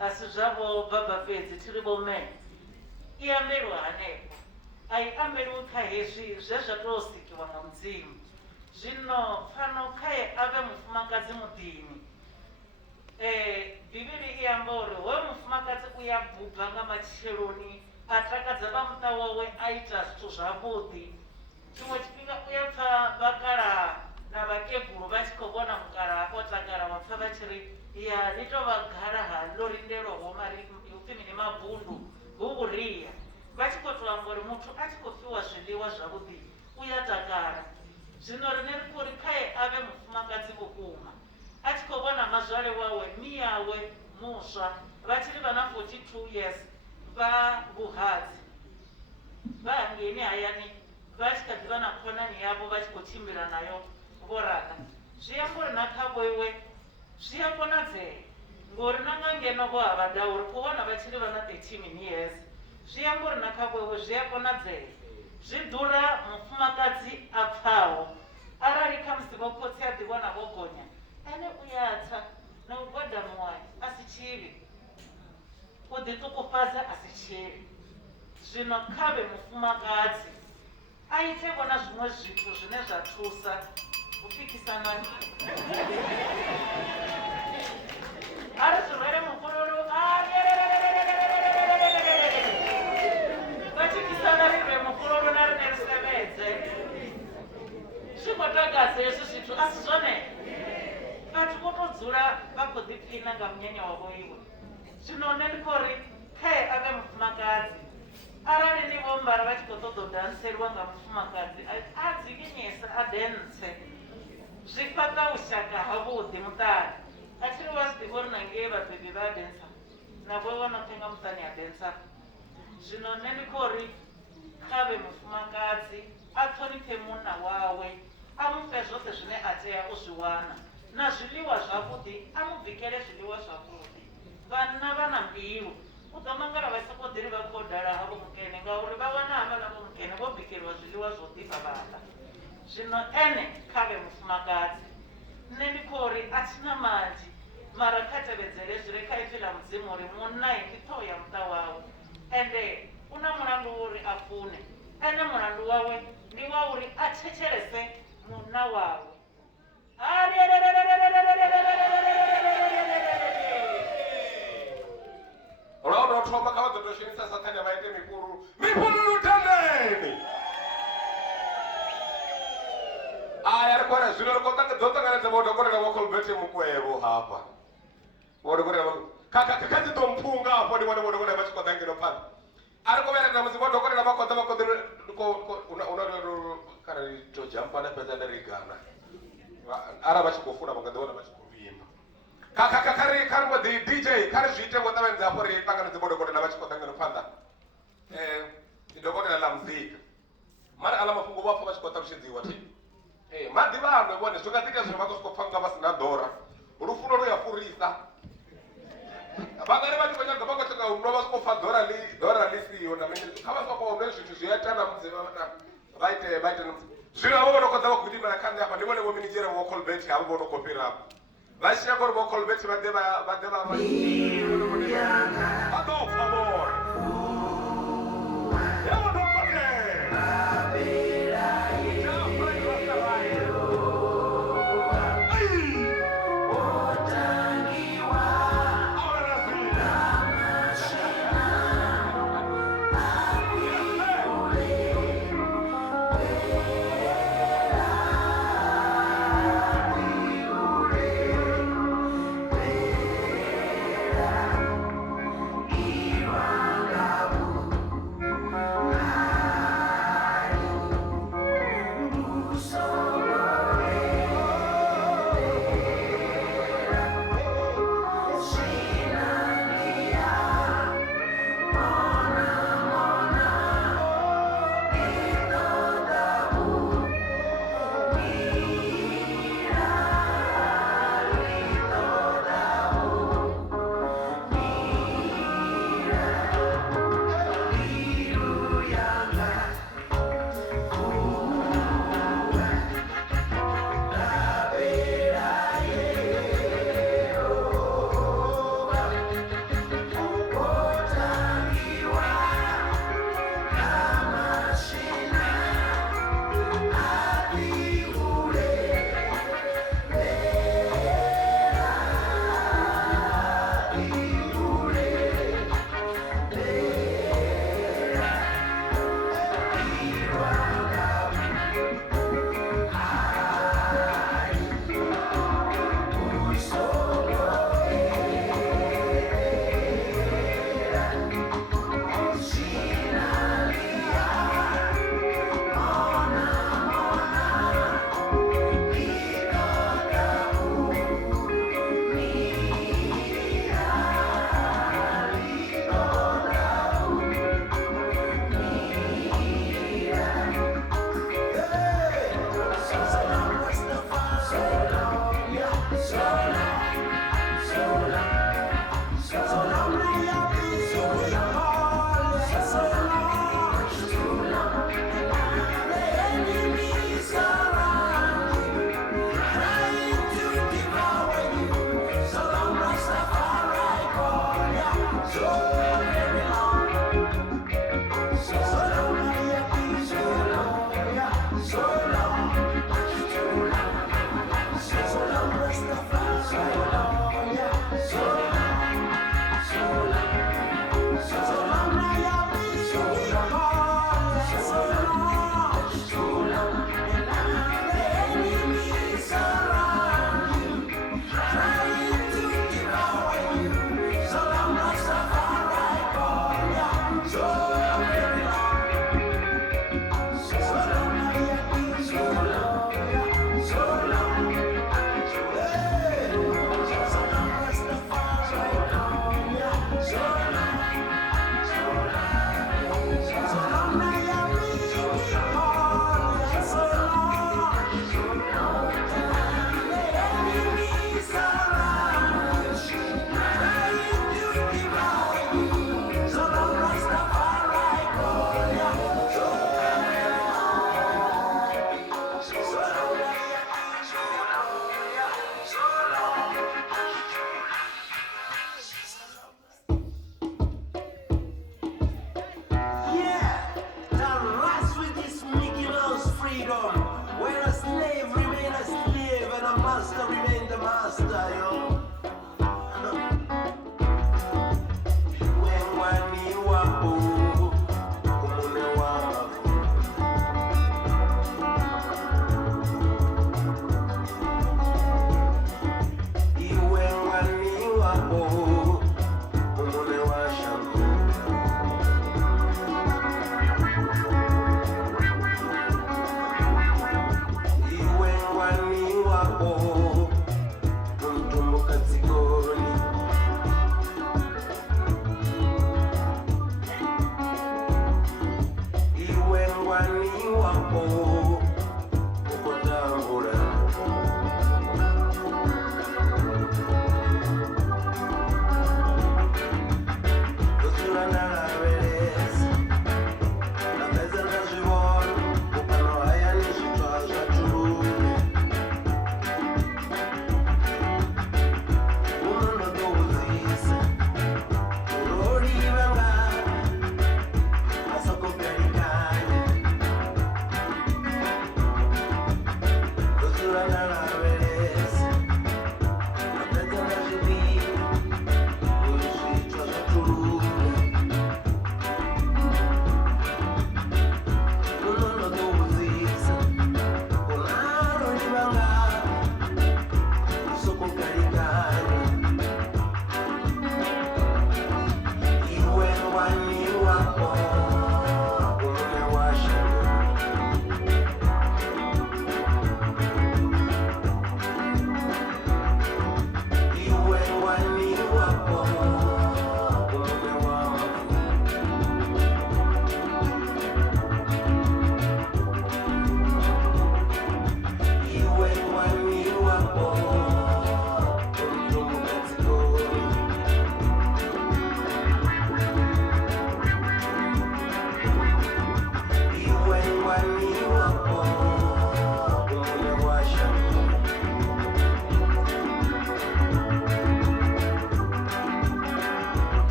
a si zwa vho baba fhedzi thi ri vhomme i ambeliwa hanefho a i ambeliwi kha hezwi zwe zwa tou sikiwa nga mudzimu zwino pfano khae a vhe mufumakadzi muḓini bivhili i amba uri hoyo mufumakadzi u ya buba nga matsheloni a takadza vha muṱa wawe a ita zwithu zwavhuḓi tshiṅwe tshifhinga u ya pfha vhakalaha na vhakegulu vha tshi khou vhona mukalaha o takala vha pfha vha tshi ri ya ḽi tou vha galaha ḽo rindelwaho mari upfhi mini mabundu hu vhuria vha tshi khou tou amba uri muthu a tshi khou fhiwa zwiḽiwa zwavhuḓi u ya takala zwino rine ri khou ri khae a vhe mufumakadzi vhukuma a tshi khou vhona mazwale wawe miyawe muswa vha tshi ri vha na 42 years vha vhuhadzi vha hangeni hayani vha tshi kha ḓi vha na khonani yavho vha tshi khou tshimbila nayo vho raka zwi amba uri na kha vhoiwe zwi a konadzea ngori na nga ngeno vho ha vhada uri u vhona vha tshi ri vha na 13 years zwi amba uri na kha vhoiwe zwi a konadzea zwi ḓura mufumakadzi a pfhaho arali kha musi vho khotsi a ḓi vhona vho gonya ene u ya tsa na u gwada muwaye a si tshivhi u ḓiṱukufhadza a si tshivhi zwino khavhe mufumakadzi a ite vhona zwiṅwe zwithu zwine zwa thusa u fikisana ari zwi rwele mufhululu vha tshikisana ri rwe mufhululu na rine ri sevhedze zwi khou takadza hezwi zwithu a si zwone vhathu vho to dzula vha khou ḓiphina nga munyanya wavho iwe zwino nṋe ndi khou ri khae a vhe mufumakadzi arali ni vho mbara vha tshi khou ṱoḓa u danseliwa nga mufumakadzi a dzikinyesa a dentse zwi fhaṱa vhushaka havhuḓi muṱani a tshi ri wa zwi ḓivha uri na ngei vhabebi vha a densa na vho vha noṱhe nga muṱani a densa zwino nṋe ndi khou ri kha vhe mufumakadzi a ṱhoniphe munna wawe a mu fhe zwoṱhe zwine a tea u zwi wana na zwiḽiwa zwavhuḓi a mu bikele zwiḽiwa zwavhuḓi vhanna vha na mbilu u ḓo mangala vha sokou ḓiri vha khou dala havho mukene ngauri vha wana havhala vho mukene vho bikeliwa zwiḽiwa zwo ḓifha vhaḽa zwino ene kha vhe mufumakadzi nṋe ndi khou ri a thina manzhi mara kha tevhedzele zwi re kha ipfhi ḽa mudzimu uri munnayi ndi ṱhoho ya muṱa wawe ende u na mulandu wa uri a fune ene mulandu wawe ndi wa uri a thetshelese munna wawe Unaona watu ambao kama tutoshinisa satani amaite mipululu tendeni. Aya kwa zero kwa tanga dota kana za bodo kwa na kolbeti mkwebo hapa. Bodo kwa kaka kazi to mpunga hapo ni bodo kwa bachi kwa dangi no pan. Ara kwa na mzi bodo kwa na makota ko una kana to jampa na pesa na rigana. Ara bachi kufuna mangado na bachi kuvimba. Kaka kari karmo di DJ kari zviite ngota venza hapo ri panga nzibodo kwa na bachi kwa dangi no panda. Ndoko na la muzika. Mara ala mafungo wapo bachi kwa tamshidziwa ti. Madi vanhu vone zvakatika zvino vakasvikopfanga vasina dhora rufuno ruyafurisa vangari vati vanyaga vakatanga unwa vasikopa dhora lisiyo kavasvakaone zvithu zviyatana vaite zvino avo vanokodza vakudimira kandi apa ndivone vominijera vocolbet avo vonokopirapo vashiya kuri vocolbet vadeva vadopamora Iwa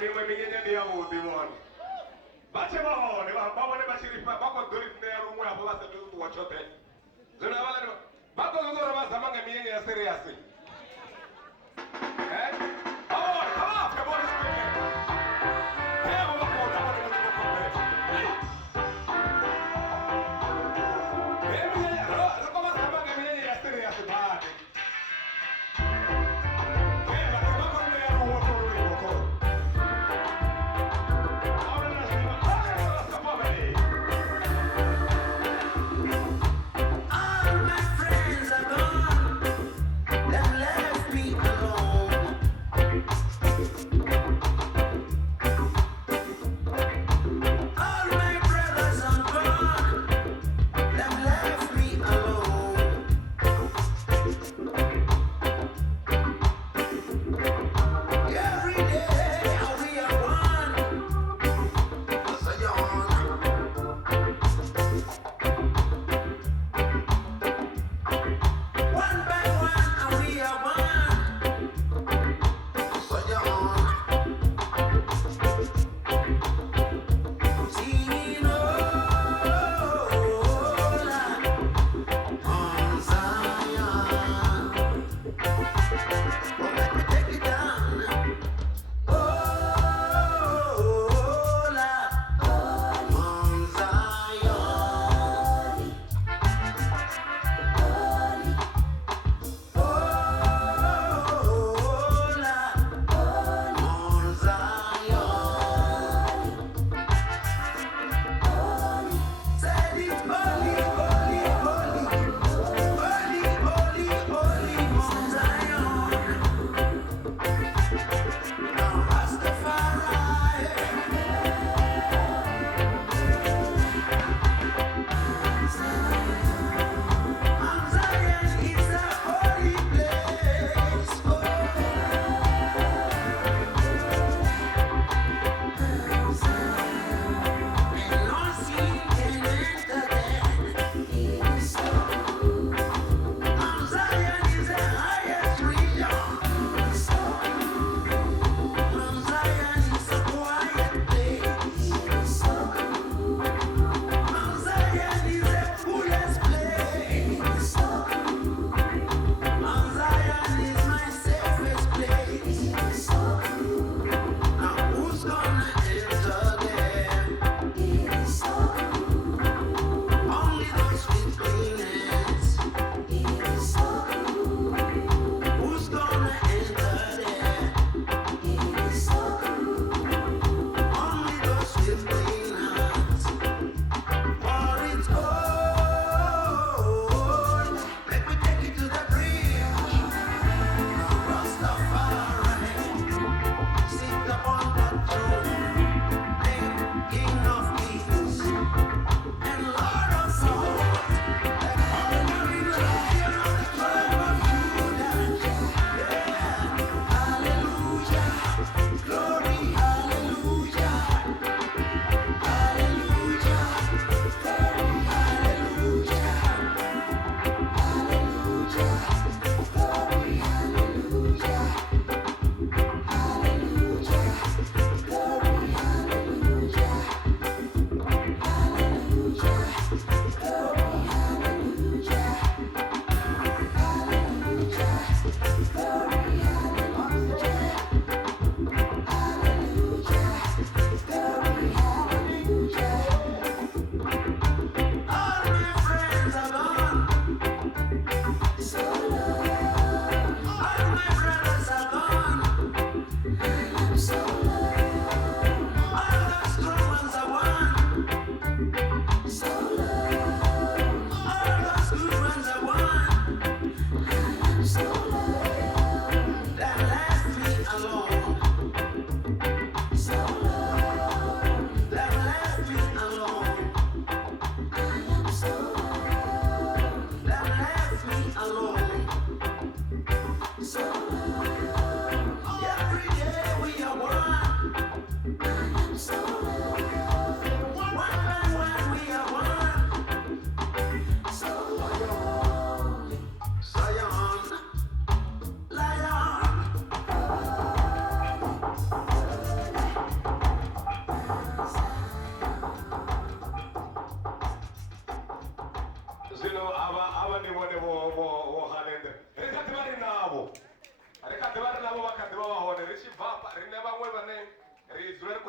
mimwe minyenye ndi yavhuḓi vhone vha tshe vha hone vha vhone vha tshi ri vha khou ḓo ri ṋea luṅwe hafho vha sathu ṱuwa tshoṱhe zwino havhaḽani vha ḓo ṱoḓa uri vha zama nga minyenye ya seriasi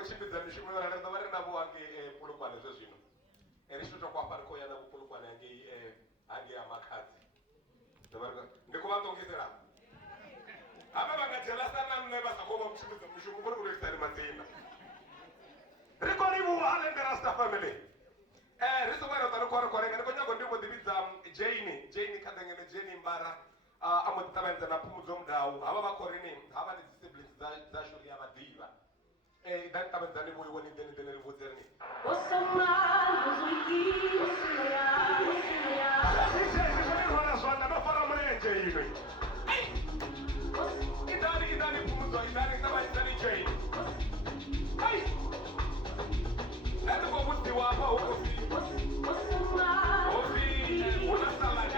tshimbidza mishumo yo rali ndo vha ri na vho hangei Polokwane zwezwino ri tshi to kwafha ri khou ya na Polokwane hangei ha makhadzi ndi khou vha ṱongisela hava vha nga jelasana nne vha sa khou vha mutshimbidza mushumo ngori u lisani madzina ri khou livhuwa Alende Rasta family ri songo ri ṱari khou renga ndi khou nyaga ndi mbo ḓi vhidza Jane Khandengene Jane Mbara a mbo ḓi ṱavhanyedza na Phumudzo Mudau havha vha khou ri ni havha ndi dzi siblings dzashu ri a vha ḓivha dan ṱavhanyedzani vho iwe ni ḓeni ri vhudze ri ni zwanḓa ndo fara mulenzhe iwe idani Phumudzo idani ṱavhanyedzani Jane ndi khou vhudziwa hafha hu khou pfi hu na saladi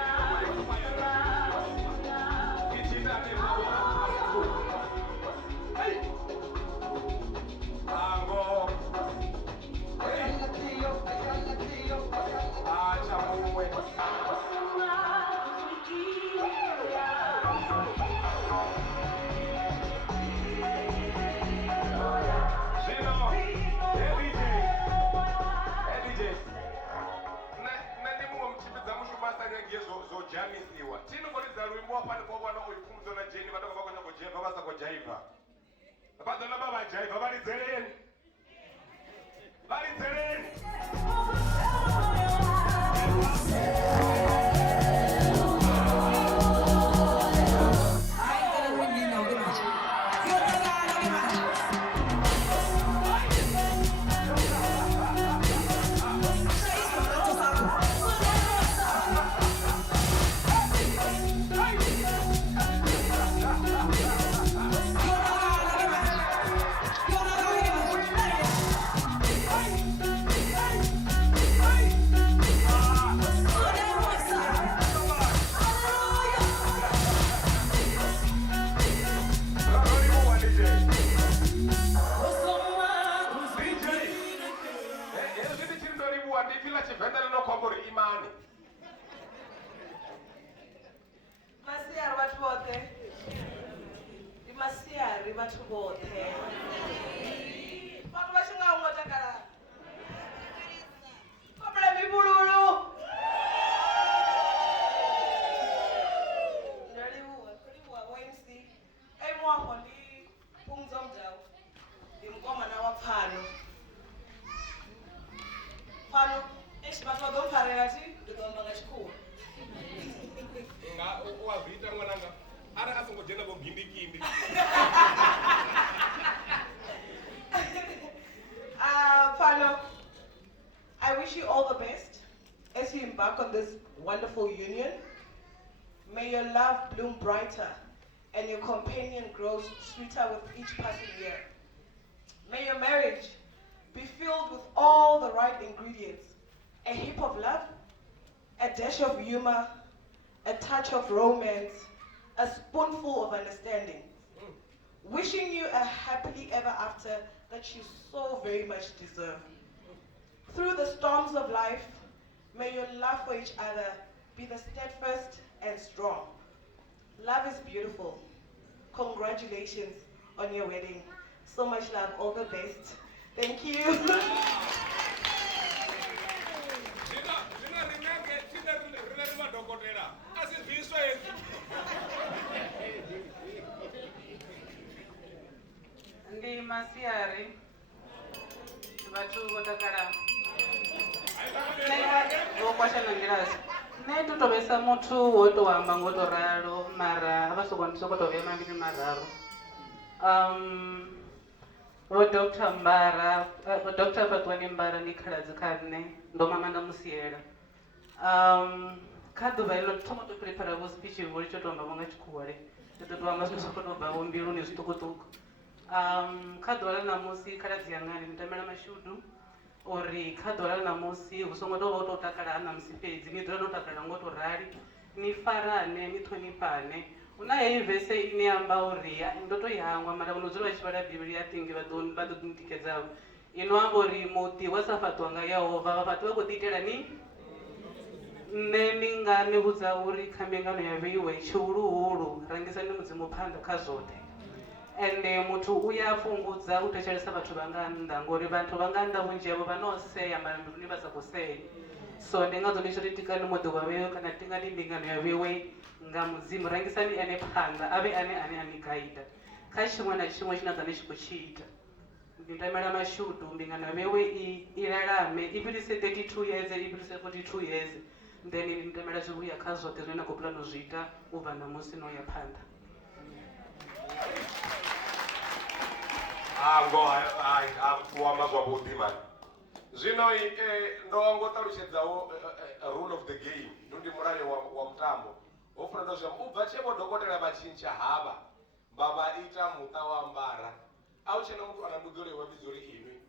zojamisiwa tinokonedza luimbo wapani kwavona uyu Phumudzo na Jane vatoko va konya kujaiva va sa kujaiva vadzola va vajaiva varidzeleni I wish you all the best as you embark on this wonderful union. May your love bloom brighter and your companion grows sweeter with each passing year. May your marriage be filled with all the right ingredients: a heap of love, a dash of humor, a touch of romance, a spoonful of understanding. Wishing you a happily ever after that you so very much deserve. Through the storms of life, may your love for each other be the steadfast and strong. Love is beautiful. Congratulations on your wedding. So much love, all the best. Thank you. Ndi Masiari vhathu vho takala vokwasha na ngilasi nṋe ndi to vhesa muthu wo to amba ngo to ralo mara vha soko to vhema mavhili mararu vho Dr. Mbara vho Dr. Fatwani Mbara ndi khaladzi kha nṋe ndo mama nda musiela kha ḓuvha iḽo thoma to prepara vho speech vho litsho to amba vho nga tshikhuwale ndi ḓo to amba zwithu zwo to bva vho mbiluni zwiṱukuṱuku kha ḓuvha ḽa ṋamusi khaladzi yanga ndi mutamela mashudu uri kha ḓuvha ḽa ṋamusi hu songo tou vha u tou takala ha ṋamusi fhedzi ni dzula no takala ngo to rali ni farane ni ṱhonifhane hu na heyi vese ine amba uri ndo to i hangwa mara vho no dzula vha tshi vhala bivhili ya tingi vha ḓo ḓi tikedza ino amba uri muḓi wa sa fhaṱiwa nga Yehova vhafhaṱi vha khou ḓi itela ni nṋe ndi nga ni vhudza uri kha mbingano ya vheiwe tshihuluhulu rangisani mudzimu phanḓa kha zwoṱhe ende muthu uya fhungudza u thetshelesa vhathu vha nga nnḓa ngori vhathu vha nga nnḓa vhunzhi havho vha no sea mara mbiluni vha sa khou sea. So ndi ngadzo ndi tshi ri tikani moḓo wa vhewe kana tikani mbingano ya vhewe nga mudzimu, rangisani ene phanḓa avhe ane ani gaida kha tshiṅwe na tshiṅwe tshine a ḓa ni tshi khou tshi ita. Ndi tamela mashudu mbingano ya vhewe i lalame i fhirise 32 years i fhirise 42 years then ndi tamela zwivhuya kha zwoṱhe zwine na khou puḽana u zwi ita u bva ṋamusi no ya phanḓa. Ngo amba zwavhuḓi mani. Zwino ndo ngo ṱalutshedzaho rule of the game, ndi mulayo wa mutambo. Ho funa ndo zwi u bva tshe vho dokotela vha tshintsha havha vha vha ita muṱa wa ambara. A u tshena muthu ana ndugelo wa vhidzo uri inwi.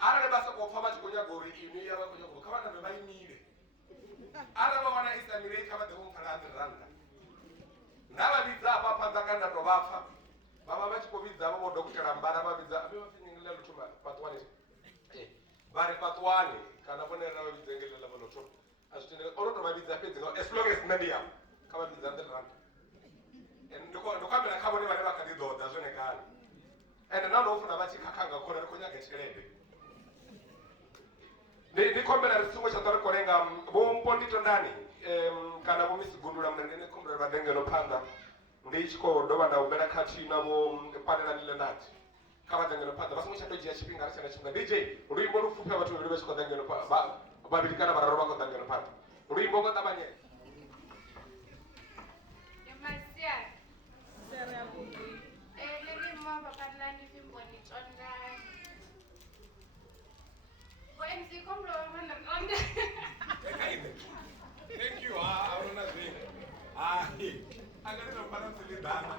Arali vha sokou pfa vha tshi khou nyaga uri inwi ya vha khou nyaga kha vha nambe vha imile. Arali vha wana isa milei kha vha ḓe vho mphala R100. Nda vha vhidza hafha phanḓa kana nda tou vha pfa. Vha vha tshi khou vhidza vho dokotela mbara vha vhidza vha finyingile luthuma Patwani. Vha ri Patwani kana vhone ra vha vhidza ngelo ḽa vho thoma. A zwi tendele ono tou vha vhidza fhedzi nga as long as nṋe ndi yam kha vha vhidza R100. Ndo khambela kha vhone vhane vha kha ḓi ḓoḓa zwone kana. Ende na ndo funa vha tshi khakhanga khona ri khou nyaga tshelede. Ndi khombela ri songo tsha ḓa ri khou lenga vho Mpondito ndani kana vho Miss Gundula mna ndi khombela vha ḓe ngeno phanḓa. Ndi tshi khou dovha nda humbela khathihi na vho Panelani Leonard kha vha ḓe ngeno phanḓa vha songo tsha tou dzhia tshifhinga ri tshe na tshifhinga. DJ luimbo lu pfufhi vhathu vhavhili vha tshi khou ḓa ngeno vhavhili kana vhararu vha khou ḓa ngeno phanḓa. Luimbo ngo ṱavhanyela. Thank you. I want to say. I got to balance the dana.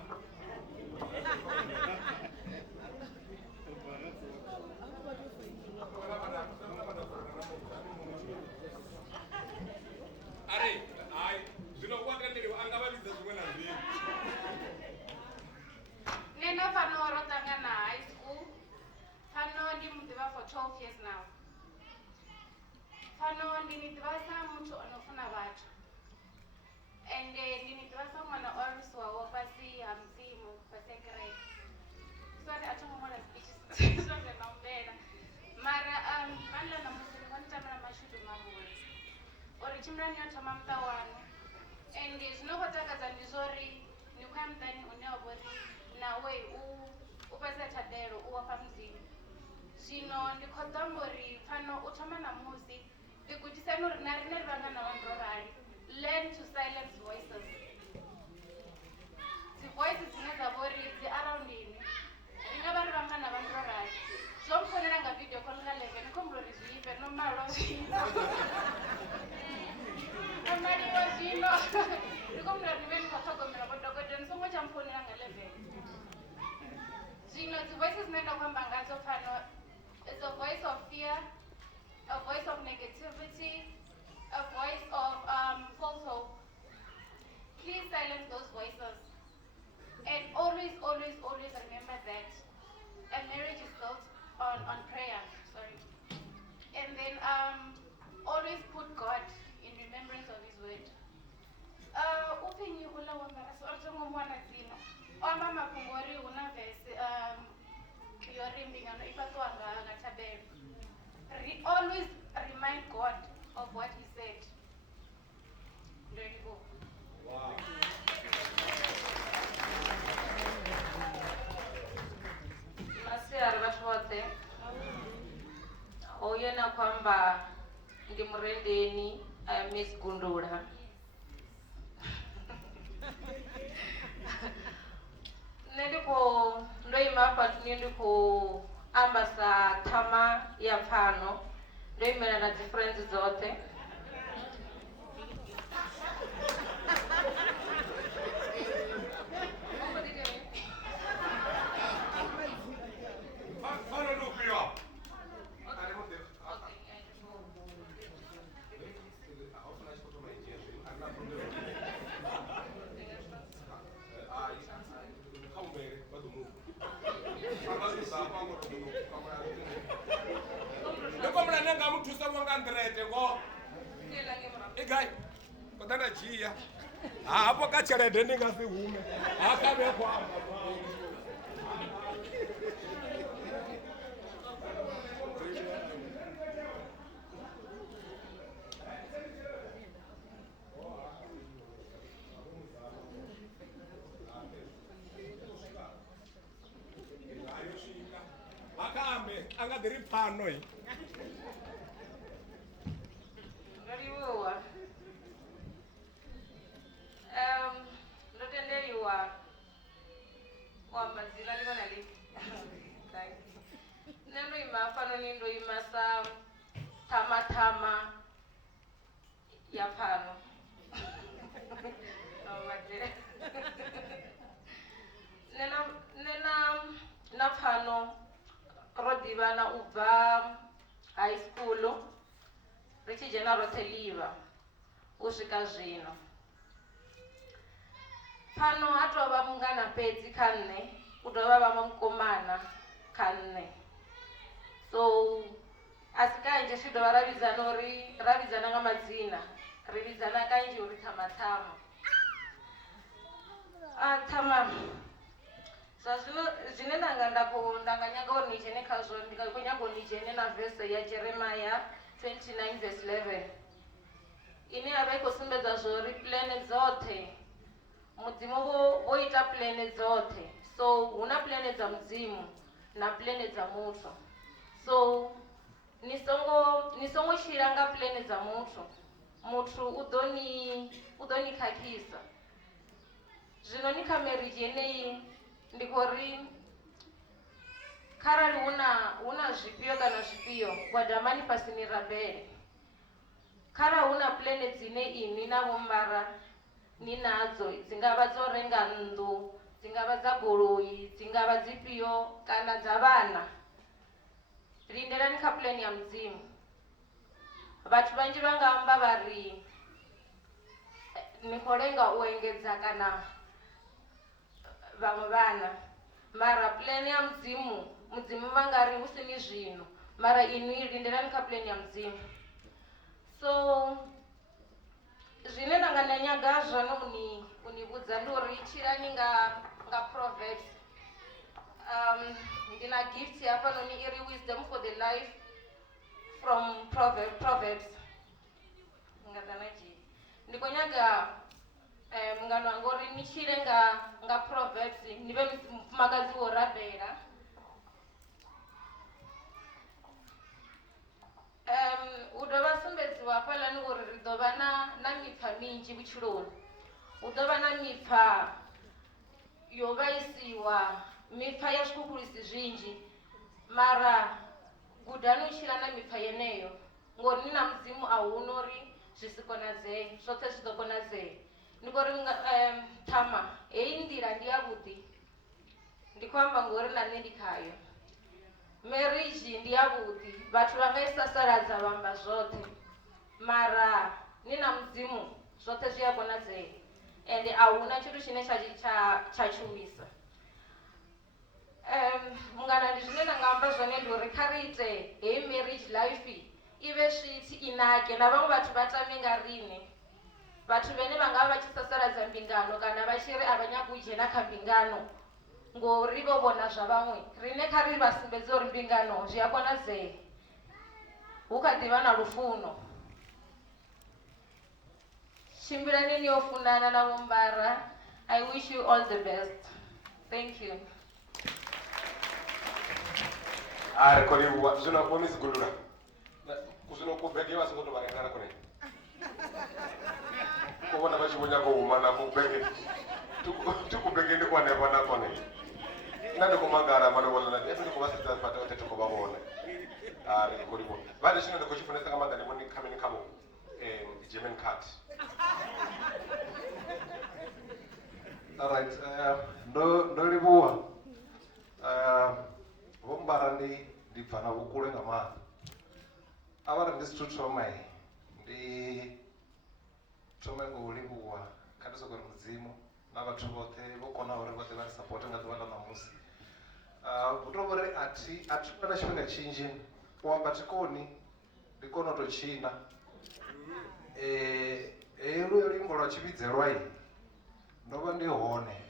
Are you know what? I'm going to do when I'm doing. Nena fano rotanga na high school. Fano ndi mudhiva for 12 years now. Fano ndinidhivasa muthu anofuna vhathu. Ende ndinidhivasa mwana oriswawo pasi ha mdzimu pasi ya kereke. Sorry atongomola speeches songe naombela. Mara vanila na musiri kwanitamela mashudu mavuli. Ori chimrani yotama mta wanu. Ende zvinokotakaza ndizori ndikuya mtani unewabori nawe upasa tadero uwapa mdzimu. Zvino ndikhoḓambori fano u thoma namusi ndikudisani uri na rine ri vanga na vanhu ro rali learn to silence voices. Dzi voices dzine dza vhori dzi around ini ri nga vha ri vanga na vanhu ro rali zwo mfonela nga video call nga 11 khombula uri zwiive no malo zwino amaliwa zwino ndi khombula uri nive ni khou ṱhogomela vho dokotela ni songo tsha mfonela nga 11. Zwino dzi voices dzine nda khou amba ngadzo fano it's a voice of fear, a voice of negativity, a voice of false hope. Please silence those voices. And always, always, always remember that a marriage is built on prayer. Sorry. And then always put God in remembrance of His word. Upenyu hula wangaraso ortongo mwana zino. Oma mapungori una vesi yorimbingano ipatwanga ngatabelo. Always remind God of what He said. There you go. Wow. Masiari vhathu vote. Oyena kwamba ndi murendeni Miss Gundula. Ndo ima hapa ndi khou amba sa ṱhama ya pfano ndo imela na dzi friends dzoṱhe. Ndokomla nanga muthusa wanga ndrete go. Igai. Kodana jia. Hapo ka tshelede ndi nga si hume. Ha ka be kwa. kha ḓi ri pfano Livhuwa. Ndo tendeliwa u amba dzina ḽi vhona ḽi. Nṋe ndo ima hafhanoni ndo ima sa ṱhamaṱhama ya pfano. Nṋe na pfano ro ḓivhana u bva high school ri tshi dzhena roṱhe ḽivha u swika zwino. Pfano ha tou vha mungana fhedzi kha nṋe, u dovha vha mukomana kha nṋe. So a si kanzhi tshi dovha ra vhidzana nga madzina, ri vhidzana kanzhi uri ṱhamaṱhama. Thama, zwa zwino zwine nda nga nyaga uri ni dzhene khazwo, ndi khou nyaga uri ni dzhene na vese ya Jeremiah 29 verse 11 ine ya vha i khou sumbedza zwori plane dzoṱhe mudzimu vho ita plane dzoṱhe. So hu na plane dza mudzimu na plane dza muthu. So ni songo tshila nga plane dza muthu u ḓo ni khakhisa. Zwino ni kha marriage yeneyi ndi khou ri kharali hu na zwifhio kana zwifhio gwadamani fhasi ni rabele. Kharali hu na plane dzine ini na Vho Mbara ni nadzo, dzi nga vha dzo renga nnḓu, dzi nga vha dza goloi, dzi nga vha dzifhio kana dza vhana, lindelani kha plane ya mudzimu. Vhathu vhanzhi vha nga amba vha ri ni khou lenga u engedza kana vhaṅwe vhana, mara plane ya mudzimu vha nga ri hu si ni zwino, mara ini lindelani kha plane ya mudzimu. So zwine nda nga nyaga zwone u ni vhudza ndi uri tshilani nga Proverbs. Ndi na gift hafhanoni i ri wisdom for the life from Proverbs. Ndi khou nyaga mungano wanga uri ni tshile nga Proverbs, ni vhe mufumakadzi wo rabela. U dovha sumbedziwa hafhaḽani uri ri ḓo vha na mipfha minzhi vhutshiloni. Hu ḓo vha na mipfha yo vhaisiwa, mipfha ya zwikhukhulisi zwinzhi, mara gudani u tshila na mipfha yeneyo ngori ni na mudzimu a hu no ri zwi si konadzee, zwoṱhe zwi ḓo konadzea. Ndi khou ri Thama, heyi nḓila ndi yavhuḓi, ndi khou amba ngori na nṋe ndi khayo. Marriage ndi yavhuḓi, vhathu vha nga i sasaladza vha amba zwoṱhe, mara ni na mudzimu zwoṱhe zwi a konadzea ende a hu na tshithu tshine tsha shumisa. Mungana ndi zwine nda nga amba zwone ndi uri kha ri ite heyi marriage life i vhe sweet, i nake, na vhaṅwe vhathu vha tame nga riṋe. Vhathu vhane vha nga vha tshi sasaladza mbingano kana vha tshi ri a vha nyagi u dzhena kha mbingano ngori vho vhona zwa vhaṅwe, riṋe kha ri vha sumbedze uri mbingano zwi a konadzea, hu kha ḓi vha na lufuno. Tshimbilani ni yo funana na Vho Mbara. I wish you all the best. Thank you. Ari koni wa zwino ko mi sigulula. Kuzwino ku bege wa singoto barengana kone. Ko bona ba tshibona ko huma na ku bege. Tu bege ndi kwa ne bona kone. Nande ko mangara mane wala na eto ko basita pata o teto ko ba bona. Ari koni bo. Ba shino ndo ko chifunesa kama ngane moni kameni kamo German card. All right, ndo livhuwa. Vho Mbara ndi bva na vhukule nga maanḓa. A vha ri ndi sithu thoma ndi thome nga u livhuwa kha ndi sokou ri mudzimu na vhathu vhoṱhe vho konaho uri vhoṱhe vha ri sapote nga ḓuvha ḽa ṋamusi. Hu tou vha uri a thi vha na tshifhinga tshinzhi u amba thi koni, ndi kone u tou tshina. Helu luimbo lwa tshivhidzelwa ndo vha ndi hone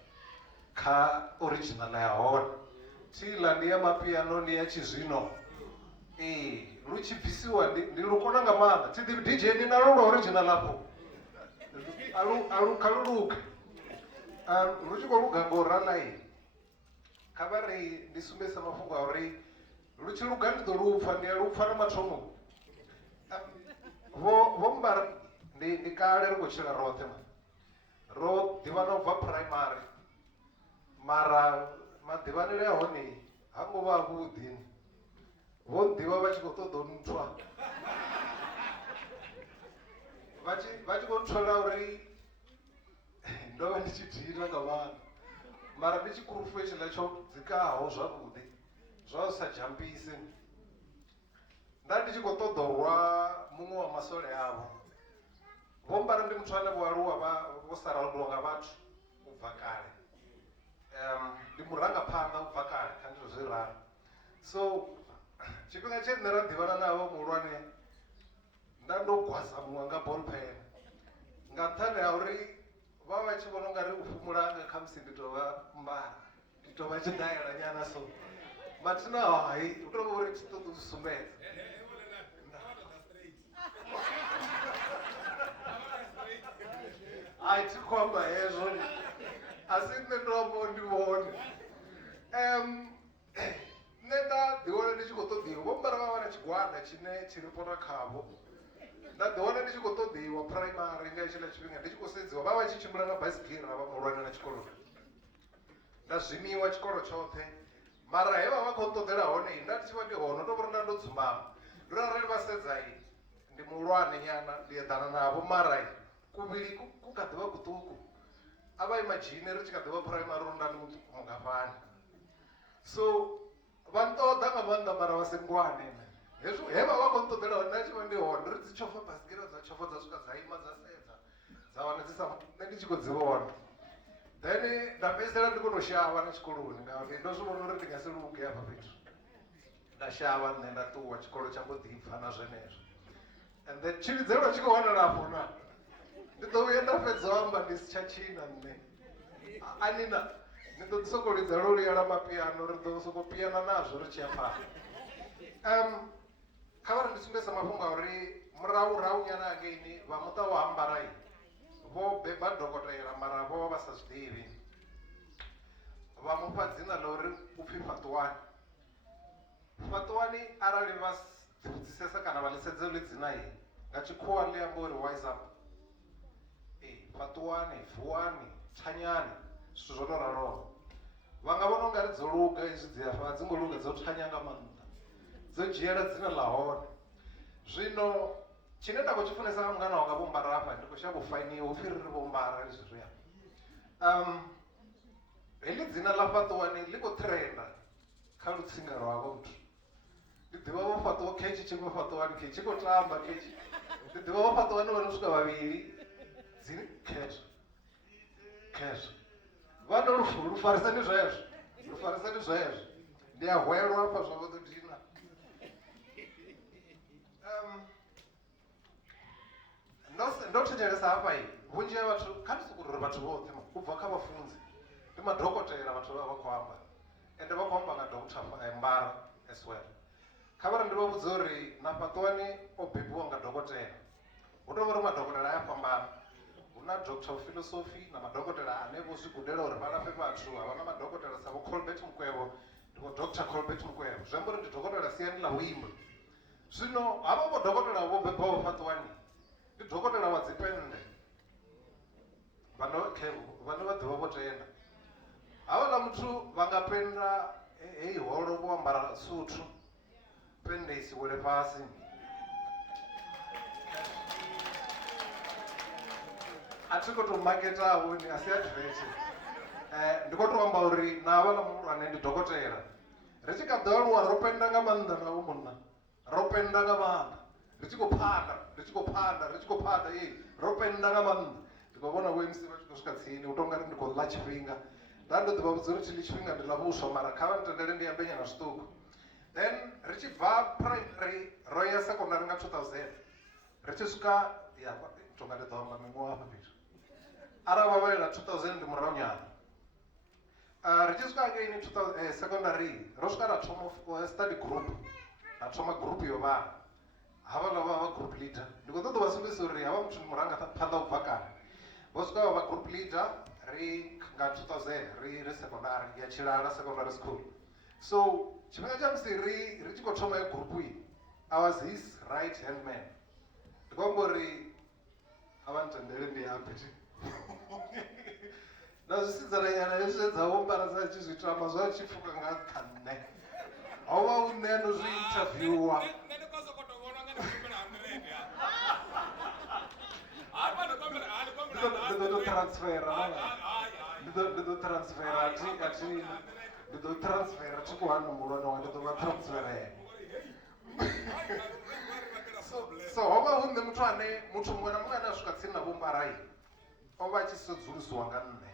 kha original ya hone. Tila ndi ya mapiano, ndi ya tshizwino. Lu tshi bvisiwa ndi lu kona nga maanḓa. Thi ḓivhi DJ ni na lwa original afho. Kha lu luge. Lu tshi khou luga ngo rana kha vha ri ndi sumbedzisa mafhungo a uri lutshi luga ndi ḓo lupfa ndi a lupfa na mathomo vho Mbara ndi kale ri khou tshila roṱhe ro ḓivha na u bva primary mara maḓivhanele a hone ha ngo vha avhuḓi vho ḓivha vha tshi khou ṱoḓa u nthwa vha tshi khou nthola uri ndo vha ndi tshi dina nga vhana mara ndi tshi kurufu hetshiḽa tsho dzikaho zwavhuḓi zwa u sa dzhampise nda ndi tshi khou ṱoḓa u rwa muṅwe wa masole avho Vho Mbara ndi muthu ane vho aluwa vho saraudiwa nga vhathu u bva kale ndi murangaphanḓa u bva kale kha ndi zwi raro so tshifhinga tshe nṋe ra ḓivhana navho muhulwane nda ndo gwaza muṅwe nga ball pen nga nṱhani ha uri vha vha tshi vhona u nga ri u fhumulanga kha musi ndi tou vha Mbara ndi tou vha tshi daela nyana so mathina hai u tou vha uri tshi ṱoḓa u sumbedza ai thi khou amba hezwo a si nṋe ndo amba ndi vhone nṋe nda ḓiwana ndi tshi khou ṱoḓiwa Vho Mbara vha vha na tshigwada tshine tshi ripota khavho nda ḓiwana ndi tshi khou ṱoḓiwa primary nga hetshiḽa tshifhinga ndi tshi khou sedziwa vha vha tshi tshimbila na baisigira vha muhulwane na tshikoloni nda zwimiwa tshikolo tshoṱhe mara he vha vha khou ṱoḓela hone nda ndi tshi vha ndi hone ndo vhori nda ndo dzumbama ndo arali vha sedza ndi muhulwane nyana ndi eḓana navho mara kuvhili ku kha ḓi vha kuṱuku a vha imagine ri tshi kha ḓi vha primary runda ndi muṱuku mungafhani so vha nṱoḓa nga maanḓa mara vha si ngwane hezwo he vha vha khou nṱoḓela hone nda tshi vha ndi hone ri dzi tshofa basikira dza tshofa dza swika dza ima dza sedza dza wana dzi sa nṋe ndi tshi khou dzi vhona then nda fhedzisela ndi kho to shavha na tshikoloni ngauri ndo zwi vhona uri ndi nga si luge hafha fhethu nda shavha nṋe nda ṱuwa tshikolo tsha mbo ḓi pfha na zwenezwo and then tshilidzelo tshi khou wanala afho na ndi ḓo vhuya nda fhedza u amba ndi si tsha tshina nṋe anina ni ḓo ḓi sokou lidza lo liya la mapiano ri ḓo sokou piana nazwo ri tshi ya phanḓa kha vha ri ndi sumbedza mafhungo a uri murahu nyana againi vha muṱa wa Mbara vho beba dokotela mara vho vha sa zwiḓivhi vha mufha dzina ḽa uri u pfhi Fatuani arali vha vhudzisesa kana vha ḽisedza ḽi dzina nga tshikhuwa ḽi amba uri wise up Fatuani, Vuani, Thanyani zwithu zwo to raloho vha nga vhona u nga ri dzo luga izwi dzi afha dzi ngo luga dzo thanya nga maanḓa dzo dzhiela dzina ḽa hone zwino tshine nda khou tshi funesa nga mungana wanga Vho Mbara hafha ndi khou shavha u fainiwa u fhiriri Vho Mbara izwi zwi heḽi dzina ḽa Fatuani ḽi khou trenda kha lutsinga lwa havho muthu ndi ḓivha Vho Fatuwa khetshi tshi khou Fatuani khetshi khou tamba khetshi ndi ḓivha Vho Fatuani vho no swika vhavhili dzini khetho vha ndo lufarisani zwezwo ndi a hwelwa hafha zwavhuḓi dina ndo thetshelesa hafha vhunzhi ha vhathu kha ndi sokou ri vhathu vhoṱhe u bva kha vhafunzi ndi madokotela vhathu vha vha khou amba ende vha khou amba nga Dr. Mbara as well kha vha ri ndi vha vhudza uri na Fatuani o bebiwa nga dokotela hu tou vha uri madokotela a fhambana hu na Dr. Philosophy na madokotela ane vho zwi gudela uri vha lafhe vhathu havha na madokotela sa vho Colbert Mukwevho ndi vho Dr. Colbert Mukwevho zwi amba uri ndi dokotela siani ḽa vhuimo zwino havha vho dokotela vho bebaho Fatuani ndi dokotela wa dzipennde vhane vha ḓivha vho tenda havhaḽa muthu vha nga penda heyi holo vho ambara suthu pennde i si wele fhasi a thi khou tou maketaho ni a si advert ndi khou tou amba uri na havhaḽa muhulwane ndi dokotela ri tshi kha ḓi aluwa ro penda nga maanḓa navho munna ro penda nga maanḓa ri tshi khou phanda ro penda nga maanḓa ndi khou vhona vho MC vha tshi khou swika tsini u tou nga ri ndi khou ḽa tshifhinga nda ndo ḓivha vhudza uri tshili tshifhinga ndi ḽa vhuswa mara kha vha ntendele ndi ambe nyana zwiṱuku then ri tshi bva primary ro ya secondary nga 2000 ri tshi swika ya tonga ndi ḓo amba miṅwaha hafha fhethu arali vha vhalela 2000 ndi murahu nyana ri tshi swika again secondary ro swika ra thoma study group ra thoma group yo vhana havhaḽa vha group leader ndi khou ṱoḓa vha sumbedzisa uri havha muthu ndi murangaphanḓa u bva kale vho swika vha group leader ri nga 2000 ri secondary ya Tshilala secondary school So tshifhinga tsha musi ri tshi khou thoma ya group iyi, I was his right hand man. Ndi khou amba uri a vha ntendele ndi aphi na zwisidzana nyana hezwi dza Vho Mbara tshi zwi tama zwa tshi pfuka nga kha nṋe. Ho vha hu nṋe ndo zwi interviewa. Ndi ḓo transfera ndi ḓo transfera ndi ḓo transfera thi khou hana muhulwane wa ndi ḓo vha transferela. So ho vha hu nṋe muthu muṅwe na muṅwe ane a swika tsini na Vho Mbara o vha a tshi sedzulusiwa nga nṋe.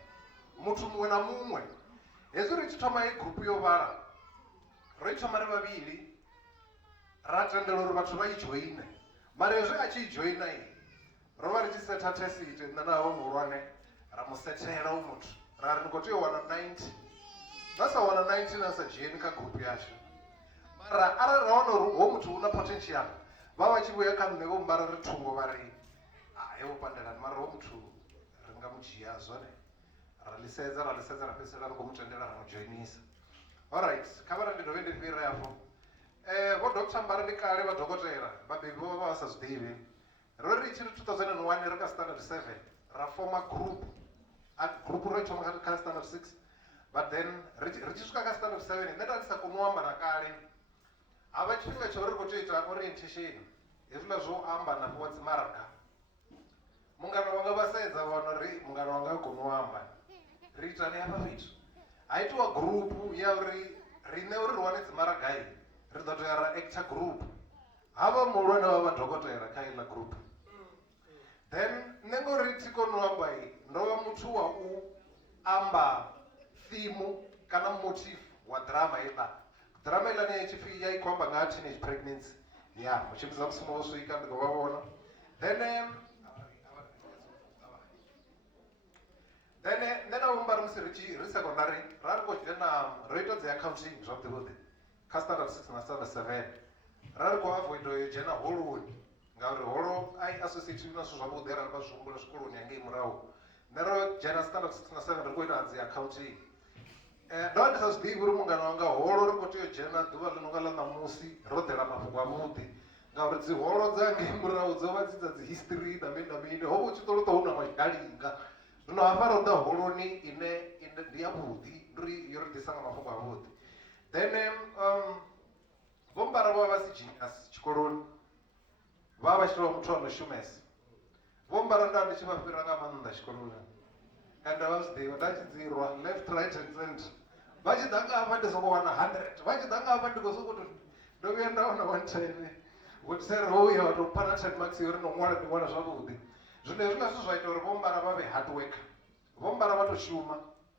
Muthu muṅwe na muṅwe hezwi ri tshi thoma i group yo vhala ro i thoma ri vhavhili ra tendela uri vhathu vha i joine, mara hezwi a tshi i joina ro vha ri tshi setha thesite nṋe na vho muhulwane ra mu sethela u muthu ra ri ni khou tea u wana 90 na sa wana 90 na sa dzheni kha group yashu. Mara arali ra wana uri ho muthu u na potential vha vha tshi vhuya kha nṋe Vho Mbara ri thungo vha ri vho Pandelani mara ho muthu ri nga mu dzhia zwone ra ḽi sedza ra fhedzisela ri khou mu tendela ra mu dzhoinisa. Alright, kha vha ndi dovhe ndi fhire afho. Vho Dr. Mbara ndi kale vha dokotela vhabebi vho vha sa zwi ḓivhi. Ro ri tshi 2001 ri kha standard 7 ra forma group ro i thoma kha standard 6 but then ri tshi swika kha standard 7 nṋe nda ndi sa koni u amba na kale ha vha tshifhinga tsha uri ri khou tea u ita orientation hezwiḽa zwo amba na fhiwa dzimaraga. Mungana wanga vha sedza vhona ri mungana wanga a kona u amba ri itani hafha fhethu ha itiwa group ya uri riṋe uri ri wane dzimaraga ri ḓo toya ra actor group havha muhulwane wa vha dokotela kha iḽa group. Then nṋe ngori thi koni u amba ndo vha muthu wa u amba theme kana motive wa drama iḽa. Drama iḽa ni tshipfi ya i khou amba nga teenage pregnancy ya mutshimbidza musimo wo swika ndi khou vha vhona. Then nṋe na Vho Mbara musi ri secondary ra ri khou dzhena ro ita dzi accounting zwavhuḓi vhuḓi kha standard 6 na standard 7 ra ri khou avoid u dzhena holoni ngauri holo a i associative na zwithu zwavhuḓi arali vha zwi humbula zwikoloni hangei murahu. Nṋe ro dzhena standard 6 na 7 ri khou ita dzi accounting. Ndo ndi sa zwi ḓivhi uri mungana wanga holo ri khou tea u dzhena ḓuvha ḽi nonga ḽa ṋamusi ro ḓela mafhungo avhuḓi ngauri dzi holo dza hangei murahu dzo vha dzi dza dzi history na mini na mini ho vha u tshi ḓo ṱo hu na mashalinga. Zwino hafha ro ḓa holoni ine ndi yavhuḓi ndi yo ri ḓisa nga mafhungo avhuḓi. Then Vho Mbara vha vha si genius tshikoloni vha vha tshi tou vha muthu ano shumesa. Vho Mbara nda ndi tshi vha fhira nga maanḓa tshikoloni ende vha zwi ḓivha nda tshi dzirwa left right and center vha tshi ḓa nga hafha ndi songo wana 100 vha tshi ḓa nga hafha ndi khou sokou ndo vhuya nda wana 110 vhutisere ho uya wa tou phana 10 marks yo ri no ṅwala ndi ṅwala zwavhuḓi. Zwino hezwiḽa zwithu zwa ita uri Vho Mbara vha vhe hard worker. Vho Mbara vha tou shuma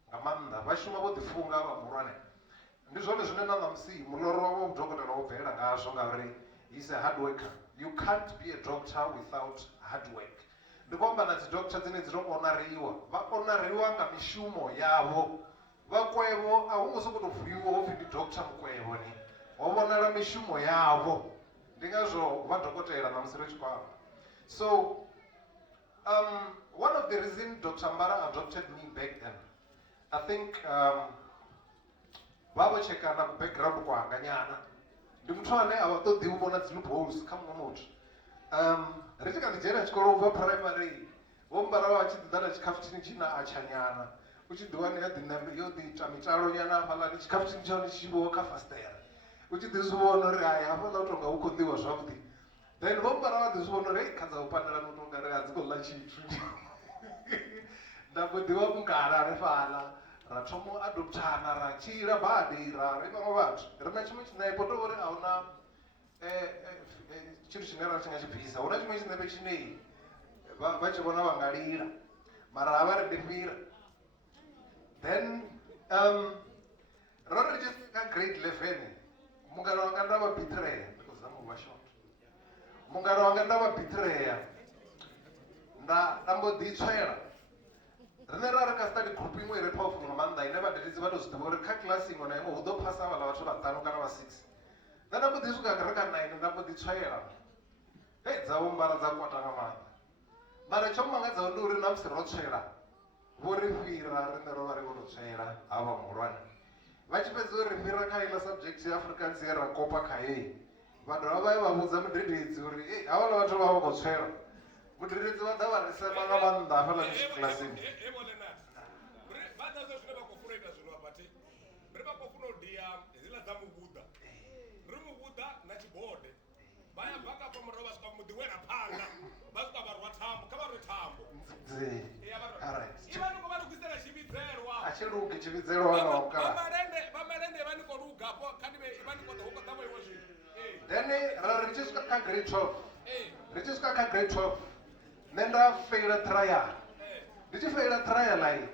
nga maanḓa vha shuma vho ḓifunga vha muhulwane. Ndi zwone zwine na ṋamusi muḽoro wavho mudokotela wo bvelela ngazwo ngauri he's a hard worker. You can't be a doctor without hard work. Ndi khou amba na dzi doctor dzine dzi tou onariwa vha onariwa nga mishumo yavho. Vhakwevho a hu ngo sokou tou vuliwa ho pfhi ndi doctor mukwevho ni ho vhonala mishumo yavho. Ndi ngazwo vha dokotela ṋamusi ri tshi khou amba. So one of the reasons Dr. Mbara adopted me back then, I think vha vho tshekana ku background kwanga nyana. Ndi muthu ane a vha ṱoḓi u vhona dzi loopholes kha muṅwe muthu. Ri tshi kha ḓi dzhena tshikolo u bva primary Vho Mbara vha tshi ḓi ḓa na tshikhafuthini tshina a tsha nyana u tshi ḓiwana yo ḓi ita mitalo nyana hafhaḽani tshikhafuthini tshone tshi vho kha fastere u tshi ḓi zwi vhona uri hayi hafhaḽa u tonga hu khou ḓiwa zwavhuḓi. Then Vho Mbara vha ḓi zwi vhona uri kha dza u Pandelani u tonga ri a dzi khou ḽa tshithu. Nda mbo ḓi vha mungala ri fhaḽa ra thoma u adopthana ra tshila badi ra ri vhaṅwe vhathu ri na tshiṅwe tshinepo tou uri a hu na tshithu tshine ra tshi nga tshi bvisa hu na tshiṅwe tshinepe tshine vha tshi vhona vha nga lila mara ha vha ri ndi fhira. Then ro ri tshi kha grade 11 mungana wanga nda vha Betrayal ndi khou zama u vha short. Mungana wanga nda vha Betrayal nda mbo ḓi tswela riṋe ra ri kha study group iṅwe i re powerful nga maanḓa ine vhadededzi vha tou zwi ḓivha uri kha kilasi iṅwe na iṅwe hu ḓo phasa havhaḽa vhathu vhaṱanu kana vha 6. Nṋe nda mbo ḓi swika ri kha 9 nda mbo ḓi tswela dza Vho Mbara dza kwata nga maanḓa. Mara tsho mmangadzaho ndi uri na musi ro tswela vho ri fhira riṋe ro vha ri khou tou tswela havha muhulwane vachipedza uri mira kha ila subject ya Afrikaans ya rakopa kha hei vanhu vavaya vavudza mudhedhedzi uri ei havana vathu vava kotsvera mudhedhedzi vada varisema nga maanḓa hafhala kilasini vada zwine vha khou funa ita zwino abati ri vha khou funa u dia hedziḽa dza muvhuḓa ri muvhuḓa na tshibode vha ya bva kafha murahu vha swika muḓi wela phanḓa vha swika vha rwa thambo kha vha rwe thambo iva ni khou vha lugisela tshivhidzelwa a tshi lugi tshivhidzelwa wana wakala vha malende vha ni khou luga afho khanive vha ni khou ḓa hu khou ṱavha iwe zwino then ri tshi swika kha grade 12 ri tshi swika kha grade 12 nṋe nda feila trial ndi tshi feila trial ai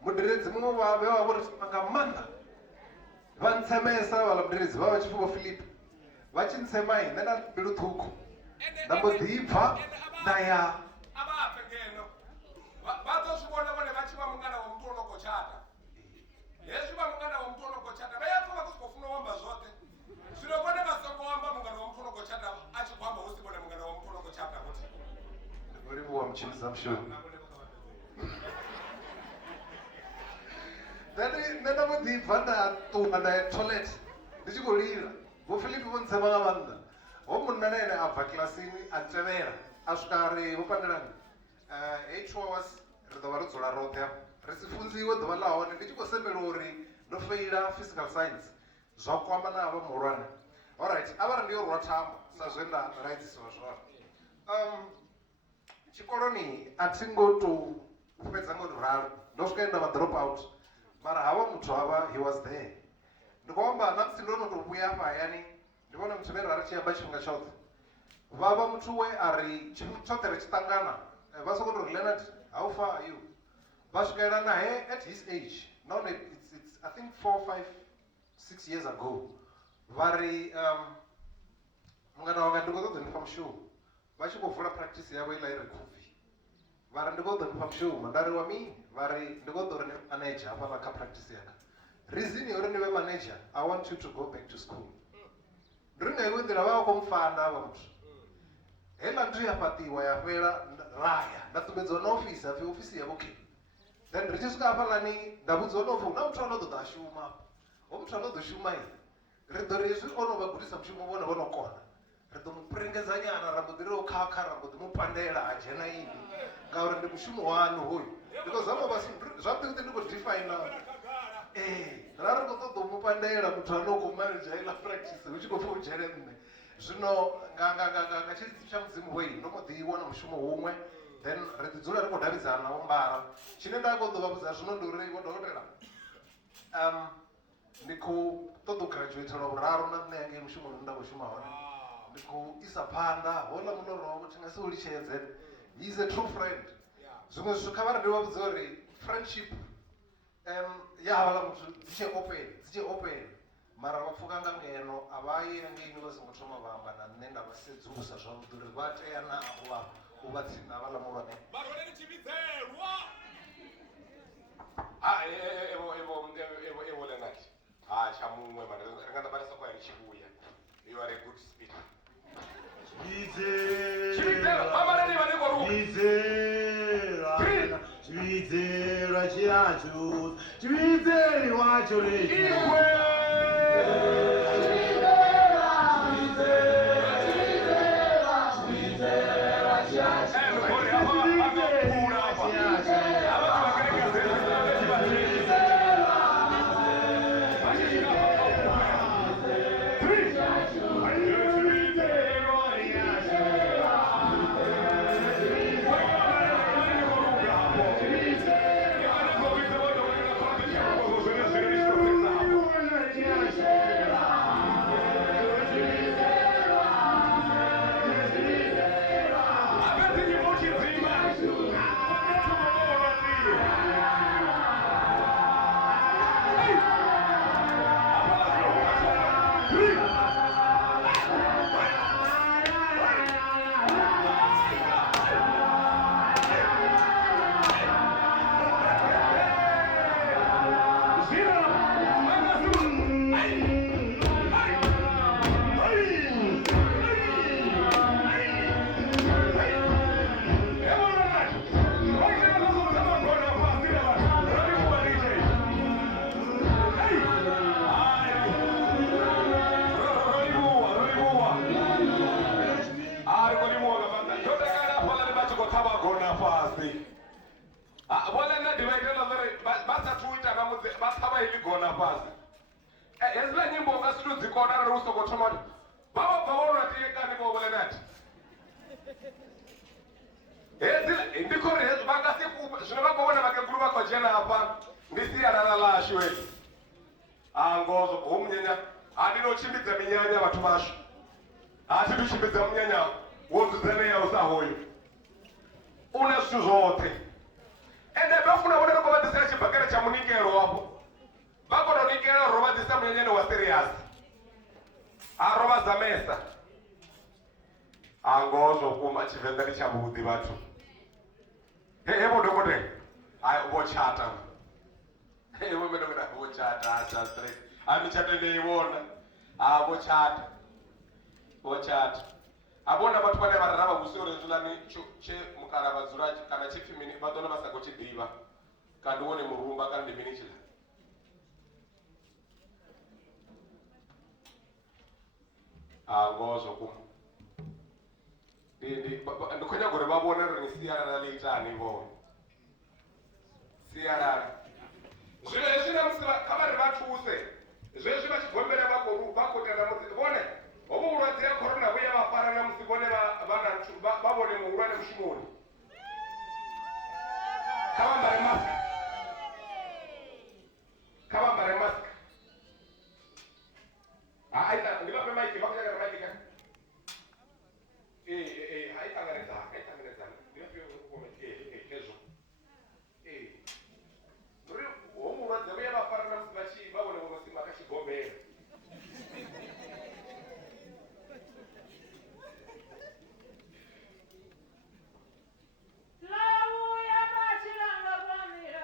mudededzi muṅwe vhavhe wa vho ri nga maanḓa vha ntsemesa vhala mudededzi vha vha tshi pfhi vho Philip vha tshi ntsema i nṋe nda mbilu ṱhukhu nda mbo ḓi pfha nda ya a vha pfe ngeno vha ḓo zwi vhona vhone vha tshi vha mungana wa muthu ono khou tshata hezwi vha mungana wa muthu ono khou tshata vha ya pfha vha khou sokou funa u amba zwoṱhe zwino vhone vha songo amba mungana wa muthu ono khou tshata a tshi khou amba hu si vhone mungana wa muthu ono khou tshata kuti ndi livhuwa mutshimisa mushumo nṋe nda mbo ḓi bva nda ṱuwa nda ya toilet ndi tshi khou lila vho Philip vho ntsema nga maanḓa ho munna na ene a bva kilasini a tevhela a swika ri vho pandelani hei 2 hours ri ḓo vha ro dzula roṱhe ri si funziwe ḓuvha ḽa hone ndi tshi khou sembela uri ndo feila physical science zwa kwama na avha muhulwane alright a vha ri ndi yo rwa thambo sa zwe nda raidzisiwa zwone tshikoloni a thi ngo tou fhedza ngo ralo ndo swika nda vha drop out mara havha muthu havha he was there ndi khou amba na musi ndo no tou vhuya afha hayani ndi vhona muthu ne ra ri tshi amba tshifhinga tshoṱhe vhavha muthu we a ri tshoṱhe ri tshi ṱangana vha sokou tou ri Leonard how far are you vha swikelela naye at his age nahone it's I think 4, 5, 6 years ago vha ri mungana wanga ndi khou ṱoḓa nifha mushumo vha tshi khou vula practice yavho iḽa i re khubvi vha ri ndi khou ḓo nifha mushumo nda ri wa mini vha ri ndi khou ḓo ri ni manager hafhaḽa kha practice yanga reason ya uri ni vhe manager I want you to go back to school ndi ri nga iwe nḓila vha vha khou mufanda havha muthu heiḽa nthu ya fhaṱiwa ya fhela raya nda sumbedziwa na ofisi hapfi ofisi ya vhokhe then ri tshi swika hafhaḽani nda vhudziwa no pfhi hu na muthu ano ṱoḓa a shuma ho muthu ano ḓo shuma i ri ḓo ri hezwi o no vha gudisa mushumo vhone vho no kona ri ḓo mu pringedza nyana ra mbo ḓi ri o khakha ra mbo ḓi mu pandela a dzhena ini ngauri ndi mushumo waṋu hoyu because zama vha zwavhuḓi ndi khou defina ra ri khou ṱoḓa u mu pandela muthu ano khou manager iḽa practice hu tshi khou pfhi u dzhene nṋe zwino nga tshiṱitshi tsha mudzimu hoi ndo mbo ḓi wana mushumo huṅwe then ri ḓi dzula ri khou davhidzana na vho Mbara tshine nda khou ḓo vha vhudza zwino ndi uri vho dokotela ndi khou ṱoḓa u graduate lwa vhuraru na nṋe yangei mushumoni nda khou shuma hone ndi khou isa phanḓa houḽa muḽoro wavho thi nga si u litshedze he is a true friend zwiṅwe zwithu kha vha ri ndi vha vhudza uri friendship ya havhaḽa muthu dzi tshe open mara vha pfuka nga ngeno a vha yi hangeini vha songo thoma vha amba na nṋe nda vha sedzulusa zwavhuḓi uri vha tea na u vha tsini na havhaḽa muhulwane vharoleni tshivhidzelwa evo Leonard tsha muṅwe mara ri nga ṱavha ri sokou ya ri tshi vhuya you are a good speaker Chivizera chiachu, chivizeri wacho lechi. iḽi gona fhasi hezwiḽa nyimbo nga si to dzi kona arali u soko thoma vha vha bva vho natiekani vho vhole nati hezwi ndi khori hezwi vha nga si zwino vha khou vhona vhakegulu vha khou dzhena hafha ndi sialala ḽashu heli ngozo hu munyanya ndi no tshimbidza minyanya vhathu vhashu thi tu tshimbidza munyanya wo dzudzanea u sa hoyo u na zwithu zwoṱhe ende vha funa vhone ri khou vha ḓisela tshibakele tsha munikelo wafho vha kona u nikela ro vha ḓisa munyanyani wa serious ro vha zamesa ngozo kuma Tshivenḓa ndi tshavhuḓi vhathu vho dokotela vho tshata vho dokotela vho tshata sa straight mitshato ndi i vhona vho tshata vhona vhathu vhane vha rara vha vhusi uri hezwiḽani tshe mukala vha dzula kana tshipfi mini vha ḓona vha sa khou tshi ḓivha kana ndi wone murumba kana ndi mini tshiḽa ngozo kuma ndi khou nyaga uri vha vhone uri ni sialala ḽi itani vhone sialala zwino hezwi na musi kha vha ri vha thuse zwezwi vha tshi gombela vha khou tenda musi vhone hovhu vhulwadze ha corona vhuya vha fara na musi vhone vha vhone muhulwane mushumoni kha vha ambare mask ndi vha fhe maiki vha khou nyagara maiki kha hai ṱanganedzana ndi vha fhe hezwo uri hovhu vhulwadze vhuya vha fara na musi vha vhone vho simba kha tshigombela Lavu ya matshilanga pamila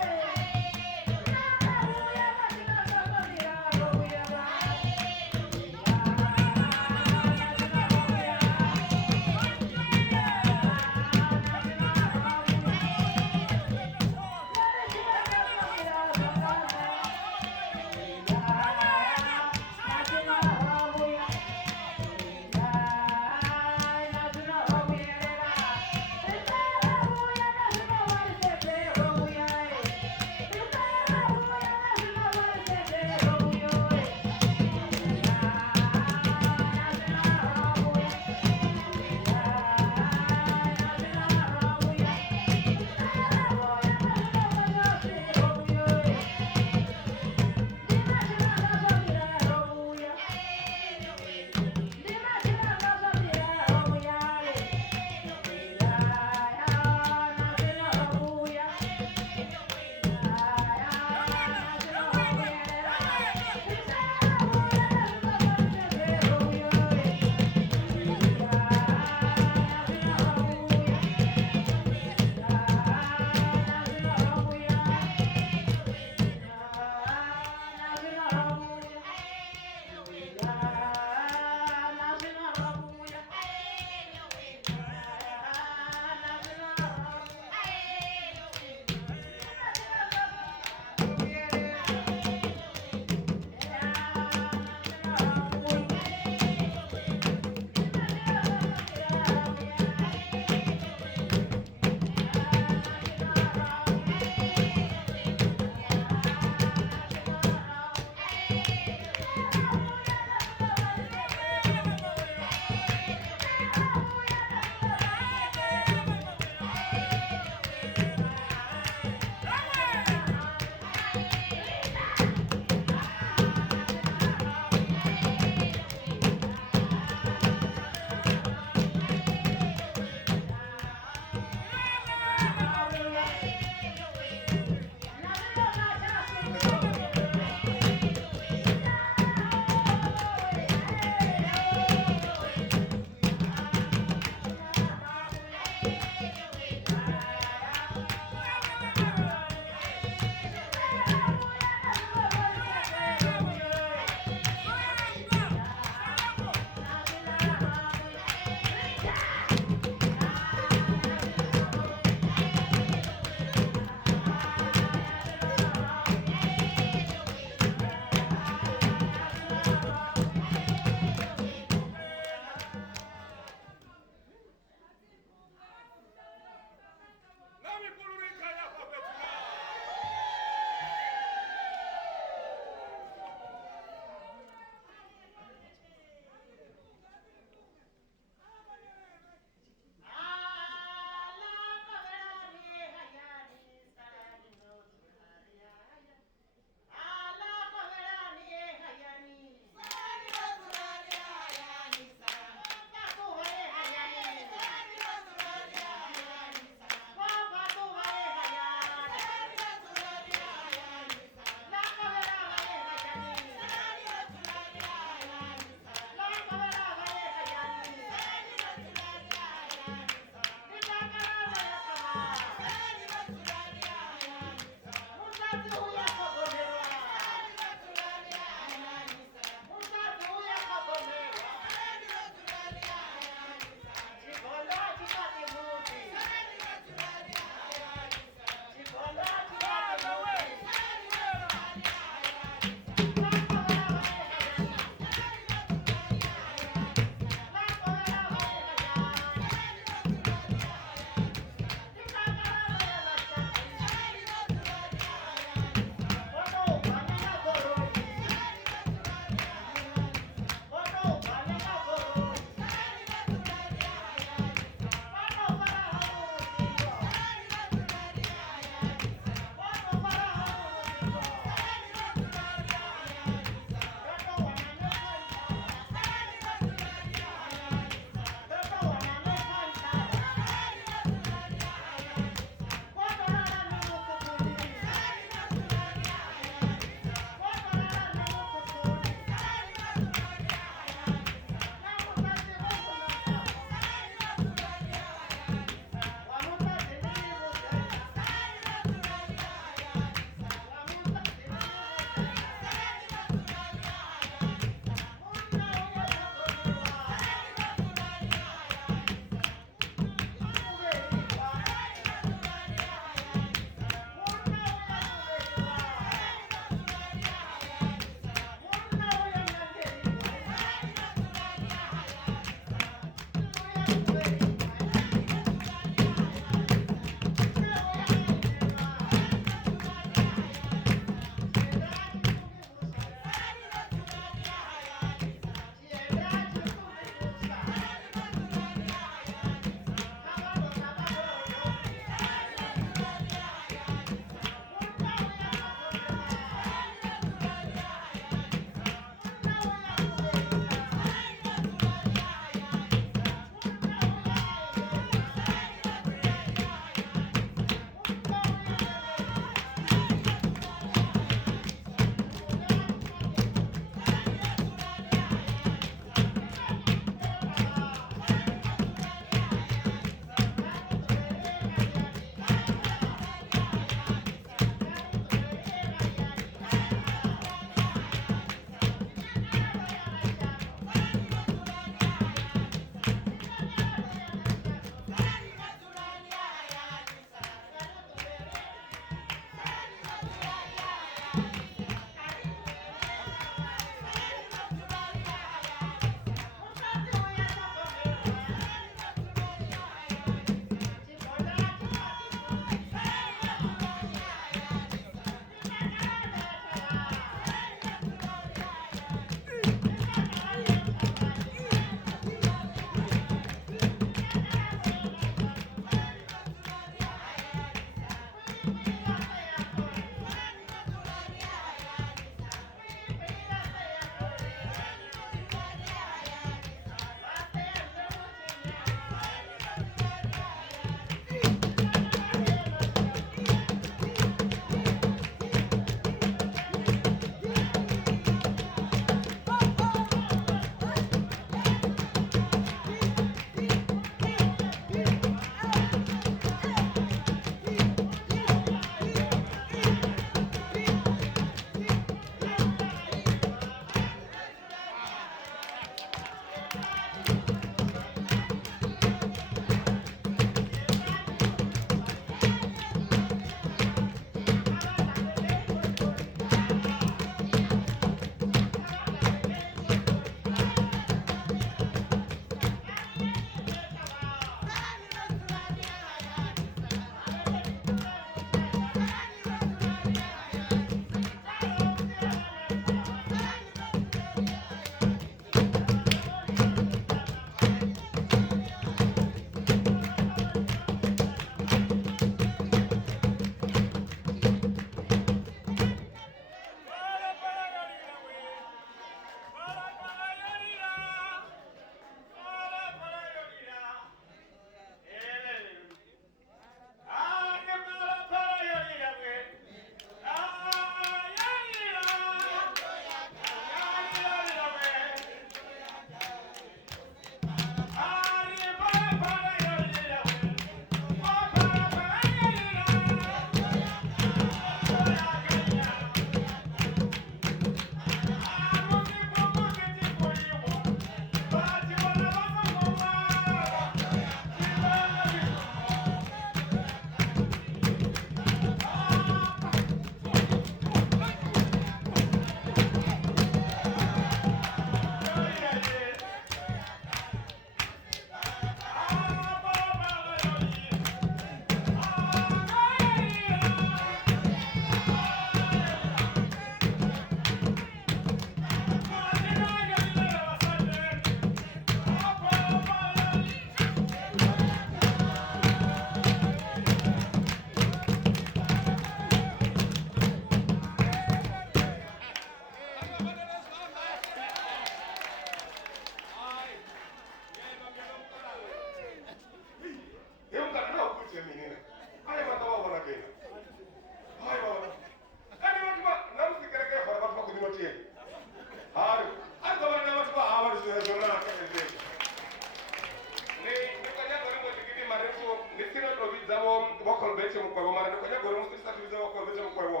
veche mukwevo mara ndikonyagore musisatividza vakuru veche mukwevo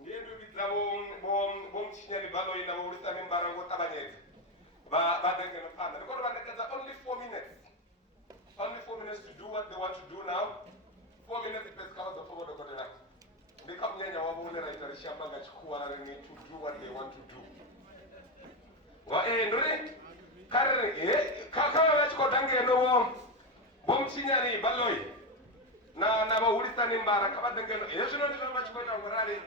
ndiye ndibidza vomuchinyani balo ina vourisani mbara ngotabanyedza vadengeno panda ndikoto vandekedza only 4 minutes to do what they want to do now 4 minutes pesika vazopfovodokotera ndikamunyanya wavo uneraita rishamba ngachikuwara rini to do what they want to do ndiri kariri kakava vachikodangeno vomuchinyani baloi navahurisani mbara kavadengeno zvino ndizvo vachikoita ngorari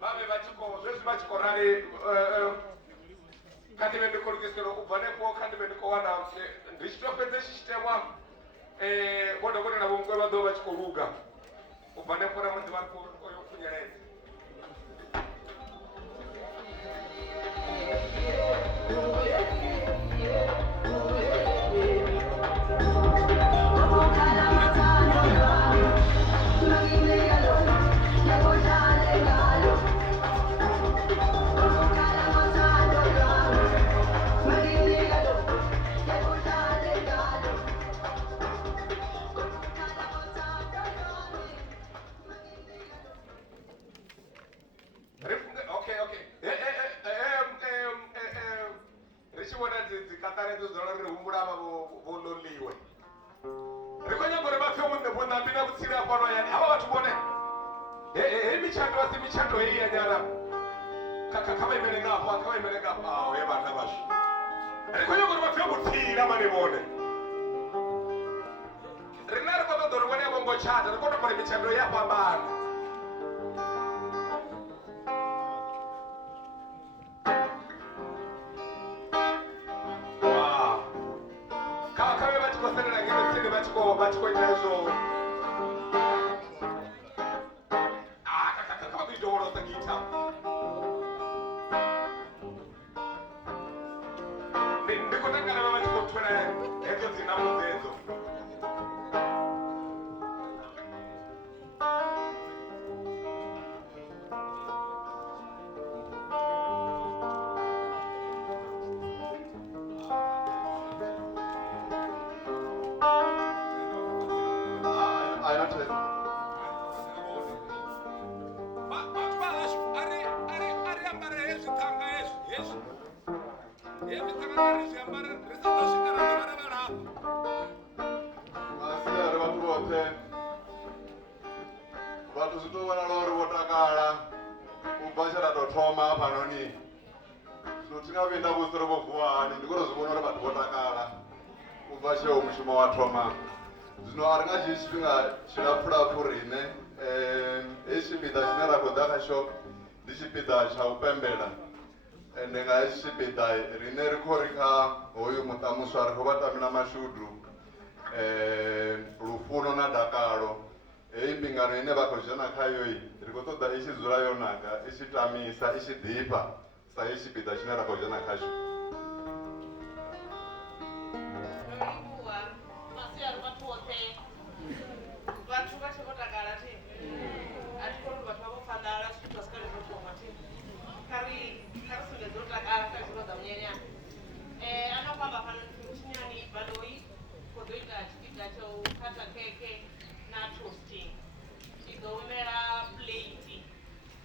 vave vachiko zvezvi vachikorari kandive ndikurukisiro kubva nepo kandive ndikowana ndichitopedze chichitemwa vodokotera vomukwe vado vachikoruga kubva nepo ramudzi vari kunyaraidzi michando hii ya nyara kama imelenga hapa vana vasho ariko kuti vapfe kutira manivone rinari kwatodori vone vongochata rikoto kuri michando yapa bana kave vachikoserera ngemisini vachikoita izvo ndichipida chaupembela ende ngaisipida rine rikorika hoyu mutamuswa rikovatamina mashudu rufuno nadakaro eimbingano ine vakozhana kayoyi rikotoda ichizura yonaka ichitamisa ichidhipa saichipida chine rakozhana kacho vantu vachokotakara ti atikoti vantu vavofandara zvitwasikarizotomati karisingezinotakara kazvinoda munyanyana anofamba pano chinyani baloi kozoita chipidza chokata keke natoasting izoomera plate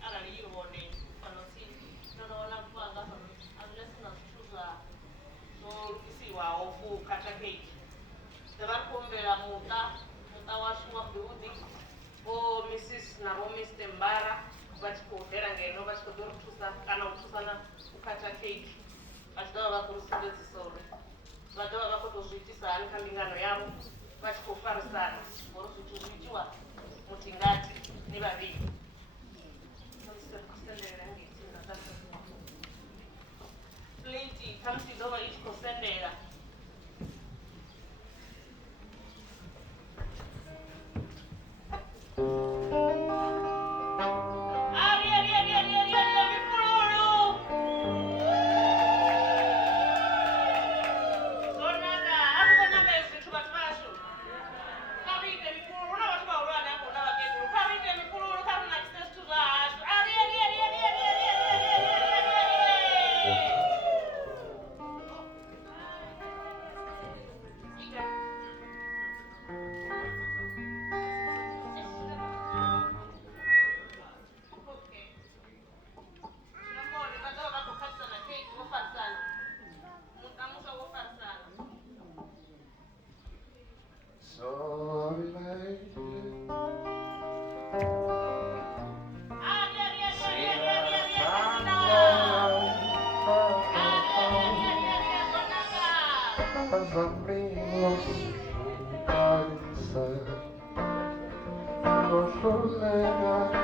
akariione panoti tonoona kupanga hazvinesina zvituza zvorukisiwawo kukata keke davari kuombera muta washuwa building o Mrs. navo Mr. Mbara vachikohera ngeno vachikodoritusa kana kutusana kukata cake vachidava vakurusingedzisore vadava vakotozviitisa hani kambingano yavo vachikofarisana oro zviti zviitiwa mutingati nevaviri plate kamutidova ichikosendera amigos cáncer, los colegas,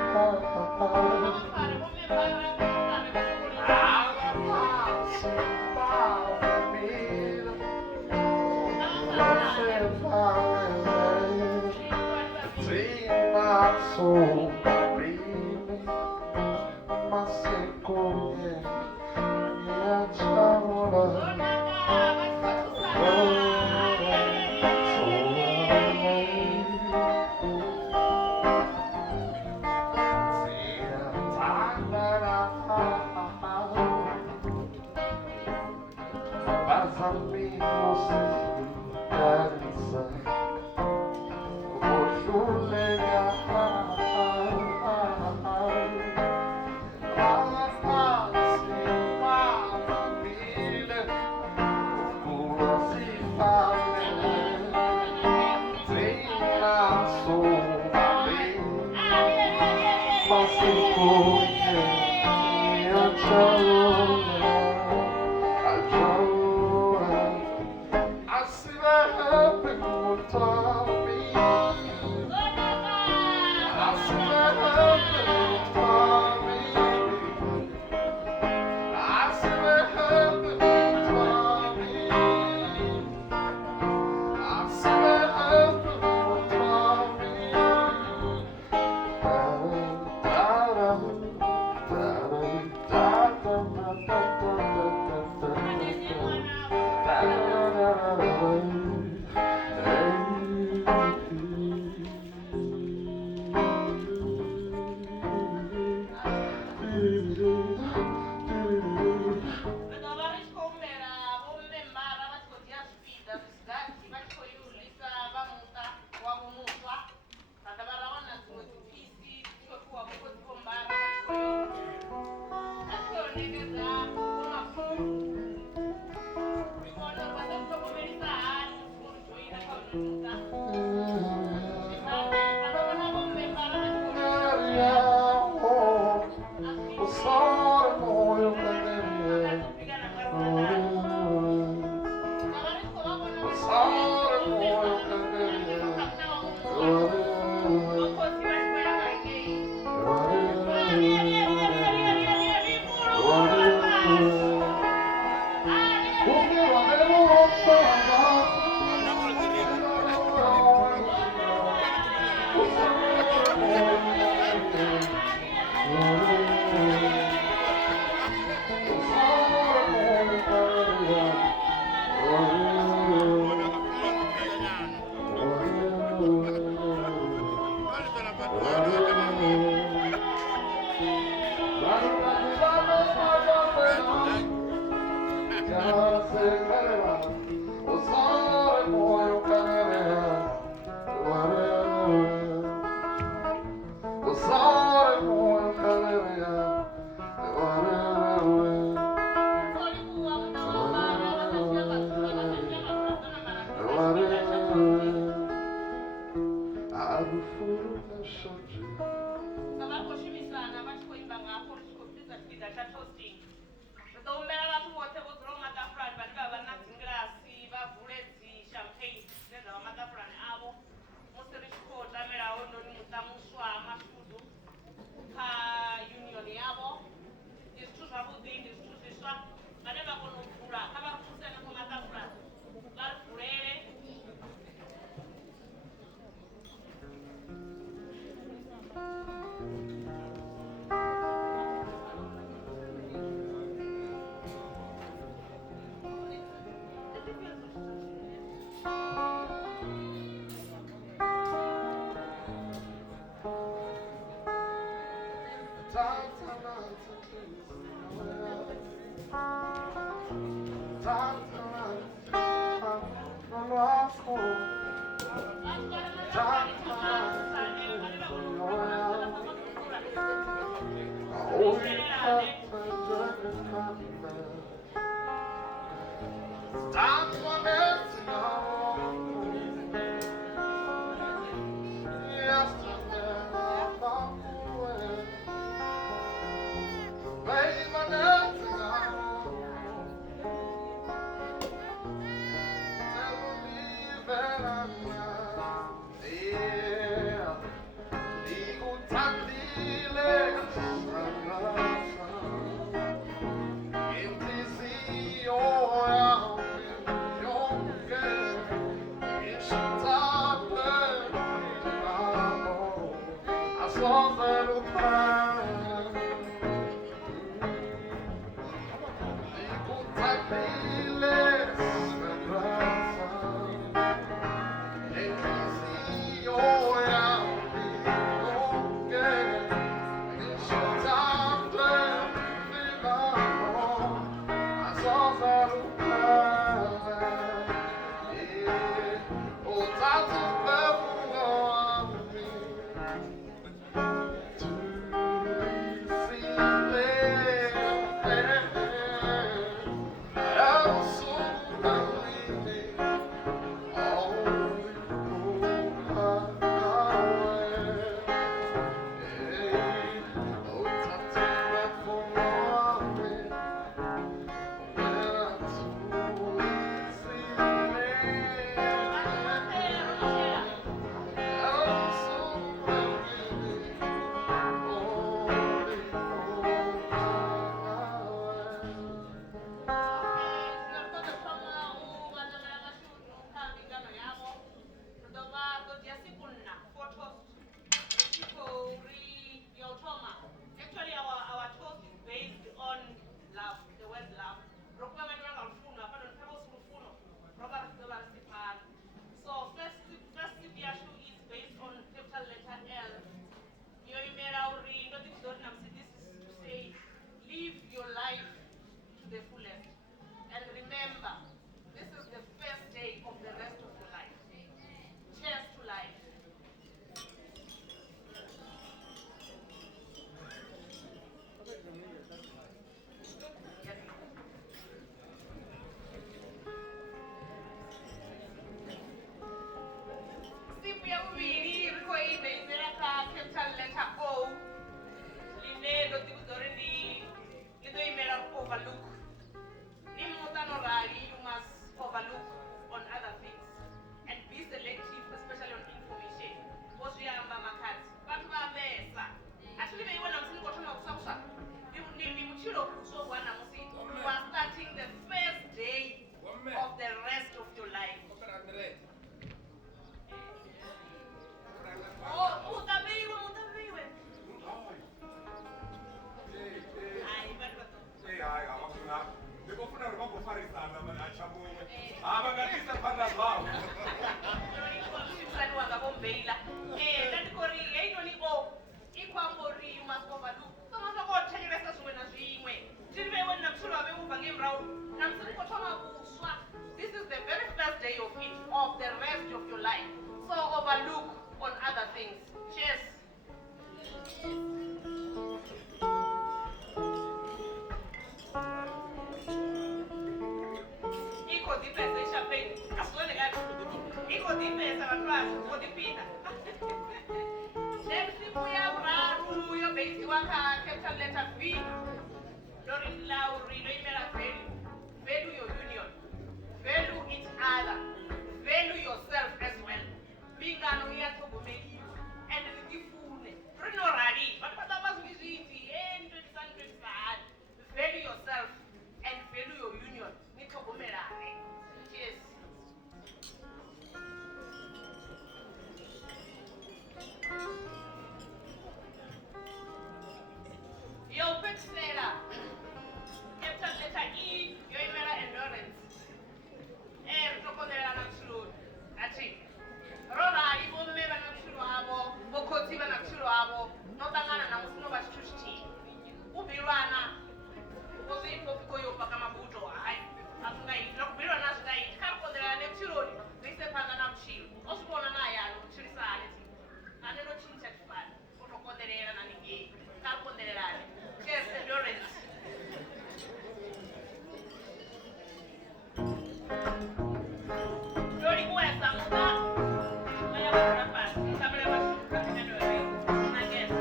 This is the very first day of it, of the rest of your life. So overlook on other things. Cheers. Iko dipesa champagne. Aswele gani? Iko dipesa batwazi, iko dipita. Siku ya uraru yo base waka capital letter V. Lorin Lauri, no imela value. Value your union. Value each other. Value yourself as well. Bingano ya togomeli. And the food. Rino radi. But what about viziti? Value yourself and value your union. Ni togomelane. Cheers. Yo Pexera. Capital letter E, yo imela endurance. Tokonela na mshuru. Ati. Rora ibome bana mshuru abo, bokoti bana mshuru abo, notangana na musino bashitushiti. Ubirwana. Ukozi ifofiko yo paka mabuto. Hai. Afungai, nakubirwa na zidai. Kakonela ne mshuru. Bise panga na mshuru. Osubona na ya mshuru sana. Anelo chincha kifani. Otokondelela na ningi. Kakondelelane. Cheers, endurance. Lori kuweza muda. Maya kurapa. Samela bashuka kineno wewe. Nagezi.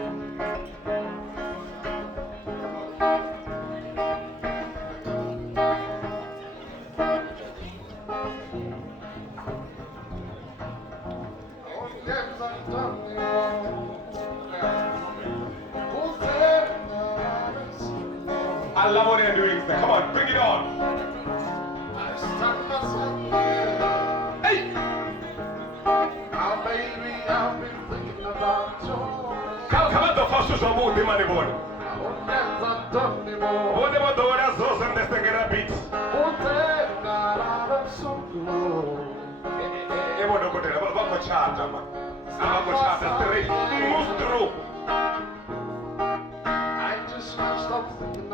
I love what they're doing. Come on, bring it on. Hey! Now, baby, I've been thinking about your Kama faço jogo de manibone. Onde mandou as osas nesta guerra beat. E modo que ele vai cochar, mano. Vai cochar, três, monstro.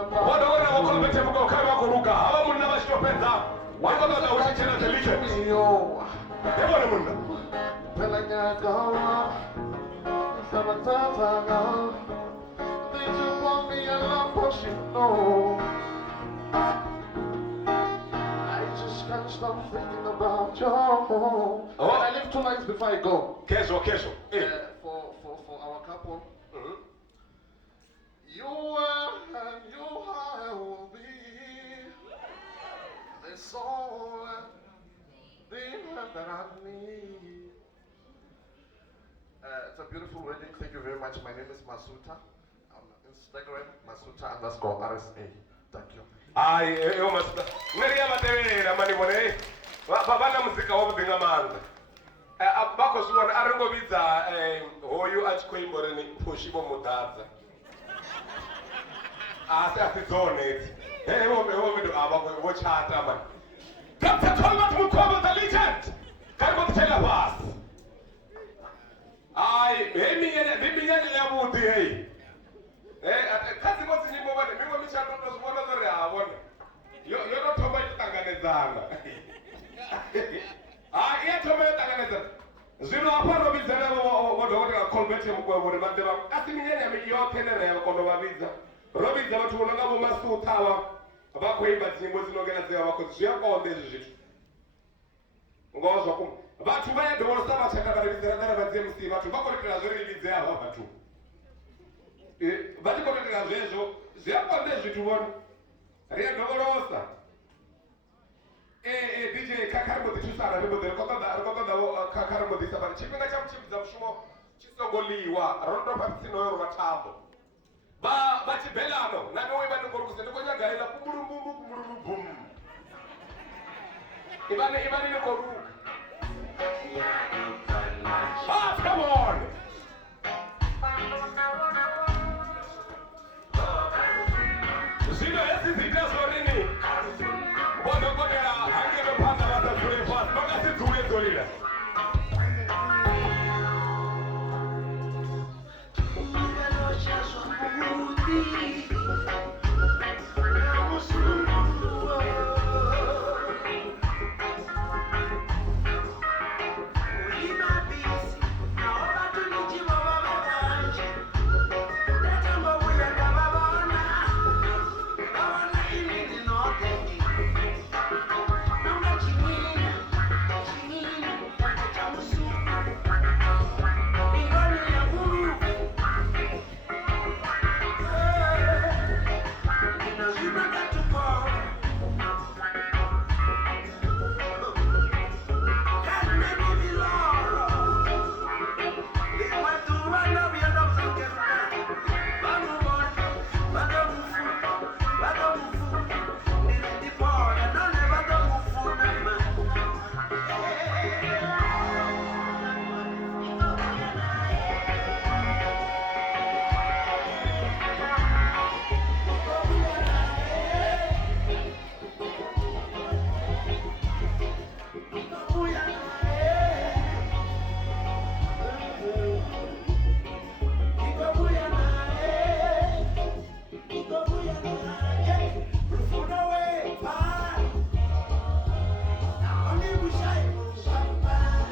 Quando agora vou cometer com o cara com o carro, vamos na mais pensar. Vai quando dá o gente na inteligente. E modo mundo. Pelanya gawa, sabatata. Did you want me a love potion? No. I just can't stop thinking about you. Oh. I live 2 lines before I go. Kesho. For our couple. You are and you I will be. The soul and the love that I need. It's a beautiful wedding. Thank you very much. My name is Masuta. Instagram Masuta_RSA. Thank you. Ai, eu Masuta. Maria Mateira, manibone. Bana muzika wa kudinga manda. Abako suwana aringovidza hoyu achikoimboreni poshibo mudadza. Asi atizoneti. Ewo vidu abako vochata man. Dr. Colbert Mukwabo the legend. Karbo tshela pass. Ai, heminyane ya mudi hey. Kasi motsi nyimbo bane mimwe michato to zwona zori havona yo no thoma itanganedzana iya thoma itanganedzana zwino apa robizana vo dokotela Colbert Mukwabo ri madeva asi minyane ya yote nere ya kondo vavidza robidza vathu vononga vo Masutha va khoimba nyimbo dzinongena dziva vako zviyakonde izvi zvithu ngozwa kum vathu vaya divorce vachakana rividzira dara vadze MC vathu vakorekera zviri rividze ava vathu vatikorekera zvezvo zviyakonde zvithu vona riyadovolosa DJ kakarimbodhitusana rikotoda kakarimbodhisa pano chipinga chamuchibvisa mushumo chisongoliwa rondopapisinoyo rwatambo vachibhelano namiwe vanongorukuse ndikonyagaira kumurumbumu ivane nikoruka. Come on! Zino esi zikazorini. Bono kodera hangebe panda vata zure fast. Noga si zure zolila. Bye.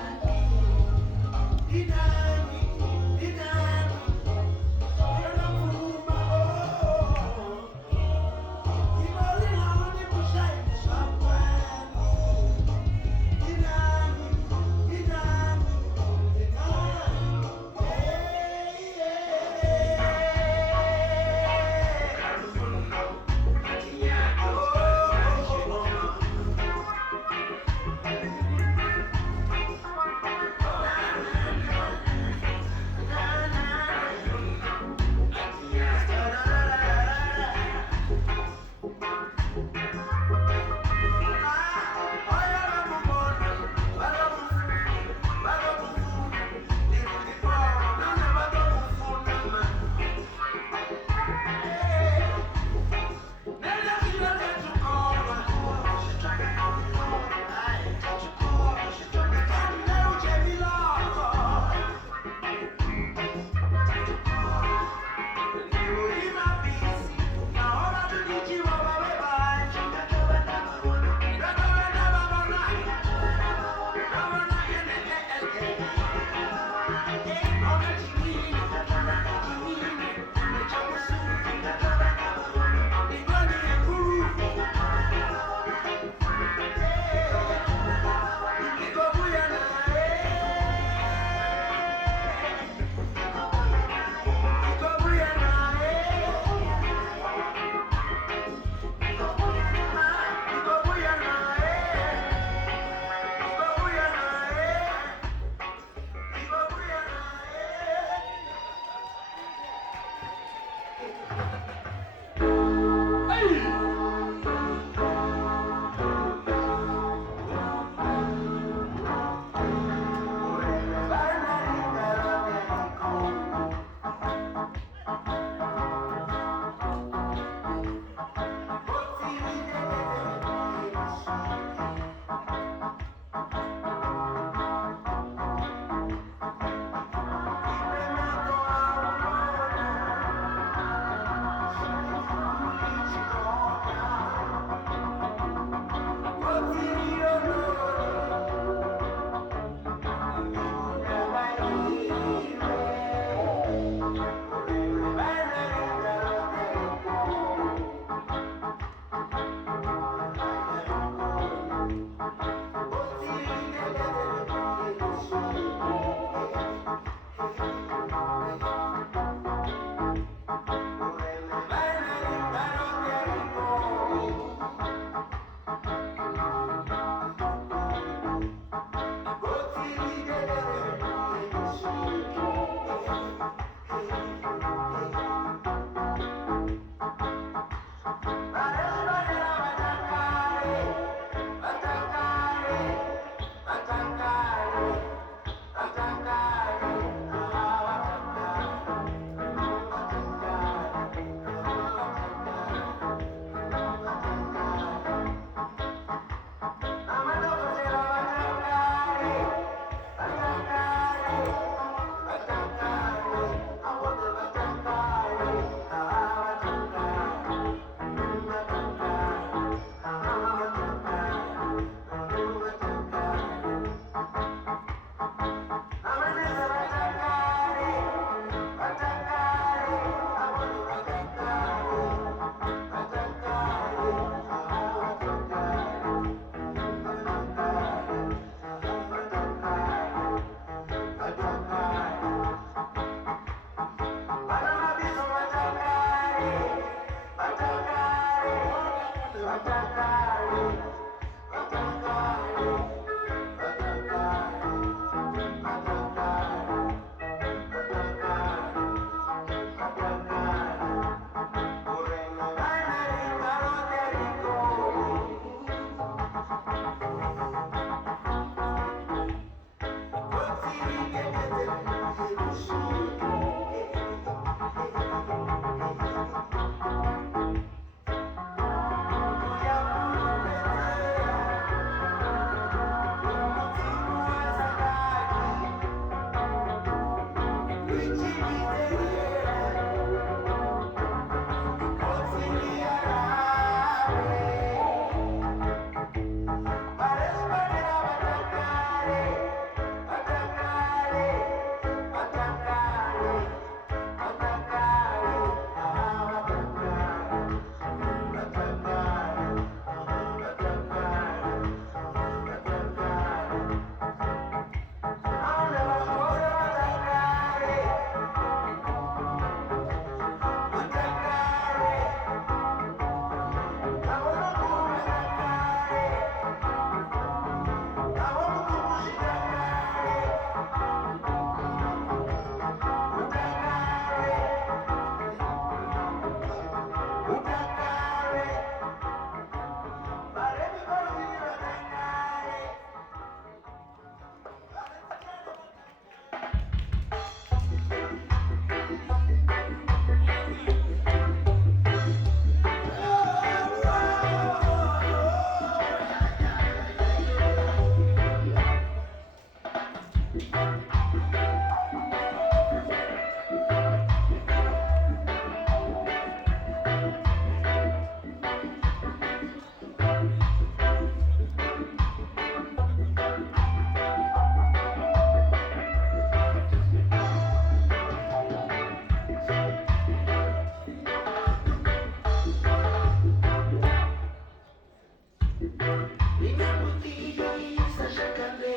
Ninamudhiri sashakande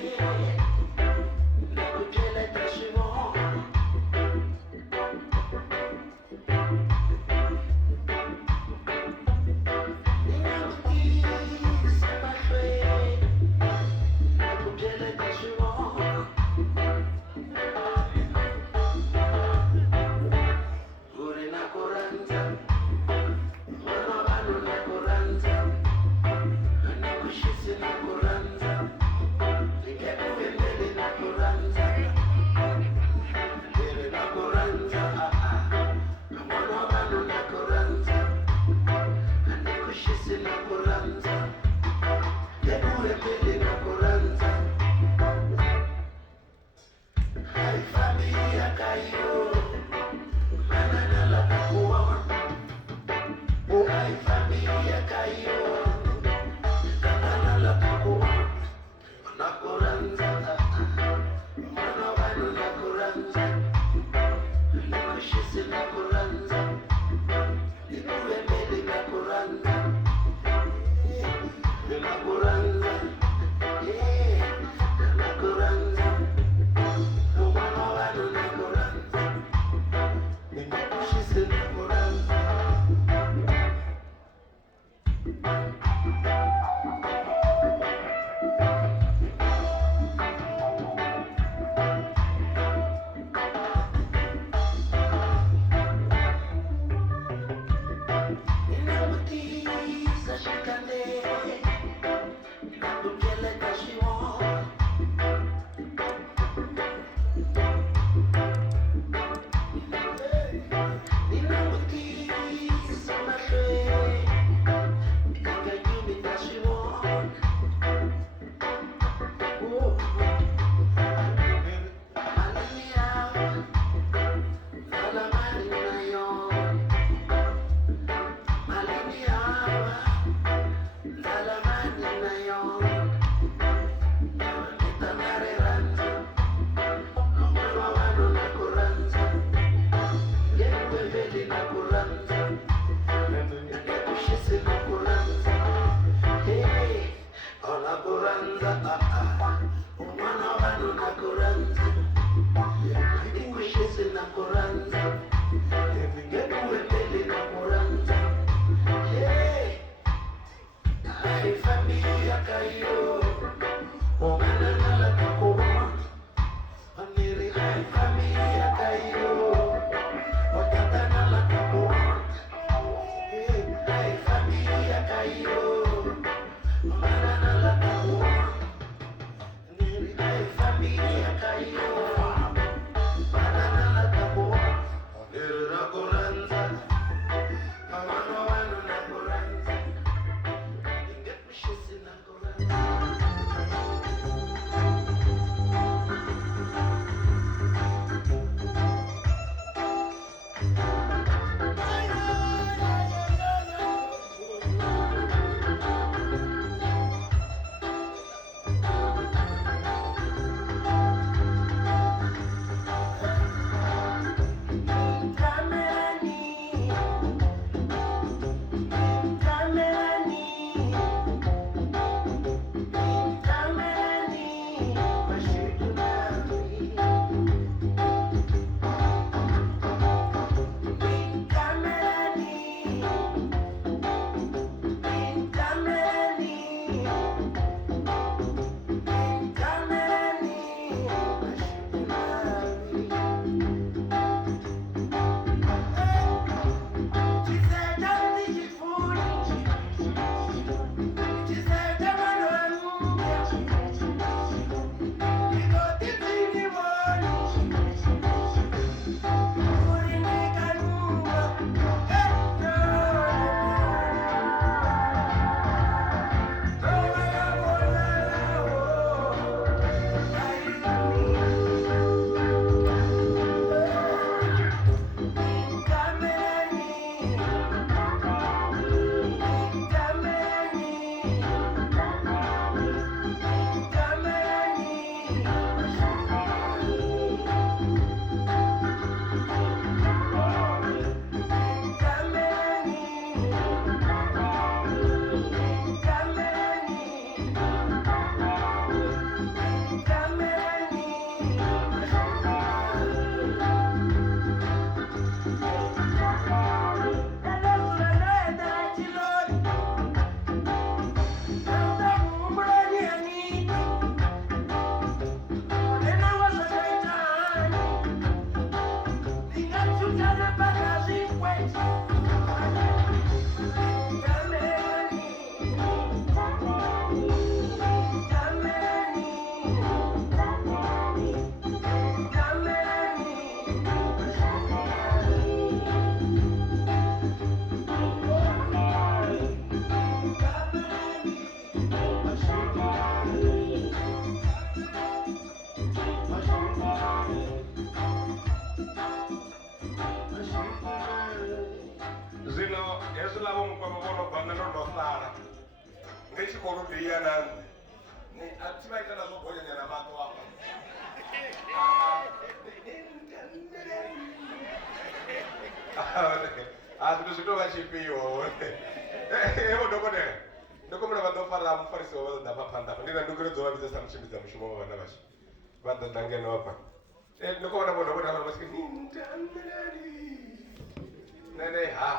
nakutela tashivo Zwino hezwi lavo mukwama vono bva nne ndo sala ndi tshi khou dia na nne a thi vha ita na zwo gonyanyana maṱo apa zwithu zwi tou vha tshifhio evo dokotela ndo kombela vha ḓo fara mufarisi wa vha ḓo ḓa afha phanḓa afha ndi na ndugelo dzo vha vhidza sa mutshimbidza mushumo wa vhana vhashu vha ḓo ḓa ngeno afha ndo kombela vho dokotela vha tshi nene ha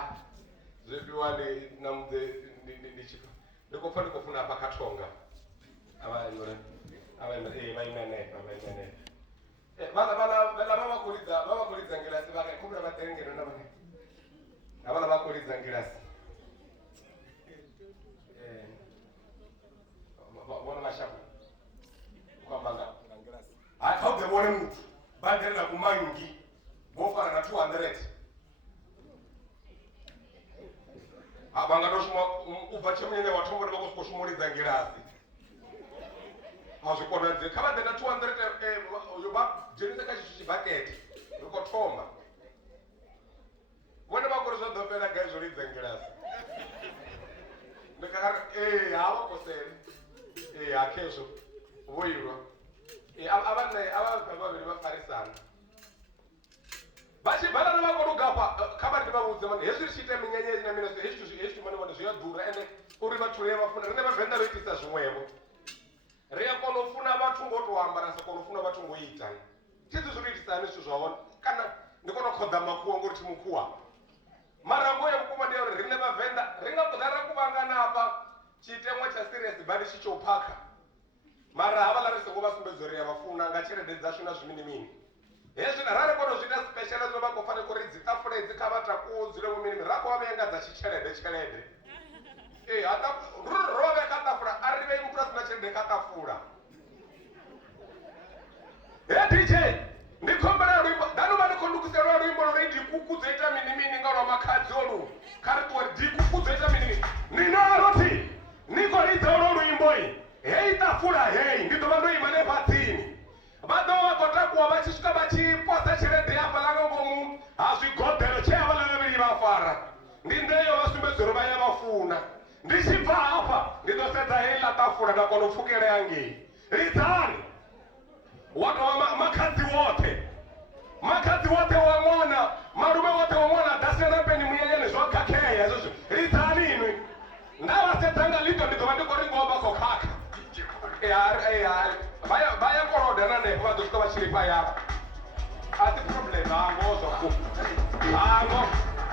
zwifhiwa ndi namuḓe ndi tshifha ndi khou pfa ndi khou funa afha kha thonga vhala vha khou lidza ngilasi vha khumbula vha ḓe ngeno na vhone havhala vha khou lidza ngilasi vhona mashapu kwamba nga ngilasi hayi kha uḓe vhone muthu badele na kumangi vho fara na 200 vha nga tou shuma u bva tshemunyanya wa thombo ndi vha khou shuma u lidza ngilasi a zwi konadze kha vha ḓe na 200 yo vha dzhenise kha tshithu tshibakete ri khou thoma vhone vha khou ri zwo ḓo fhela gai zwo lidza ngilasi ndi kari havha kosele ha khezwo vho ilwa ava vhavhili vha farisana vha tshi bala na vha kona u gafha kha vha ndi vha vhudze mani hezwi ri tshi ita minyanyi na mina hezwi zwithu mani vhone zwi a ḓura ende uri vhathu ri a vha funa rine vhavenḓa ro itisa zwiṅwevho ri a kona u funa vhathu ngo tou amba ra sa kona u funa vhathu ngo ita thidzi zwi ri itisani zwithu zwa hone kana ndi kona u khoḓa makhuwa ngori thi mukhuwa mara ngo ya vhukuma ndi ya uri rine vhavenḓa ri nga ḓa ra kuvhangana hafha tshiteṅwa tsha serious badi tshi tsho phakha mara havhaḽa ri songo vha sumbedza uri ya vha funa nga tshelede dzashu na zwimini mini hezwi ra ri kona u zwi ita special zwo vha khou fanela uri dzi ṱafula edzi kha vha takuwo dzule vho mini ra khou vha vhea nga dza tshelede ro vhea kha ṱafula a ri vhei muthu a si na tshelede kha ṱafula dj ndi khombela luimbo dani vha ni khou ndukiselwa luimbo luri dikuku dzo ita mini mini nga lwa makhadzi olu kha ri ṱuwe dikuku dzo ita mini mini ni naloti ni khou lidza olo luimbo hei ṱafula hei ndi ḓo vha ndo ima nepha tsini vha ḓo vha khou takuwa vha tshi swika vha tshi posa tshelede hafhaḽa nga ngomu ha zwigoḓelo tshe havhaḽa vhavhili vha fara ndi ndeyo vha sumbedza uri vha ya vha funa ndi tshi bva hafha ndi ḓo sedza heiḽa ṱafula nda kona u pfukelea ngei lidzani wa tovha makhadzi woṱhe wa ṅwana malume woṱhe wa ṅwana dasena peni munyanyani zwo khakhea hezwo lidzani inwi nda vha sedza nga ḽito ndi ḓo vha ndi khou ri ngoho vha khou khakha vha ya koloda na nepo vha ḓo swika vha tshilifha yavho a si problem hango zwaku hango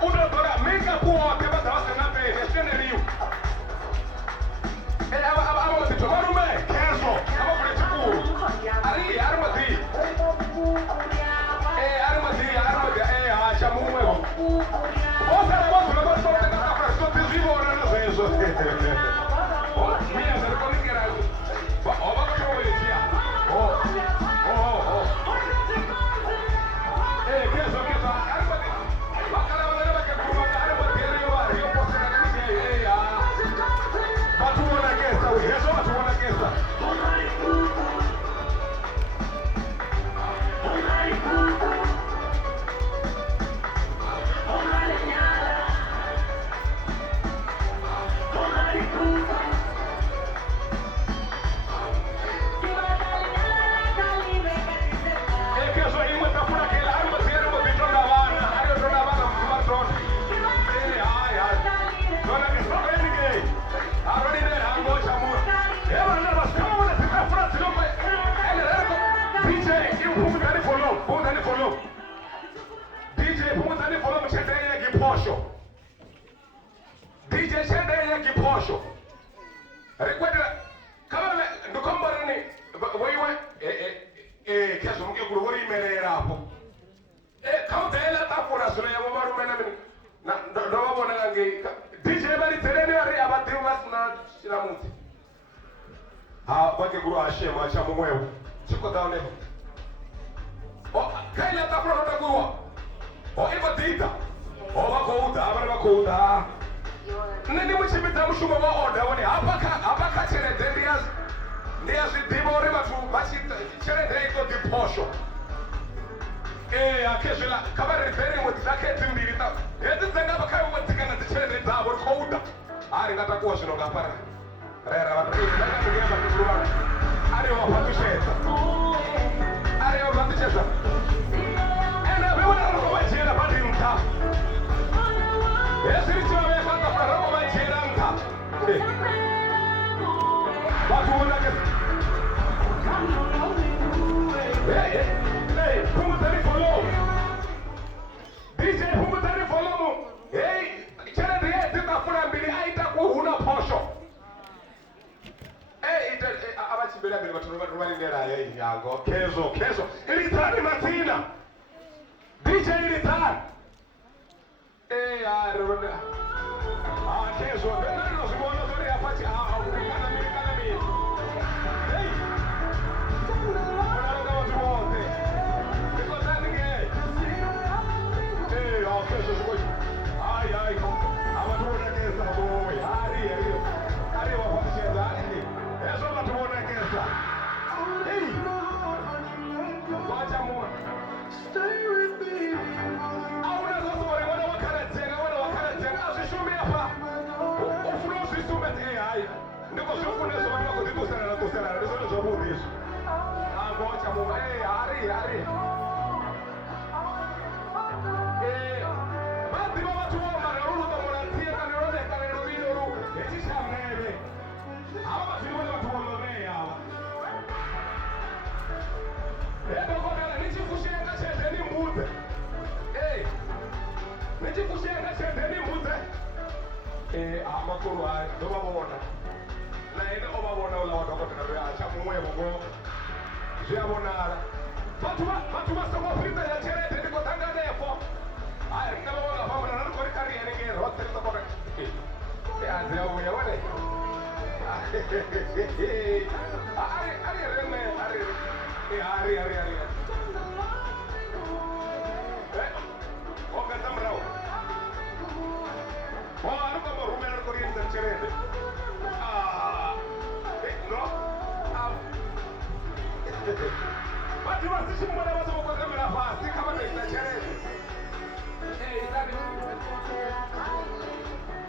u ḓo ḓora makeup woṱhe vha ḓa vha sena peni esweneliwe ava ḓi thoma lume khezo ava vule tshikulu ari madi hasha muṅweho osala vhadzula vha sotekatafula sothi zwi vhona na zwezwo miya zari konikera ova kotowetia kezo ari madi vakala vana vakekuvaka ari madi eriyovari yoposekakaniei vatu vona kesa hezwo vatu vona kesa DJ shende kiposho rekwenda kama ndokombarani wewe kesho mkekuru wori imerera hapo kama dela tafura sura ya mabaru mena na ndo babona nge DJ bali terene ari abadi masna shiramuti ha bakekuru ashema cha mumwewe chiko daone kaila tafura ndotakuwa ibo dita bakouda abana bakouda nne ndi mutshimbidza mushumo wa oda wone hapa kha tshelede ndi ndi a zwiḓivha uri vhathu vha tshi tshelede i ṱoḓi phosho akhezwiḽa kha vha riveri ṅwedzi dza khe dzimbili hedzi dzenga vha kha ṅwedzi kana dzi tshelede dzavho ri khou da ri nga takuwa zwino nga fara rera vhathuaaa ari wa fhaṱushedza ari wa fhaṱushedza ende vhe wana ri khou vha dzhiela badi nṱha hezwi ri tshi vha vhea fhaṱa fara ri khou vha dzhiela nṱha vhathu vho nake phungudzani volume DJ phungudzani volume hei tshelede hedzi ṱafula mbili a ita ku huna phosho a vha tshimbila mbili vhathu ri vha lindelayo yango khezo ilithani matsina DJ ilithani khezo benano zwivona zori hafha kana mini hei unalonga vhathu vhoṱhe khezo zwikoi hai abantu vonakesa boy ari wafundishedza hezwo vhathu vonakesa vachamona auna zosori wana wakhaladzenga azvishumi apa ufuna uzvisumbedza hai ndiko zvofunezvo vati vakudziduserana ndizvone zvavudizvo vachamona hari vadziva vatu vomara rurudomona tsiye kanirodekane ruviro hechishamneve ava vazvivone vatu voloveyava edokotela nichikushenga chezveni mbudze nichikushenga chezveni mbudze makuru aya ndovavona naine ovavona ula wadokotela veachamumwevogo zviyavonara vatu vasongopinzanya cherete ndikotanganepo aya ringavavona pamuna narikorikariyenengera vatsirisa kona anziyauya one ari reme ari ogasamrao arukamorumena rikoriyenisa cherete no vati vasichimbona vasovokosemera pasi kavanoisa cherete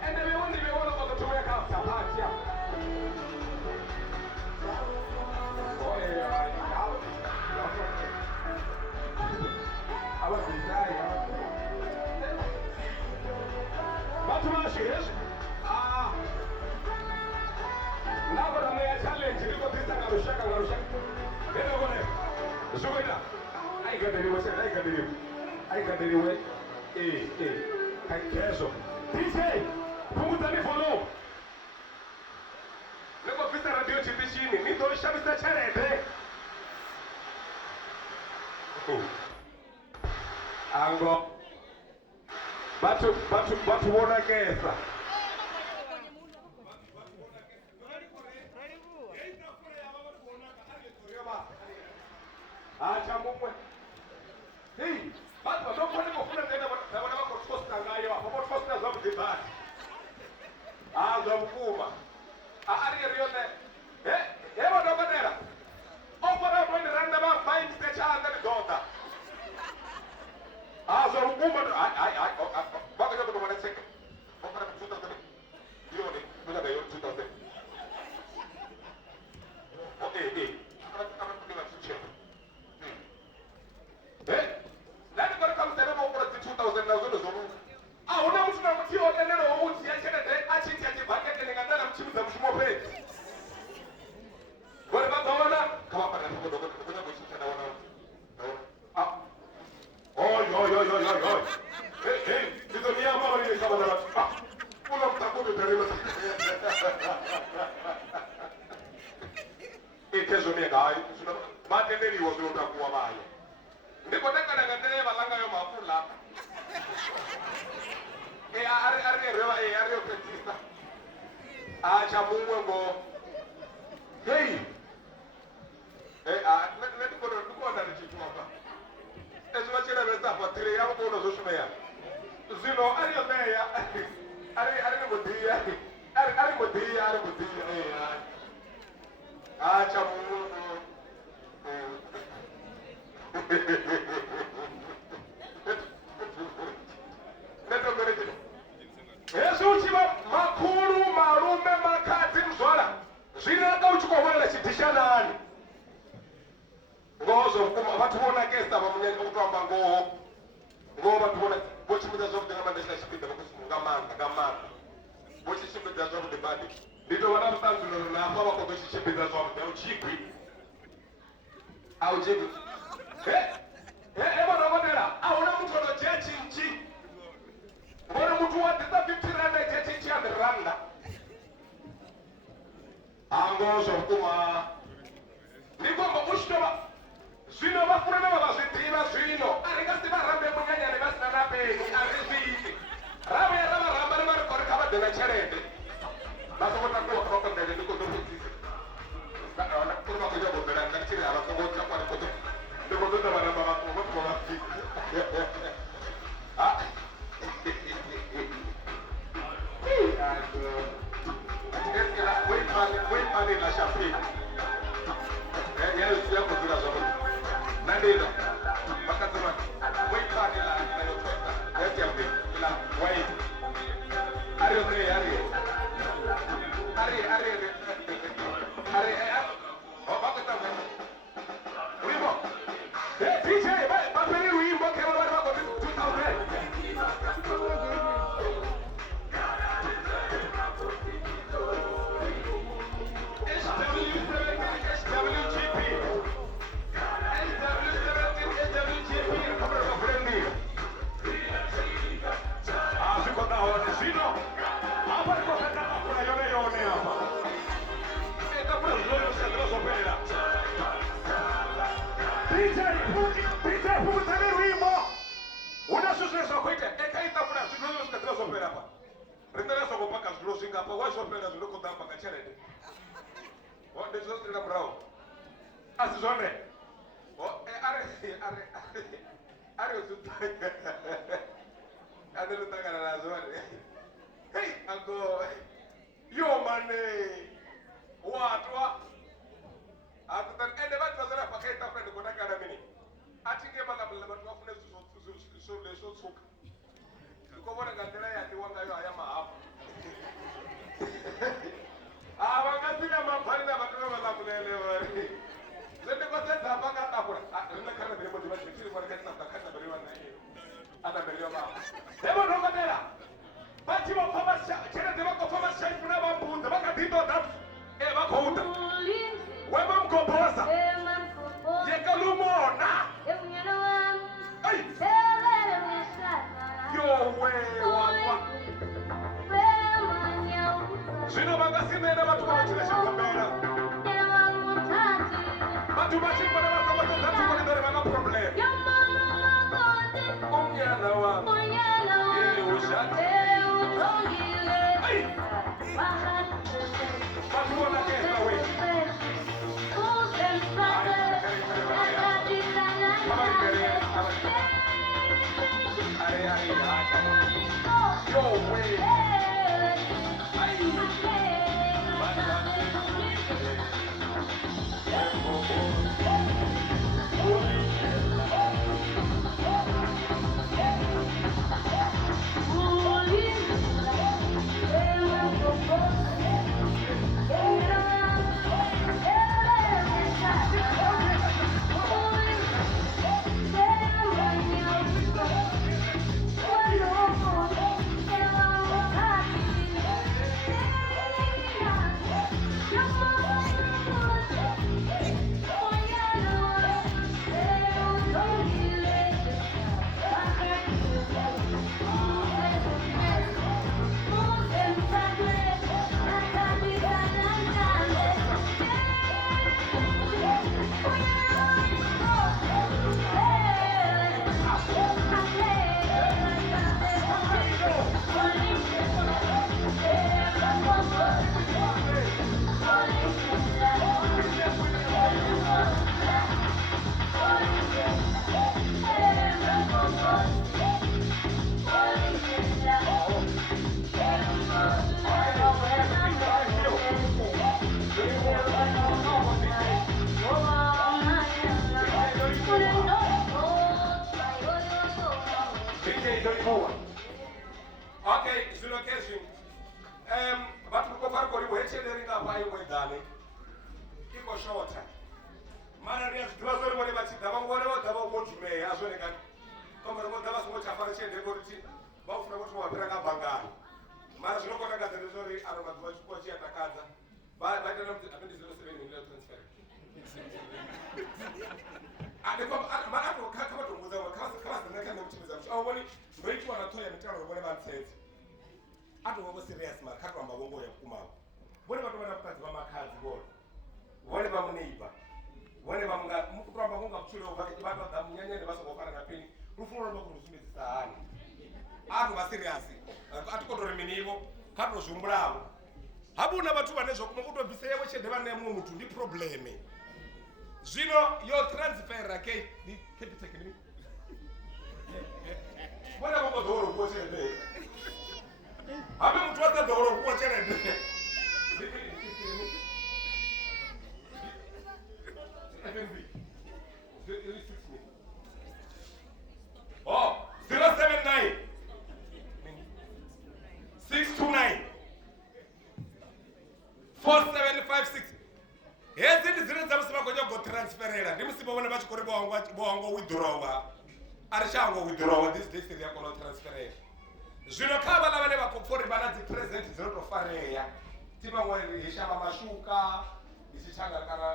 ende veona vakotomea kapsapatia avazizai vatu vazvezvi nakorameya challenge rikobvisa ngarushaka edokone zvokuita aigaderiwe kaikezvo DJ pungudzani volume nekobvisa radio chipi chini nindoshamisa cherete ango vatu vonakesa achamumwe hei vatu vadokone kufuna ndavona vakotosta ngayo vakotosta zvamudzibhati zvamukuma ariyeriyone hevadokotera okoramwendiranda vambaimistechanga nidhota zvamukuma vakachakutomonetseka okara 2000 yoni kunyaka yo 2000 auna mutu namutionenero womudziya cherete achiti achibhakete ndingatana muchimudza mushumo peti vari vagaona kavabaaakunyagositanaona ndizoniyamavarinekavana vati una mutakototarima itezvonega hai matenderiwo zvinotakuwa vayo ndikotakanaga nderevalangayo mapula ariyopetisa achamumwe ngo hei ndikona ndichituapa ezvivachiravesafa tire yakuona zvoshumeya zvino ariyomeya ari mudhiya acha Mungu Yesu uchiba makuru marume makadzi mzwala zvinaka uchikohwela chitisha nani ngozo kuma vatuvona kesta vamunyanya kutamba ngoho ngoho vatuvona vochipinda zvakuti ngamandesa chipinda ngamanga vochichipinda zvakuti badi ndito vana mutanzuro nafa vakotochichipinda zvakuti auchigwi auchigwi evanokotera auna mutu wanojeya chinchi ngori mutu wadhisa 50 randa jeya chinchi 100 randa angozo kuma ndikomba uchitova zvino vafurana vavazvidziva zvino aringasi varambe munyanyani vasina napeni arizviiti ravo yaravaramba nemarikori kavadhena cherende vasokotakuwakavakondele ndikondokudzisa kuri vakonyagodzera ngachiri havasongotakwarikoto ndikotoda varamba vakovotovavafika weipane champagne yaisiya kuzvira zvakuti nandenda vakadzima weipane layotoita yachampagne ila waini ariyo vakuita wimbo DJ vaperi wimbo keva vari vagoti 2000 izoibuwa okay zvino kezvi vatiri kofarikoriwo echenderi ngapa imwedzane iko shota mararia zvidiva zorimone vachidza vangone vodza vaumodzumeya azvonekani kamari vodza vasingotafara chendeko riti vaufuna kuti wapira kabhangano mara zvinokonakadza ndezvori ano madziva chikuwa chiyatakadza vaitana kuti apindi 07 ilo transfer kavatomudza kavazanakanda kuchimidza kuti auvoni ndoitiwa natoya mitaro vone vatsetse atovongo serious mari katoramba vongoya kumavo vone vatovana kukadzi vamakadzi vona vone vamuneiba vone vamukuramba vonga kuchurewo vatadza munyanyane vasangofana napeni rufuno ramba kurusumidzisa hani atova serious atikotori minivo katorozvumbulavo habuna vatu vane zvokuma kutobvisa yevo chede vane mumwe mutu ndi probleme zvino yo transfera ke ni kepitekni vone vongodzooro kuwo chelede habe mutu watadzooro kuwo chelede oh 079 629 4756 hezi ndi zine dzavose vakonya kugotransferera ndi musipo vone vachikori vowango withdrawa ari chango withdrawa this day siri yakona transferera zvino kava lava ne vakopfori vana dzipresent dzinotofareya ti vamwe hishava mashuka ichichanga kana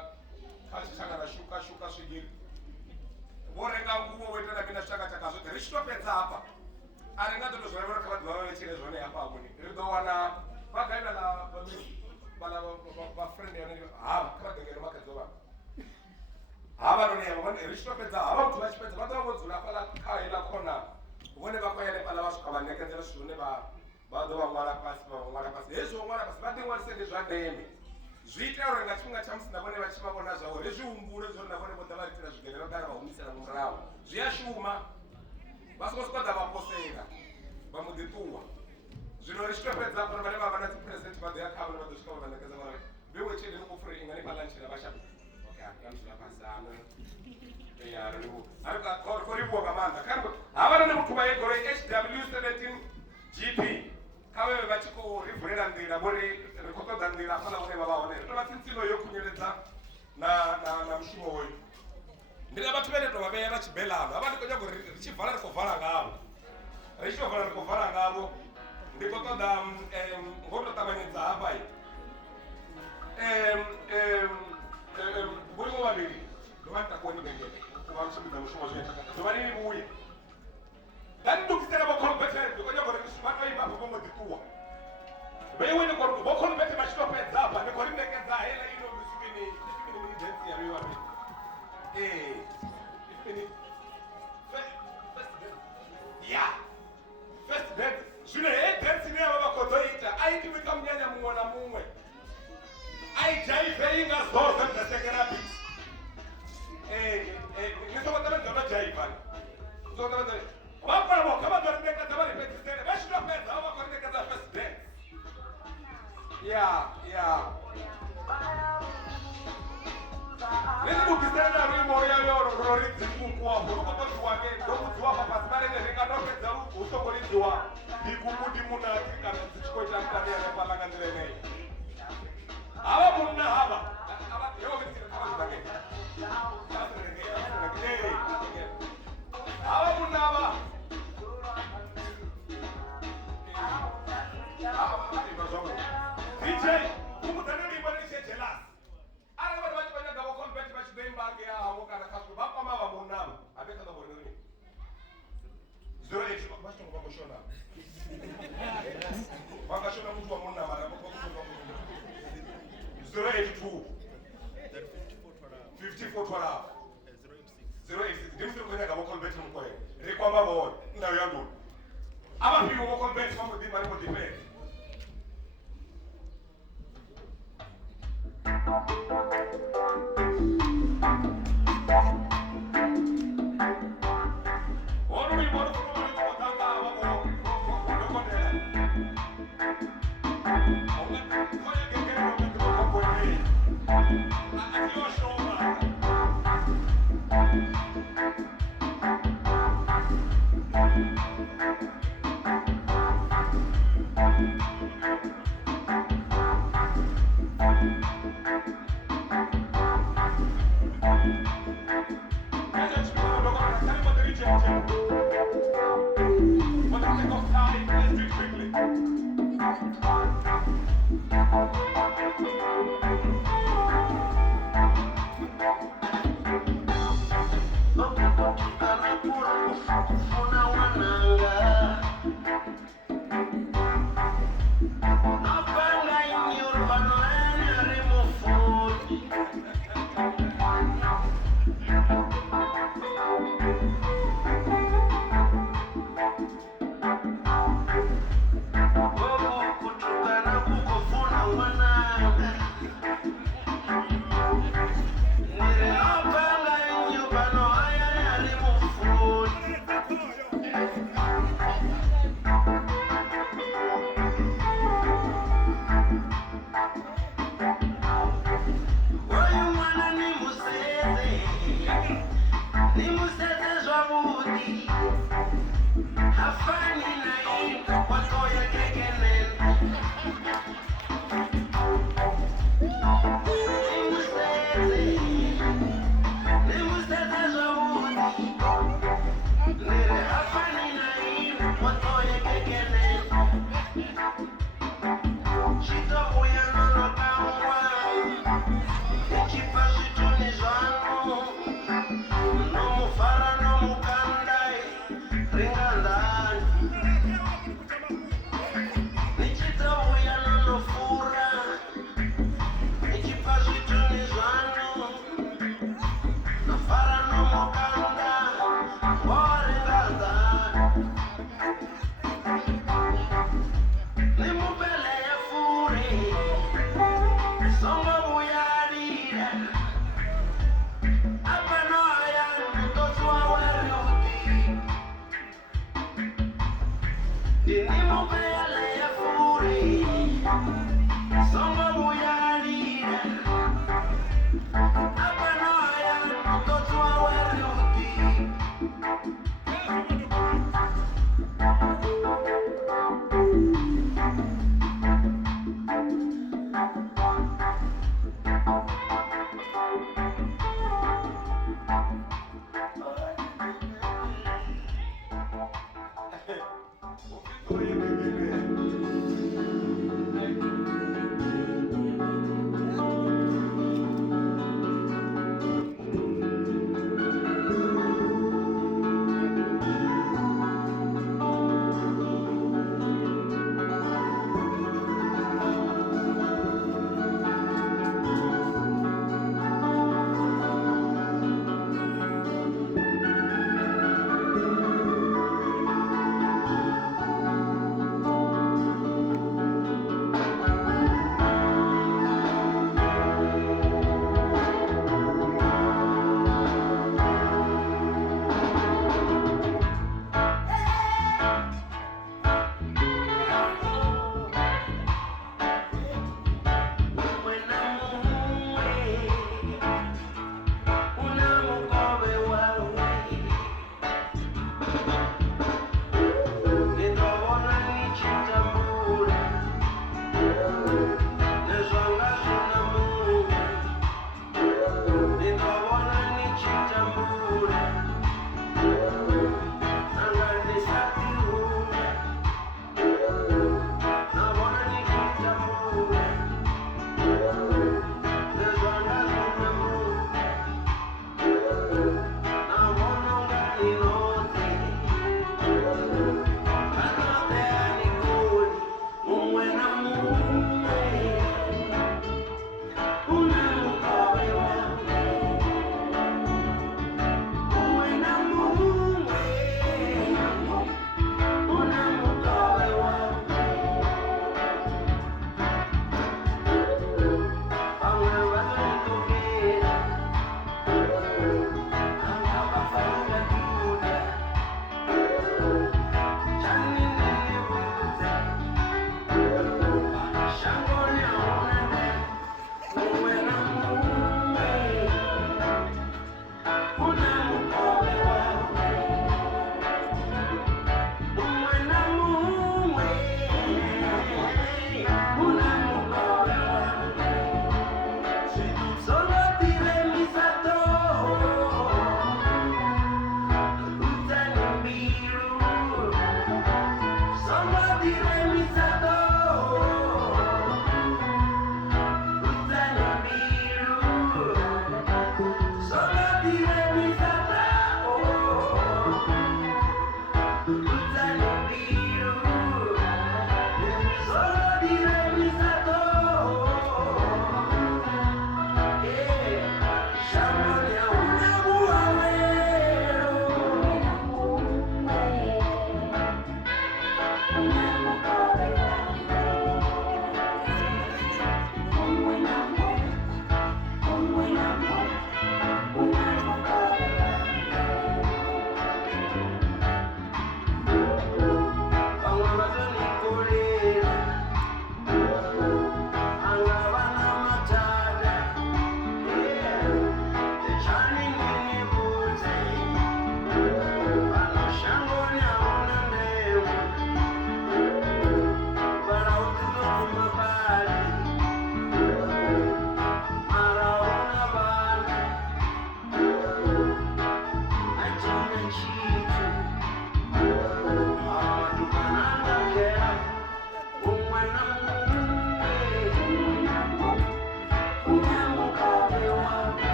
kachichanga na shuka swigiri vorenga nguvo woitana mina zvakataka zvote richitopedza apa aringatotozvonavona kavadzi vava vechire zvone apa amuni ridowana vagaivana vana vafriend yanenge hava kavadengero makadzi vava hava noneyava richitopedza hava kuti vachipedza vatava vodzula pala kaila kona vone vakwayane pala vasvika vanekedzera zvone vadovangwara pasi hezvo vangwara pasi vadengwarise ndezvandeme zviita uri ngachimwe chamusina vone vachivavona zvavo rezviumbure zvona vone vodza varitira zvigere vagara vahumisira mumuravo zviyashuma vasingoswedza vaposera vamudzituwa zvino richitopedza pano vane vavana dzipresent vadeyakavana vadosvika vavanekeza vana vewe chede nokufure ingane palanchira vashapa amusvira pasano koribuwa kamanda kandi havana nemutuva yegoroi HW17 GP kaveve vachikorivhurira ndira vori rikotodza ndira fana vone vavaone ritova tsitsino yokunyeredza na mushumo woyu ndira vatu veneto vaveya vachibhelano havandikonya richivhara rikovhara ngavo richitovhara rikovhara ngavo ndikotodza ngototamanyedza hapai vurimo vaviri ndovanitakuoni bengene kuvamushumidza mushumo zvinetaka ndovanini vuye ndandidukisera vokolbetere ndikonya vatoivapo vomodikuwa veiwene vokolbete vachitopedza apa ndikorindekedza hela ino misukini densi yavivavi ya first bed zvino hedensi neyava vakozoita aitivika munyanya mumwe na mumwe aijaivhe ingazoza ndasekera biti nisokotavadzavajaiva vapavo kavadzorindekedza varipedzisere vachitopedza avo vakorindekeza first dance ya rizidukisera rimo yayororidzikukuwa urukotodziwake ndokudziwa papasi parene ringatopedza usokoridziwa ndikukudi munati kana dzichikoita mtanere palangandirenei hava munna hava hava munna hava DJ kumutanirimba richejelas ari vanhu vachivanyaga vokonveti vachidoimbange yavo kana kaswe vapama vamunama apesana vorini 08 vachitongwa vakoshona vakashona muti wamunama 082 5412 086 ndimusirikunyaga vokonveti mukoye rikwamba vona ndau yanduni avapiwo vokonveti vamudhima rimudhipeti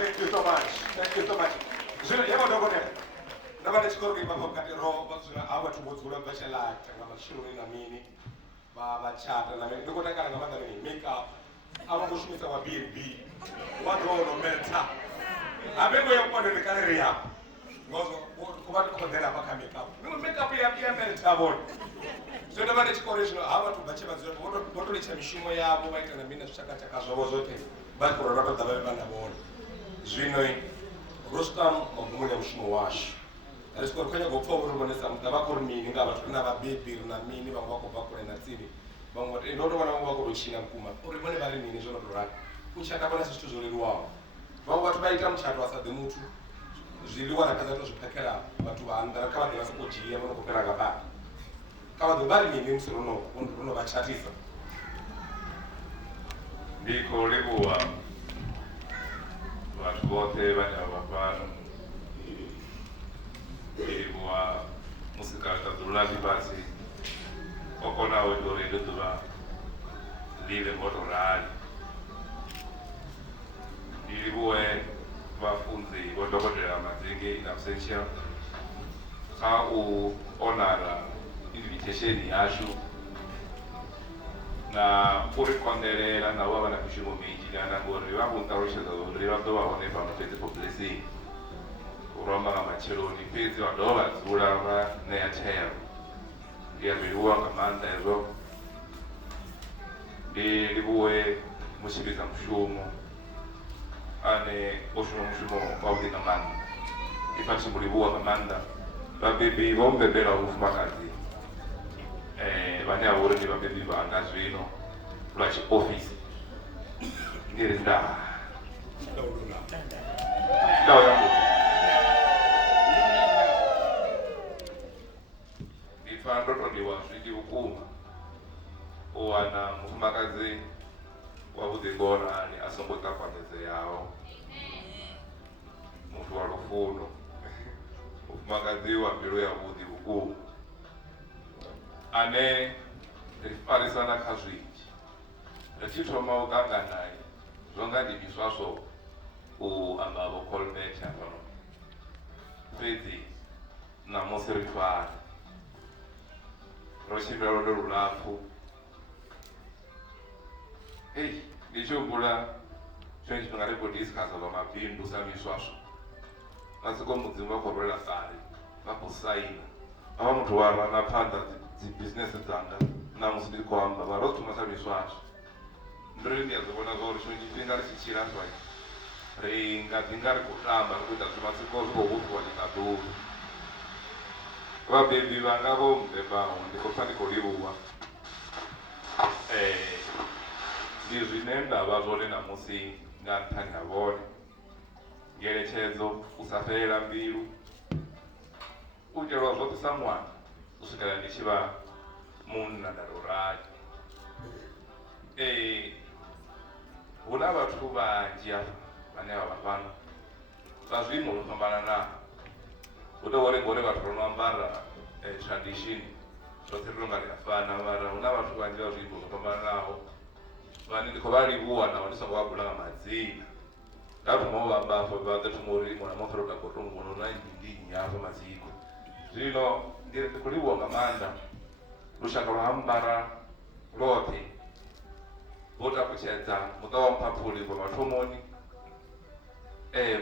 Thank you so much. Thank you so much. Zina yabo dokotela. Ndabale chikoro ngibamba kati ro bazuna abantu bodzula bachelor ngama shiruni na mini ba chata na mini dokotela kana ngama ngani makeup aba kushumisa wa BB wadono melta abengo yakona ne kalere yapo ngozo kuba kodela baka makeup no makeup ya melta bona so ndabale chikoro zino abantu bache bazuna boto licha mishimo yabo baita na mina chakata kazo zote bakora rato dabe bana bona zwino Rostam ngumule mshimo washi alikora kwenye gopfa urubonesa mtabakora mini ngabathu na babebi na mini bangwako bakora na tsini bangwa ndoto wana bangwako rochina mkuma uribone bari mini zona dorani kuchata bana situ zolelwawo bangwa bathu baita mchato asade mutu zviliwa nakaza to zvipakera bathu vaandara kava devasa kujiya mono kupera gaba kava bari mini msirono uno bachatisa ndiko lekuwa watu wote banyabapano ilikuwa musikalakadululazi basi okona wedoredoduba lile motorali ilikuwe bafunzi bodokotela mazingi in absentia ka uonara invitation yashu na kurikondelela na waba na kushimo mingi na ngori babuntarusha do riba do babone pamutete blessing uromba kama cheloni pezi wa dola zula na ya tell ya biwa kamanda ezo libuwe mushibiza mshumo ane oshumo mshumo baudi kamanda ifachi mulibuwa kamanda babibi bombe bela ufumakazi banya wore ni babebi banga zwino lwachi office iri ndaa ndau yangu ndi pfa ndo tondiwa zwinzhi vhukuma u wana mufumakadzi wavhuḓi ngorali a songo ṱapanyedzeaho, muthu wa lufuno, mufumakadzi wa mbilu yavhuḓi vhukuma ane ri farisana kha zwinzhi. Ri tshi thoma u ṱanganayi zwo nga ndi miswaswo u amba vho colbert hafhano, fhedzi ṋamusi ri fani ro tshimbila lwendo lulapfhu. Hei, ndi tshi humbula tshiṅwe tshifhinga ri khou discussa zwa mabindu sa miswaswo, na siko mudzimu vha khou rwela ṱari vha khou saina, avha muthu wa rana phanḓa dzi business dzanga ṋamusi ndi khou amba vha ro thoma sa miswaswo. Ndiri ndi a zwi vhona zwa uri tshiṅwe tshifhinga ri tshi tshila zwa ri nga ḓi nga ri khou tamba ri khou ita zwi masiko zwi khou vhofhiwa ndi nga ḓuvha. Vhabebi vhanga vho mbebaho ndi khou pfa ndi khou livhuwa, ndi zwine ndavha zwone ṋamusi nga nṱhani ha vhone. Ngeletshedzo, u sa fhelela mbilu, u itelwa zwoṱhe sa ṅwana u swikela ndi tshi vha munna nda tou rali. Hu na vhathu vhanzhi hafha vhane vha vha fhano vha zwiimo zwo fhambananaho. Hu tou uri ngori vhathu ro no ambara tradition zwoṱhe ri nga ri a fana, mara hu na vhathu vhanzhi vha zwiimo zwo fhambananaho vhane ndi khou vha livhuwa naho ndi songo vha bula nga madzina. Nda thoma u vhamba hafho vha ḓo thoma uri mona moṱhe ro takuwa tou muvhona uri na nnyi ndi nnyi hafha madziko. Zwino ndi khou livhuwa nga maanḓa lushaka lwa ambara lwoṱhe, vho takutshedza muṱa wa Mphaphuli vha mathomoni,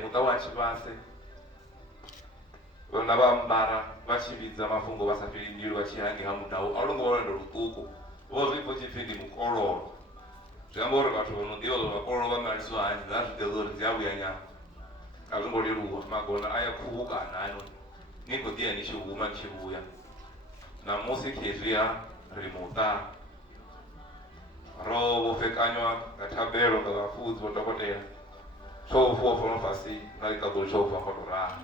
muṱa wa Tshivhase vhona vha ambara vha tshi vhidza mafhungo vha sa fheli mbilu vha tshi hangi ha mudau a longo lwendo luṱuku. Vho zwi pfha tshipfi ndi mukololo, zwi amba uri vhathu vho no ḓivha zwa vhakololo vha maliswa hani nga zwi ḓivha uri dzi a vhuya nyana. A zwi ngo leluwa, magona a ya khuvhukana ano ni khou ḓi ya ni tshi huma ni tshi vhuya. Ṋamusi khezwiha ri muṱa ro vhofhekanywa nga thabelo nga vhafunzi vho dokotela, tsho vuwa fhano fhasi na ḽikaḓo tsho vuwa ngo raha.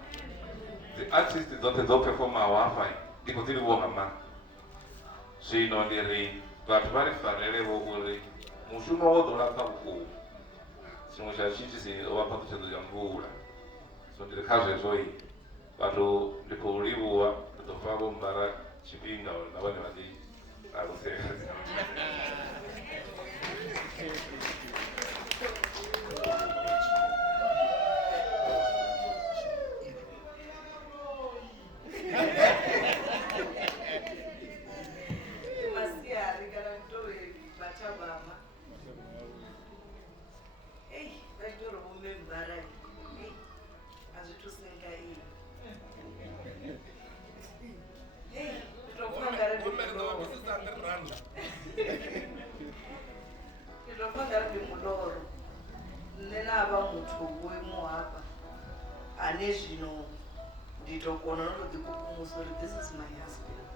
Dzi artist dzoṱhe dzo performaho hafha ndi khou dzi livhuwa nga maanḓa. Zwino ndi ri vhathu vha ri farelevho uri mushumo wo ḓo lapfha vhukuma, tshiṅwe tsha tshiitisi o vha phaṱhutshedzo ya mvula. So ndi ri kha zwezwo vhathu ndi khou livhuwa, ndi ḓo pfa vho mbara tshifhinga uri na vhone vha ḓi alusela. Masiari kana kutori vachabama vaitoro vomembara hazvitosenga iyi nditofangara ndimudoro nenava muthu wemuhapa ane zvino nditogona notodhikukumusa uri this is my husband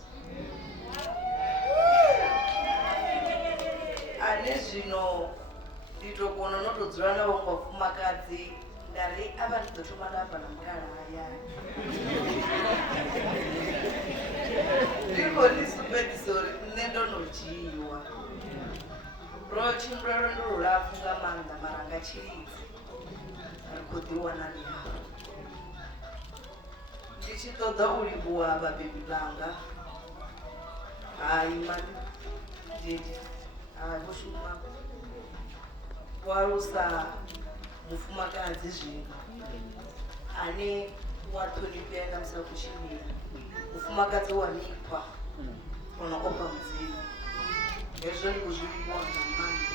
ane zvino nditogona notodzura navo vafumakadzi ndari ava ndidotoma ndabva namukala ayani ndiko ndisupedzisa uri nne ndonojiyiwa rochimbura rwendo rulapfu nga maanḓa mara nga tshilidzi ri khou ḓiwana riha ndi tshi ṱoḓa u livhuwa vhabebi vhanga hai madedi hai vho shuma vho alusa mufumakadzi zwino ane wa ṱhonifhea nga musi a khou tshimbila, mufumakadzi wa mikhwa ono ofha mudzimu. Hezwo ndi khou zwi livhuwa nga maanḓa.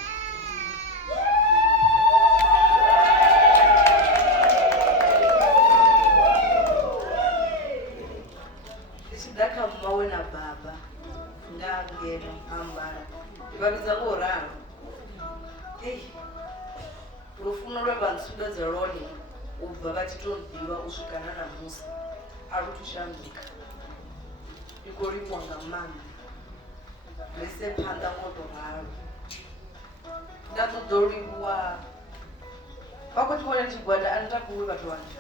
Ndi tshi ḓa kha mmawe na baba nga ngeno ambara ndi vha vhidza ngo ralo lufuno lwe vha nsumbedza lwone u bva vha tshi tou ḓivha u swika na ṋamusi a lu thu shanduka. Ndi khou livhuwa nga maanḓa, ri se phanḓa ngo tou ralo. Nda ṱoḓa u livhuwa vakoti vone chigwada anotakuwe vatu vanje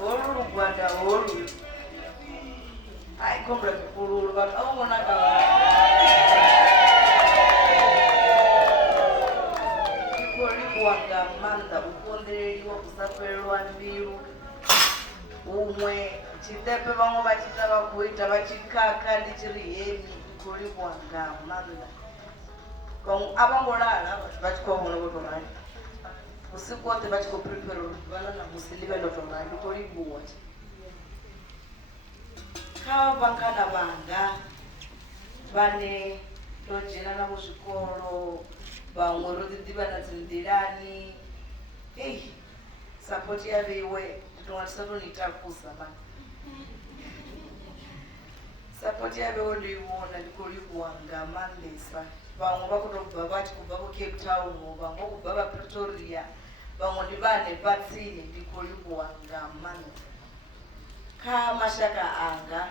holu rugwada holu aikombra zvikuru vatu avonaka ikoriwanga manda ukondereriwa kusapererwa mbiru umwe chitepe vamwe vachita vakuita vachikaka ndichiri hemi ikoriwanga manda avangolala vatu vachikwaona votorani usiku wote vachikoprepare kuti vana namusi live ndotorani ikoribuwa kavangana vanga vane tojenana muzvikoro vamwe rodzidzivana dzindirani ei sapoti yaveiwe ndinowatisatoniitakuza mani sapoti yaveiwe ndoiona ndikorikuwanga mandesa vamwe vakutobva vati kubva kucape town vamwe kubva vapretoria vamwe ndivane patsini ndikorikuwanga mandesa kamashaka anga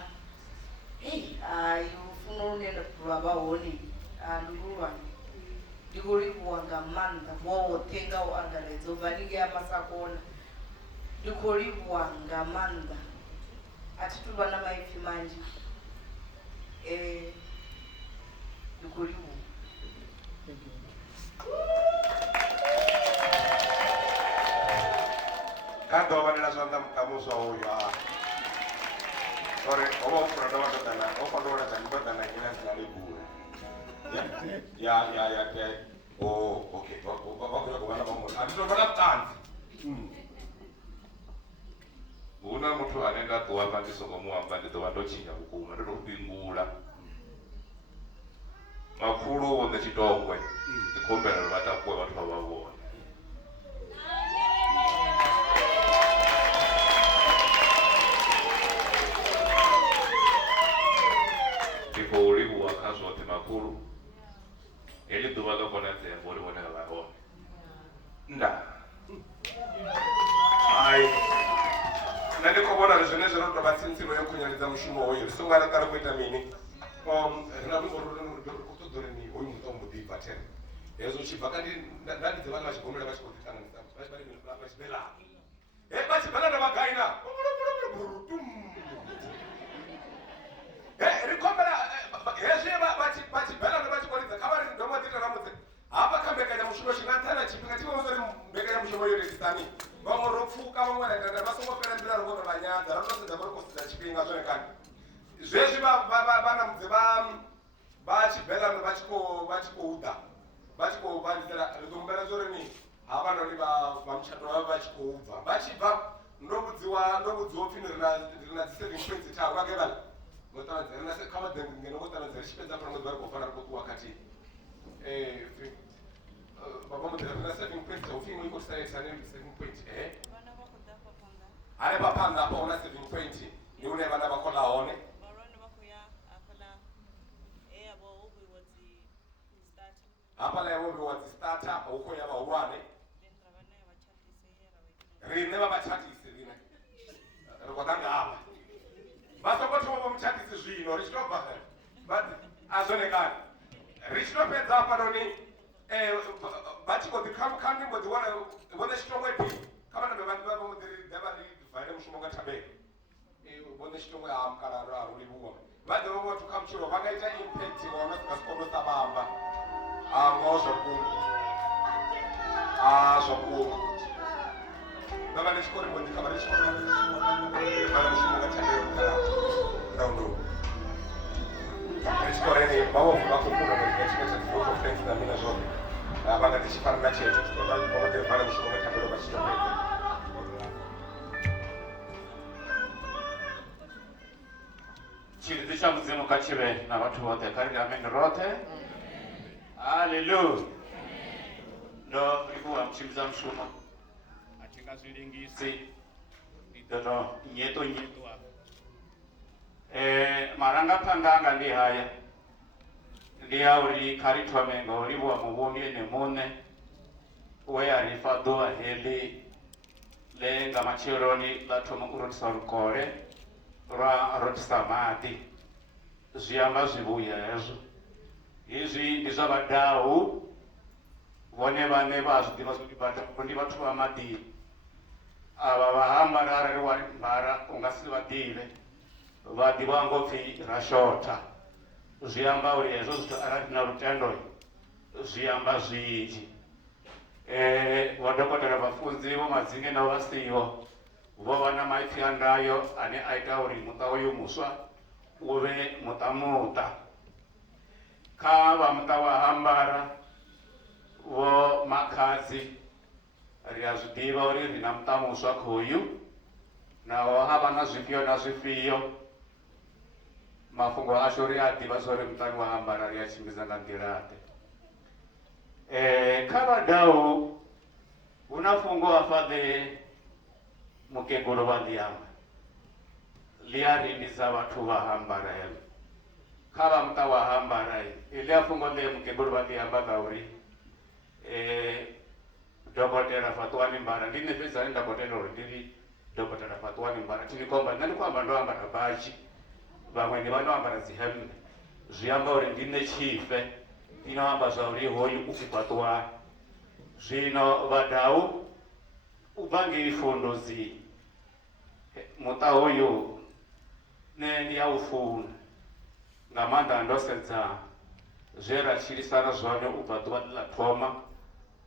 ei ufuna unenda vavahoni anduruvani ndikorikuwanga manda votenga uangaredza vanenge amasakona ndikorikuwanga manda atituvana maifi manje ndikoriku kandovanela zvanda mukamuswa uyu sorry oba ukuranda vatodana ofandoona dzanditodana ina zinalebura okay vakuya kuvana vamwe anditobana kutanzi una muthu anenge atuwamba ndisokomuwamba ndidova ndochinya kukuma ndotopingula makulu wonde chitongwe ndikumbera vatakuwe vathu vavavona ndipo ulivu wakazi wote makulu eli duva lokona nzembo ulivoneka vavona nda ai nandikobona zvine zvinotoda vatsinziro yokunyanidza mushumo uyu risongwaratara kuita mini rinatodzoreni uyu mutombo dibvatera hezvo chibva kandi ndadidze vana vachigomera vachikotitanganisa vachibelana vachibelana vagaina rikombera hezvi vachibelana vachikoridza kavari ndomwe dzita ramudze hapa kambekanya mushumo chinatana chipinga tivosori mbekanya mushumo yorekisani vamwe ropfuka vamwe raganda vasongopera mbira rovono vanyanza ranosedza vorikosidza chipinga zvonekani zvezvi vana mudze vachibhelano vachikoudha vachikovanisira ritombera zoreni havanoni vamuchato vavo vachikoubva vachibva ndomudziwo pfino rina dzi7 points taro vake vana kavadengenokotanaze richipedza pano mwedzi vari kufana rikokuwa kati vapamudzira rina 7 points aufimwe ikotisaisane 7 point ari papanda apa una 7 point niune vana vakolaone apa la yavo vewadzistata apa uko yavahulwane rine vavachatisi rine rikwatanga apa vasongotova vamuchatisi zvino richitobva azvonekani richitopedza apa noni vachigoti kamimbodziwana vone chitongwe pi kavanavevanivavarivhaire mushumo ngatabeka vone chitongwe hamukarararivuwa vadzovovotukamuchiro vakaita impact vaonasikasikorosa vamba ngozvokuru zvokuru vava nechikorebondikava nechikoreana mushumo ngatabeka nechkoreni vavovuka kukura nechimechadzivokofensinamina zvove vanga tichifanana chetu vana mushumo ngatabeka vachitopedza chiridzi cha mudzimu ngachive navathu vothe kariri ameni rothe haleluya ndo rikuwa mchimbidza mushumo atingazvilingisi idono nyeto marangapanganga ndi haya ndi auri karithwamengo rivuwa muvumye nemune weyarifa dua heli lenga machironi lathoma kurotisa rukore rwa rotisa mati zviyamba zvivuya hezvo izvi ndi zva vadau vhone vhane vha zwi ḓivha zwa vhatambo ndi vhathu vha maḓini. Avha vha hambara arali wa mbara u nga si vha ḓivhe, vha ḓivha ngo pfhi ra shotha. Zwi amba uri hezwo zwithu arali na lutendo zwi amba zwinzhi. Vho dokotela vhafunzi vho Madzinge na vha siho vho vha na maipfi a ndayo ane a ita uri muṱa uyu muswa u vhe muṱa. Kha vha muṱa wa Hambara vho makhadzi ri a zwi ḓivha uri ri na muṱa muswa khoyu, naho ha vha na zwifhio na zwifhio. Mafhungo ashu ri a ḓivha zwa uri muṱani wa Hambara ri a tshimbidza nga nḓila ḓe. Kha vhadau hu na fhungo hafha ḽe mukegulu vha ḽi amba, ḽi a rindisa vhathu vha Hambara heḽo. Kha vha muṱa wa Hambara ḽi a fhungo ḽe mukegulu vha ḽi amba ngauri Dokotela Fatwani Mbara, ndi nṋe fhedzi ane nda khou tenda uri ndi ri Dokotela Fatwani Mbara. Thi ni khomba, nṋe ndi khou amba ndo ambara badzhi, vhaṅwe ndi vha ndo ambara dzi hemmbe. Zwi amba uri ndi nṋe tshife, ndi no amba zwa uri hoyu u pfhi Fatwani. Zwino vhadau u bva ngei Fundozini, muṱa hoyu nṋe ndi a u funa nga maanḓa ndo sedza zwe ra tshilisana zwone u bva ḓuvha ḽi ḽa thoma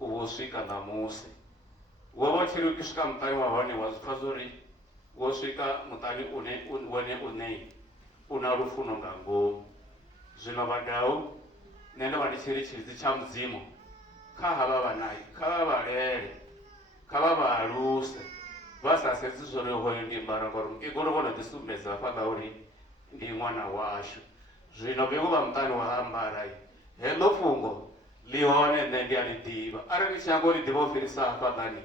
u vho swika ṋamusi. Wo vha tshiri u tshi swika muṱani wa hone wa zwi pfha zwori wo swika muṱani wone une u na lufuno nga ngomu. Zwino vhadau nṋe ndo vha ndi tshiri tshilidzi tsha mudzimu kha havha vhanayi, kha vha vhalele, kha vha vha aluse, vha sa sedzi zwori hoyo ndi Mbara ngauri mukegulu vho no ḓi sumbedza hafhaḽa uri ndi ṅwana washu. Zwino vhevho vha muṱani wa Hambara heḽo fhungo ḽi hone nṋe ndi a ḽi ḓivha. Arali ni tshi nyaga u ḽi ḓivha u fhirisa hafhaḽani,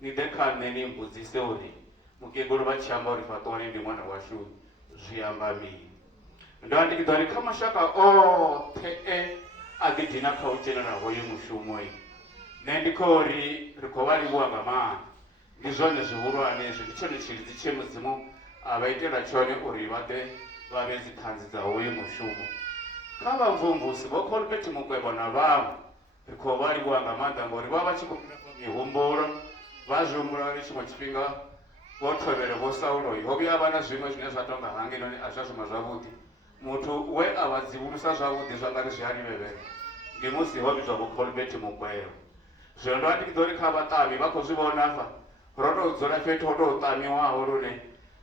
ni ḓe kha nṋe ni mbudzise uri mukegulu vha tshi amba uri Fatwani ndi ṅwana washu zwi amba mini. Ndo ndi ḓo ri kha mashaka oṱhe a ḓi dina kha u dzhenela hoyu mushumo nṋe ndi khou ri ri khou vha livhuwa nga maanḓa. Ndi zwone zwihulwane hezwi, ndi tshone tshilidzi tshe mudzimu a vha itela tshone uri vha ḓe vha vhe dziṱhanzi dza hoyu mushumo. Kha vhamvumvusi vho Colbert Mukwevho na vhaṅwe ri khou vha livhuwa nga maanḓa ngauri vha vha tshi khou mihumbulo, vha zwi humbula uri tshiṅwe tshifhinga vho Thovhele vho Saulo ho vhuya vha na zwiṅwe zwine zwa tonga hangenoni a zwa shuma zwavhuḓi. Muthu we a vha dzivhulusa zwavhuḓi zwa nga ri zwi a livhevhela ndi musi ho vhidzwa vho Colbert Mukwevho. Zwino ndo ndi ḓo ri kha vhaṱami vha khou zwi vhona afha ro tou dzula fhethu ho tou ṱamiwaho lune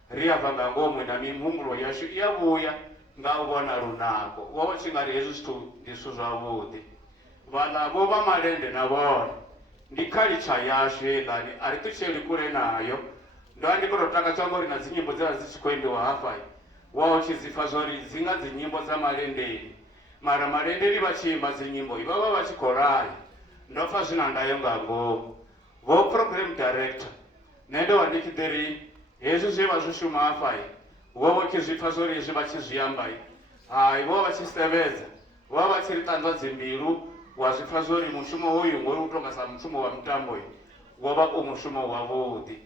ri a bva nga ngomu na mihumbulo yashu i a vhuya nga u vhona lunako. Wo vha tshi nga ri hezwi zwithu ndi zwithu zwavhuḓi. Vhaḽa vho vha Malende na vhone ndi khalitsha yashu heiḽani, a ri ṱutsheli kule nayo. Ndo ndi khou tou takadzwa ngori na dzi nyimbo dze vha dzi tshi khou imbiwa hafha wa u tshi dzi pfha zwori dzi nga dzi nyimbo dza Malendeni, mara Malendeni vha tshi imba dzi nyimbo vha vha vha tshi khou laya. Ndo pfha zwi na ndayo nga ngomu. Vho program director nṋe ndo vha ndi tshi ḓi ri hezwi zwe vha zwi shuma hafha wo vha tshi zwi pfha zwori hezwi vha tshi zwi amba hayi vho vha tshi sevhedza, vho vha tshi ri ṱanzwa dzimbilu, wa zwi pfha zwori mushumo hoyu ngori u tonga sa mushumo wa mitambo wo vha u mushumo wavhuḓi.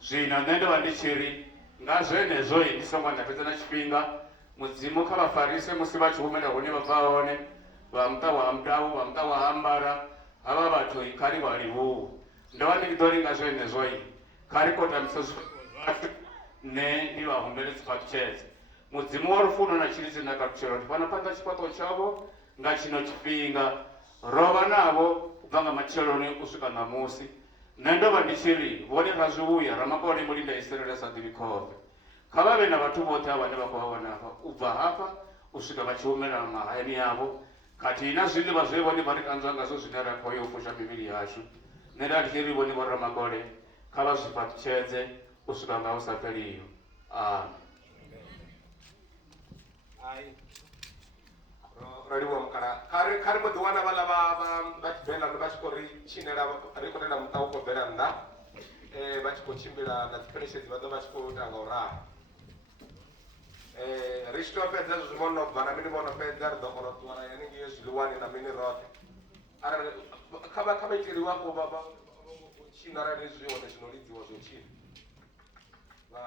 Zwino nṋe ndo vha ndi tshi ri nga zwenezwo ndi songo nda fhedza na tshifhinga, mudzimu kha vha farise musi vha tshi humela hune vha bva hone, vha muṱa wa Mutau, vha muṱa wa Hambara, havha vhathu kha ri vha livhuwe. Ndo vha ndi ḓo ri nga zwenezwo kha ri kotamisa zwifhaṱuwo zwashu, nṋe ndi vha humbele dziphaṱutshedze. Mudzimu wa lufuno na tshilidzi na kalutshelo ndi fana phanḓa tshifhaṱuwo tshavho nga tshino tshifhinga. Ro vha navho u bva nga matsheloni u swika ṋamusi. Nṋe ndo vha ndi tshi ri vhone ra zwi vhuya Ramakone Mulinda Iselele sa ḓivhi khove. Kha vha vhe na vhathu vhoṱhe vhane vha khou vha vhona hafha u bva hafha u swika vha tshi humela mahayani avho, khathihi na zwiḽiwa zwe vhone vha ri ṱanzwa ngazwo zwine ra khou ya u fusha mivhili yashu. Nṋe nda ndi tshi ri vhone vho Ramakone kha vha zwi fhaṱutshedze u swika nga u sa fheliho. ro livhuwa mukala kha ri mbo ḓi wana vhaḽa vha tshivenḓa vha tshi khou ri tshinela ri khou tenda muṱa u khou bvela nnḓa, vha tshi khou tshimbila na dzipheleshedzi vha ḓo vha tshi khou ita nga u ralo. Ri tshi tou fhedza zwi vho no bva na mini vho no fhedza ri ḓo kona u ṱuwana haningei zwiḽiwani na mini roṱhe. Arali kha vha iteliwe afho tshina arali zwi hone zwino lidziwa zwo tshina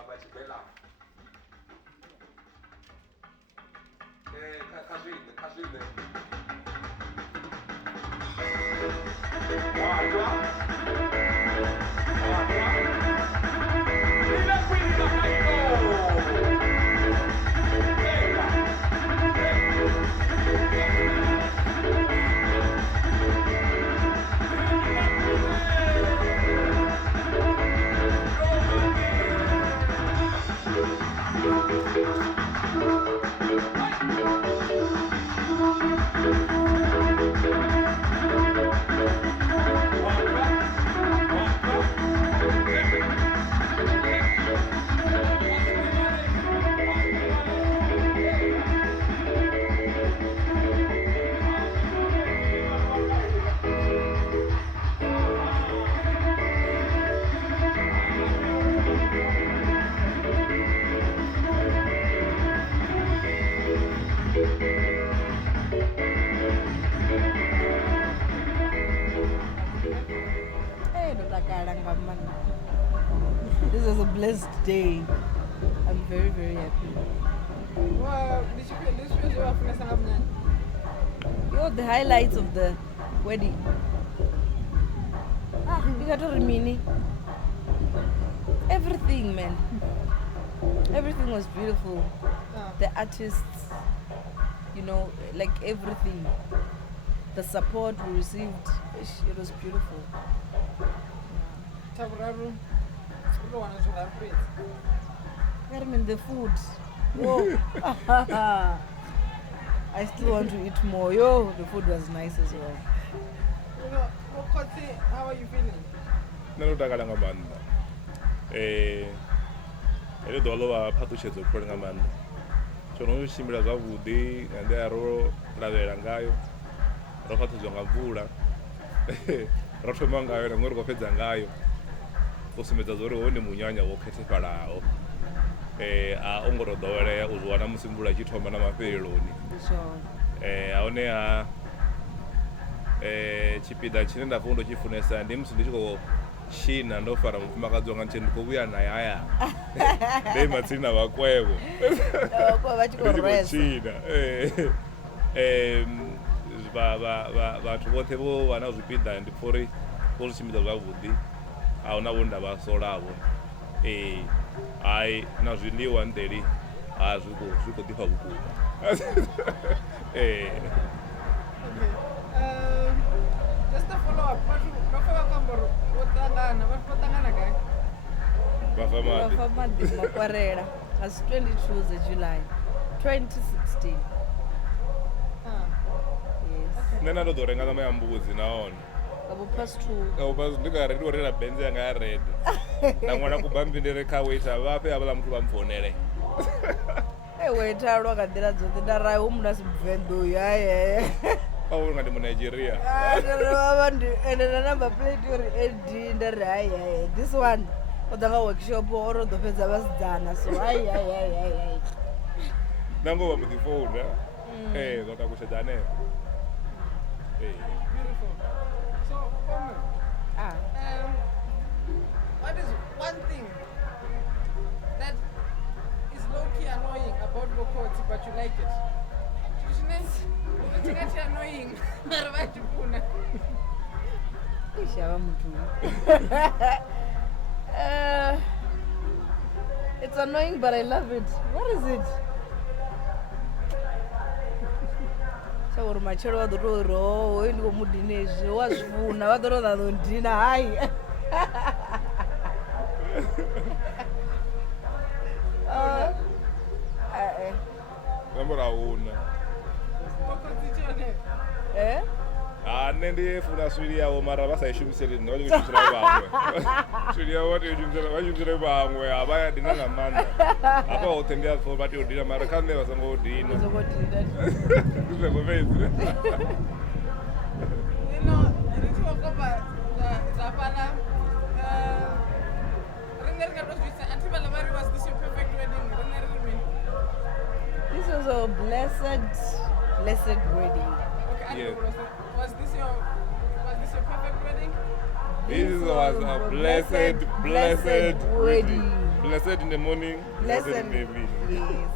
vha tshivenḓa. Kha zwine This was a blessed day. I'm very, very happy. Yo, the highlights of the wedding. You got to remini. Everything, man. Everything was beautiful. The artists, you know, like everything. The support we received, it was beautiful. I mean, the food. Whoa. I still want to eat more. Yo, the food was nice as well. How are you feeling? Nanotakala ngamanda. Ele dolo wa phatushedzo khole ngamanda. Chono shimbira zwavhuḓi ende aro lavhelela ngayo. Ro phathudzwa nga mvula. Ro thoma ngayo na ngori ro fhedza ngayo. U sumbedza zwo ri hone munyanya wo khethefhalaho. A ongoro ḓowelea u zwi wana musi mvula I tshi thoma na mafheleloni. Ahone ha tshipiḓa tshine nda pfha ndo tshi funesa ndi musi ndi tshi khou tshina ndo fara mufumakadzi wanga nthihi ndi khou vhuya naye hayani. Ndi matsini na vhakwevho. Vha tshi khou resa. Vhathu vhoṱhe vho vha na zwipiḓa ndi pfha uri vho zwi tshimbidza zwavhuḓi. A hu na vho ndavha solavho. Hai na zwiḽiwa nteli zwi khou ḓifha vhukuma. Just a follow up. Vafamadi Makwarela as 22 July 2016. Nṋe na ndo ḓo renga ṋama ya mbudzi nahone. Kabo plus 2. Kabo ndi nga ready uri na benze yanga ya red. Na ṅwana ku bambi ndi re kha waiter vha fhe havhala muthu vha mfonele. Waiter lwa ka ḓira dzoṱhe nda rai hu muna si Mvenḓa uyu haye. Awu nga ndi mu Nigeria. Ende na number plate uri AD nda ri hayi this one o ḓa nga workshop oro ḓo fhedza vhasidzana so hayi. Nango vha mbo ḓi founa. Ḓo takushedza hanefho. Beautiful. So, what is one thing that is low-key annoying about Bokoti, but you like it? It's annoying. It's annoying, but I love it. What is it? Sauri machero va ḓo ro ndi vho mudinezwi wa zwifuna vha ḓo ro ḓa ḓo ndina hayi. Nambora una. Nṋe ndi funa swiri yavho mara vha sa I shumiseli nṋe vha tshi khou shumisela vhaṅwe. Swiri yavho vha tea vha shumisele vhaṅwe a vha ya dina nga maanḓa. Hafha hoṱhe ndi a pfha vha tea u dina mara kha nṋe vha songo dina. Ndi songo fhedzi. Ri tshi khou kopa dza fhaḽa riṋe ri nga tou zwisa athi vhaḽa vha ri was this your perfect wedding riṋe ri ri mini? This was a blessed wedding. Yes. Was this your perfect wedding? This was a blessed wedding. Blessed in the morning, blessed in the evening. Yes.